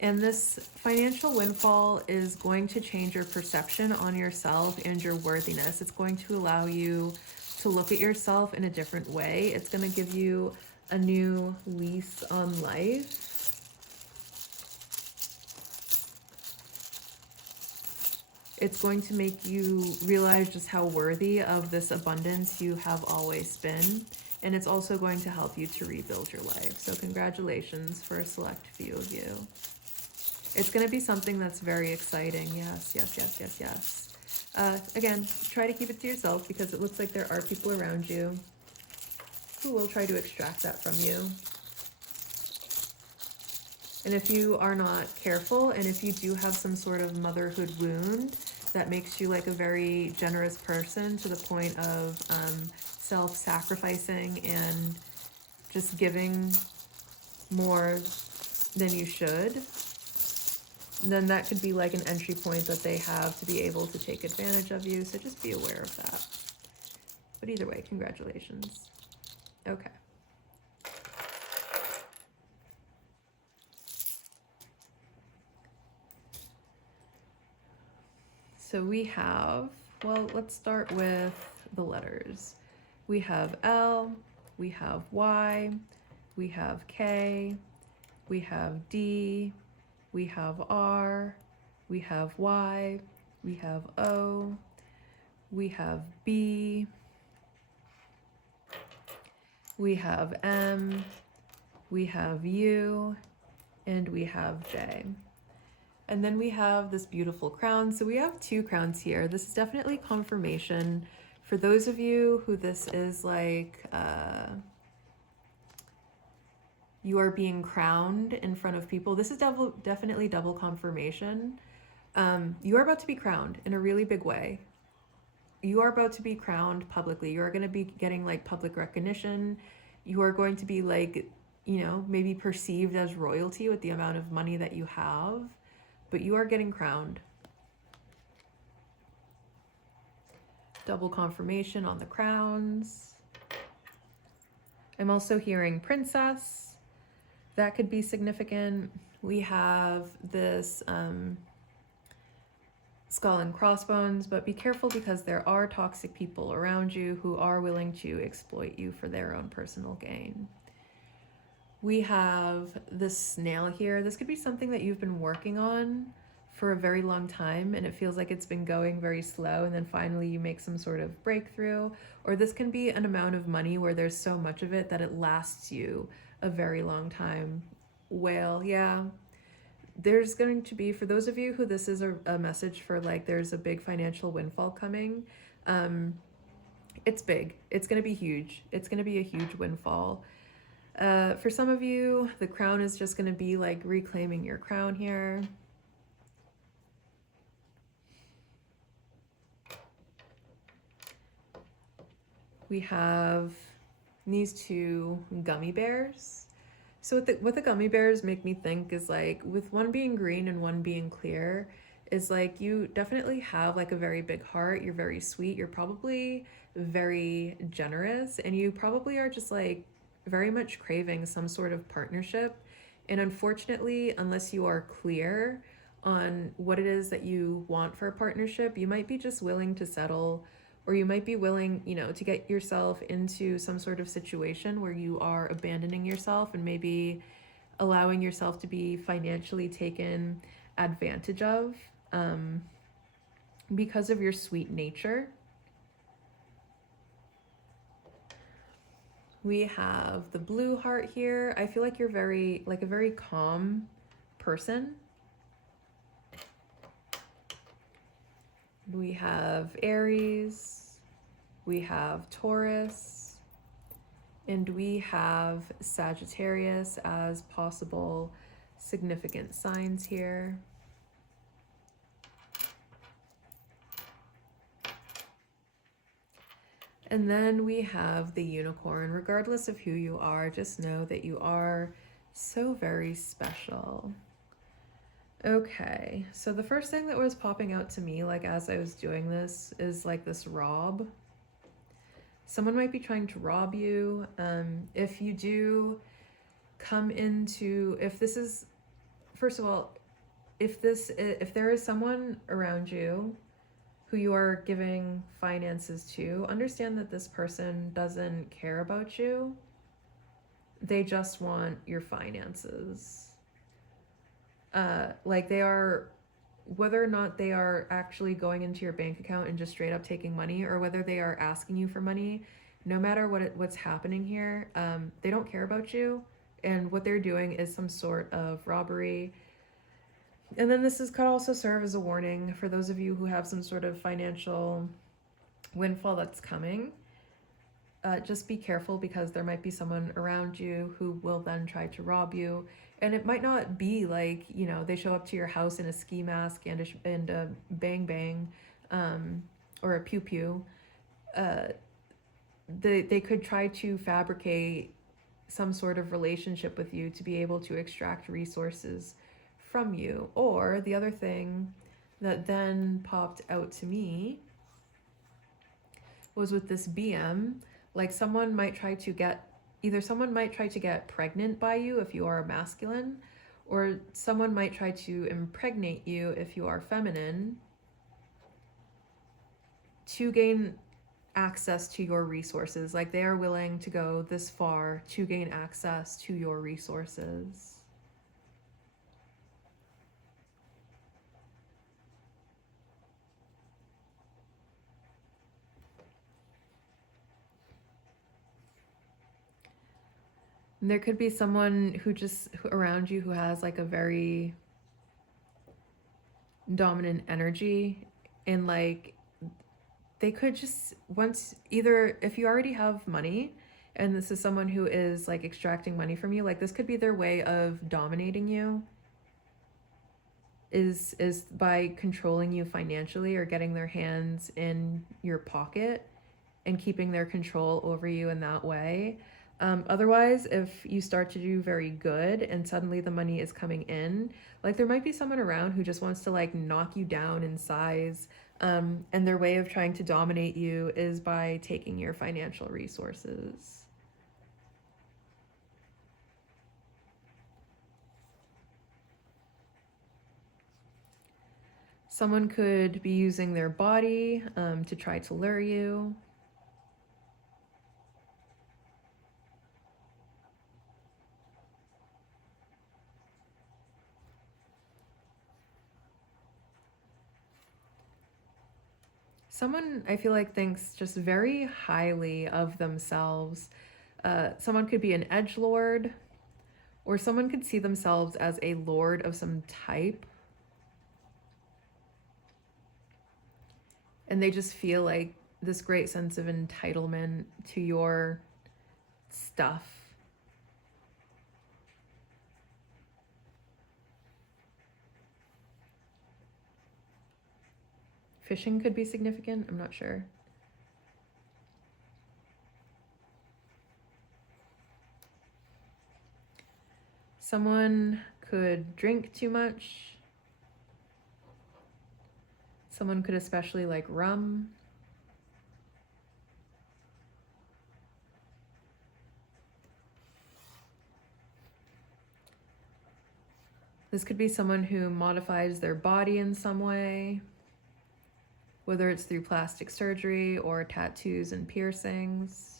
And this financial windfall is going to change your perception on yourself and your worthiness. It's going to allow you to look at yourself in a different way. It's going to give you a new lease on life. It's going to make you realize just how worthy of this abundance you have always been. And it's also going to help you to rebuild your life. So congratulations for a select few of you. It's going to be something that's very exciting. Yes, yes, yes, yes, yes. Again, try to keep it to yourself because it looks like there are people around you who will try to extract that from you. And if you are not careful, and if you do have some sort of motherhood wound that makes you like a very generous person to the point of self-sacrificing and just giving more than you should, then that could be like an entry point that they have to be able to take advantage of you. So just be aware of that. But either way, congratulations. Okay. So we have, well, let's start with the letters. We have L, we have Y, we have K, we have D, we have R, we have Y, we have O, we have B, we have M, we have U, and we have J. And then we have this beautiful crown. So we have 2 crowns here. This is definitely confirmation for those of you who this is like, you are being crowned in front of people. This is definitely double confirmation. You are about to be crowned in a really big way. You are about to be crowned publicly. You are going to be getting like public recognition. You are going to be like, you know, maybe perceived as royalty with the amount of money that you have, but you are getting crowned. Double confirmation on the crowns. I'm also hearing princess. That could be significant. We have this skull and crossbones, but be careful because there are toxic people around you who are willing to exploit you for their own personal gain. We have this snail here. This could be something that you've been working on for a very long time and it feels like it's been going very slow, and then finally you make some sort of breakthrough. Or this can be an amount of money where there's so much of it that it lasts you a very long time. Whale, yeah. There's going to be, for those of you who this is a message for, like there's a big financial windfall coming. It's big. It's going to be huge. It's going to be a huge windfall. For some of you, the crown is just going to be like reclaiming your crown here. We have these 2 gummy bears. So what the gummy bears make me think is like, with one being green and one being clear, is like you definitely have like a very big heart. You're very sweet. You're probably very generous, and you probably are just like very much craving some sort of partnership. And unfortunately, unless you are clear on what it is that you want for a partnership, you might be just willing to settle, or you might be willing, you know, to get yourself into some sort of situation where you are abandoning yourself and maybe allowing yourself to be financially taken advantage of because of your sweet nature. We have the blue heart here. I feel like you're very, like a very calm person. We have Aries, we have Taurus, and we have Sagittarius as possible significant signs here. And then we have the unicorn. Regardless of who you are, just know that you are so very special. Okay, so the first thing that was popping out to me, like as I was doing this, is like this rob. Someone might be trying to rob you. If you do come into, if this is, first of all, if there is someone around you who you are giving finances to, understand that this person doesn't care about you. They just want your finances. Like they are, whether or not they are actually going into your bank account and just straight up taking money, or whether they are asking you for money, no matter what's happening here, they don't care about you, and what they're doing is some sort of robbery. And then could also serve as a warning for those of you who have some sort of financial windfall that's coming. Just be careful, because there might be someone around you who will then try to rob you. And it might not be like, you know, they show up to your house in a ski mask and a bang bang, or a pew pew. Uh, they could try to fabricate some sort of relationship with you to be able to extract resources from you. Or the other thing that then popped out to me was with this BM, like someone might try to get, either someone might try to get pregnant by you if you are masculine, or someone might try to impregnate you if you are feminine, to gain access to your resources. Like they are willing to go this far to gain access to your resources. And there could be someone around you who has like a very dominant energy, and like they could just, once, either if you already have money and this is someone who is like extracting money from you, like this could be their way of dominating you, is by controlling you financially or getting their hands in your pocket and keeping their control over you in that way. Otherwise, if you start to do very good and suddenly the money is coming in, like there might be someone around who just wants to like knock you down in size. And their way of trying to dominate you is by taking your financial resources. Someone could be using their body to try to lure you. Someone, I feel like, thinks just very highly of themselves. Someone could be an edgelord, or someone could see themselves as a lord of some type. And they just feel like this great sense of entitlement to your stuff. Fishing could be significant, I'm not sure. Someone could drink too much. Someone could especially like rum. This could be someone who modifies their body in some way, whether it's through plastic surgery or tattoos and piercings.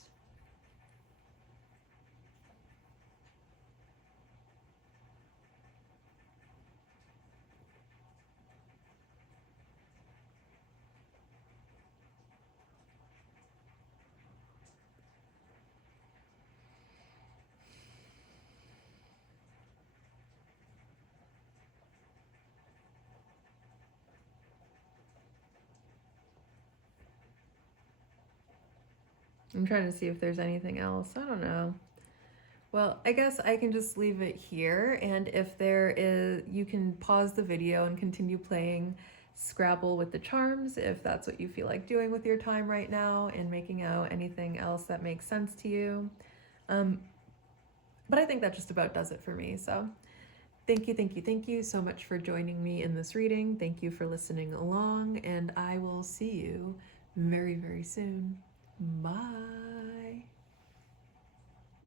I'm trying to see if there's anything else. I don't know. Well, I guess I can just leave it here, and if there is, you can pause the video and continue playing Scrabble with the charms if that's what you feel like doing with your time right now, and making out anything else that makes sense to you. But I think that just about does it for me. So thank you so much for joining me in this reading. Thank you for listening along, and I will see you very, very soon. Bye.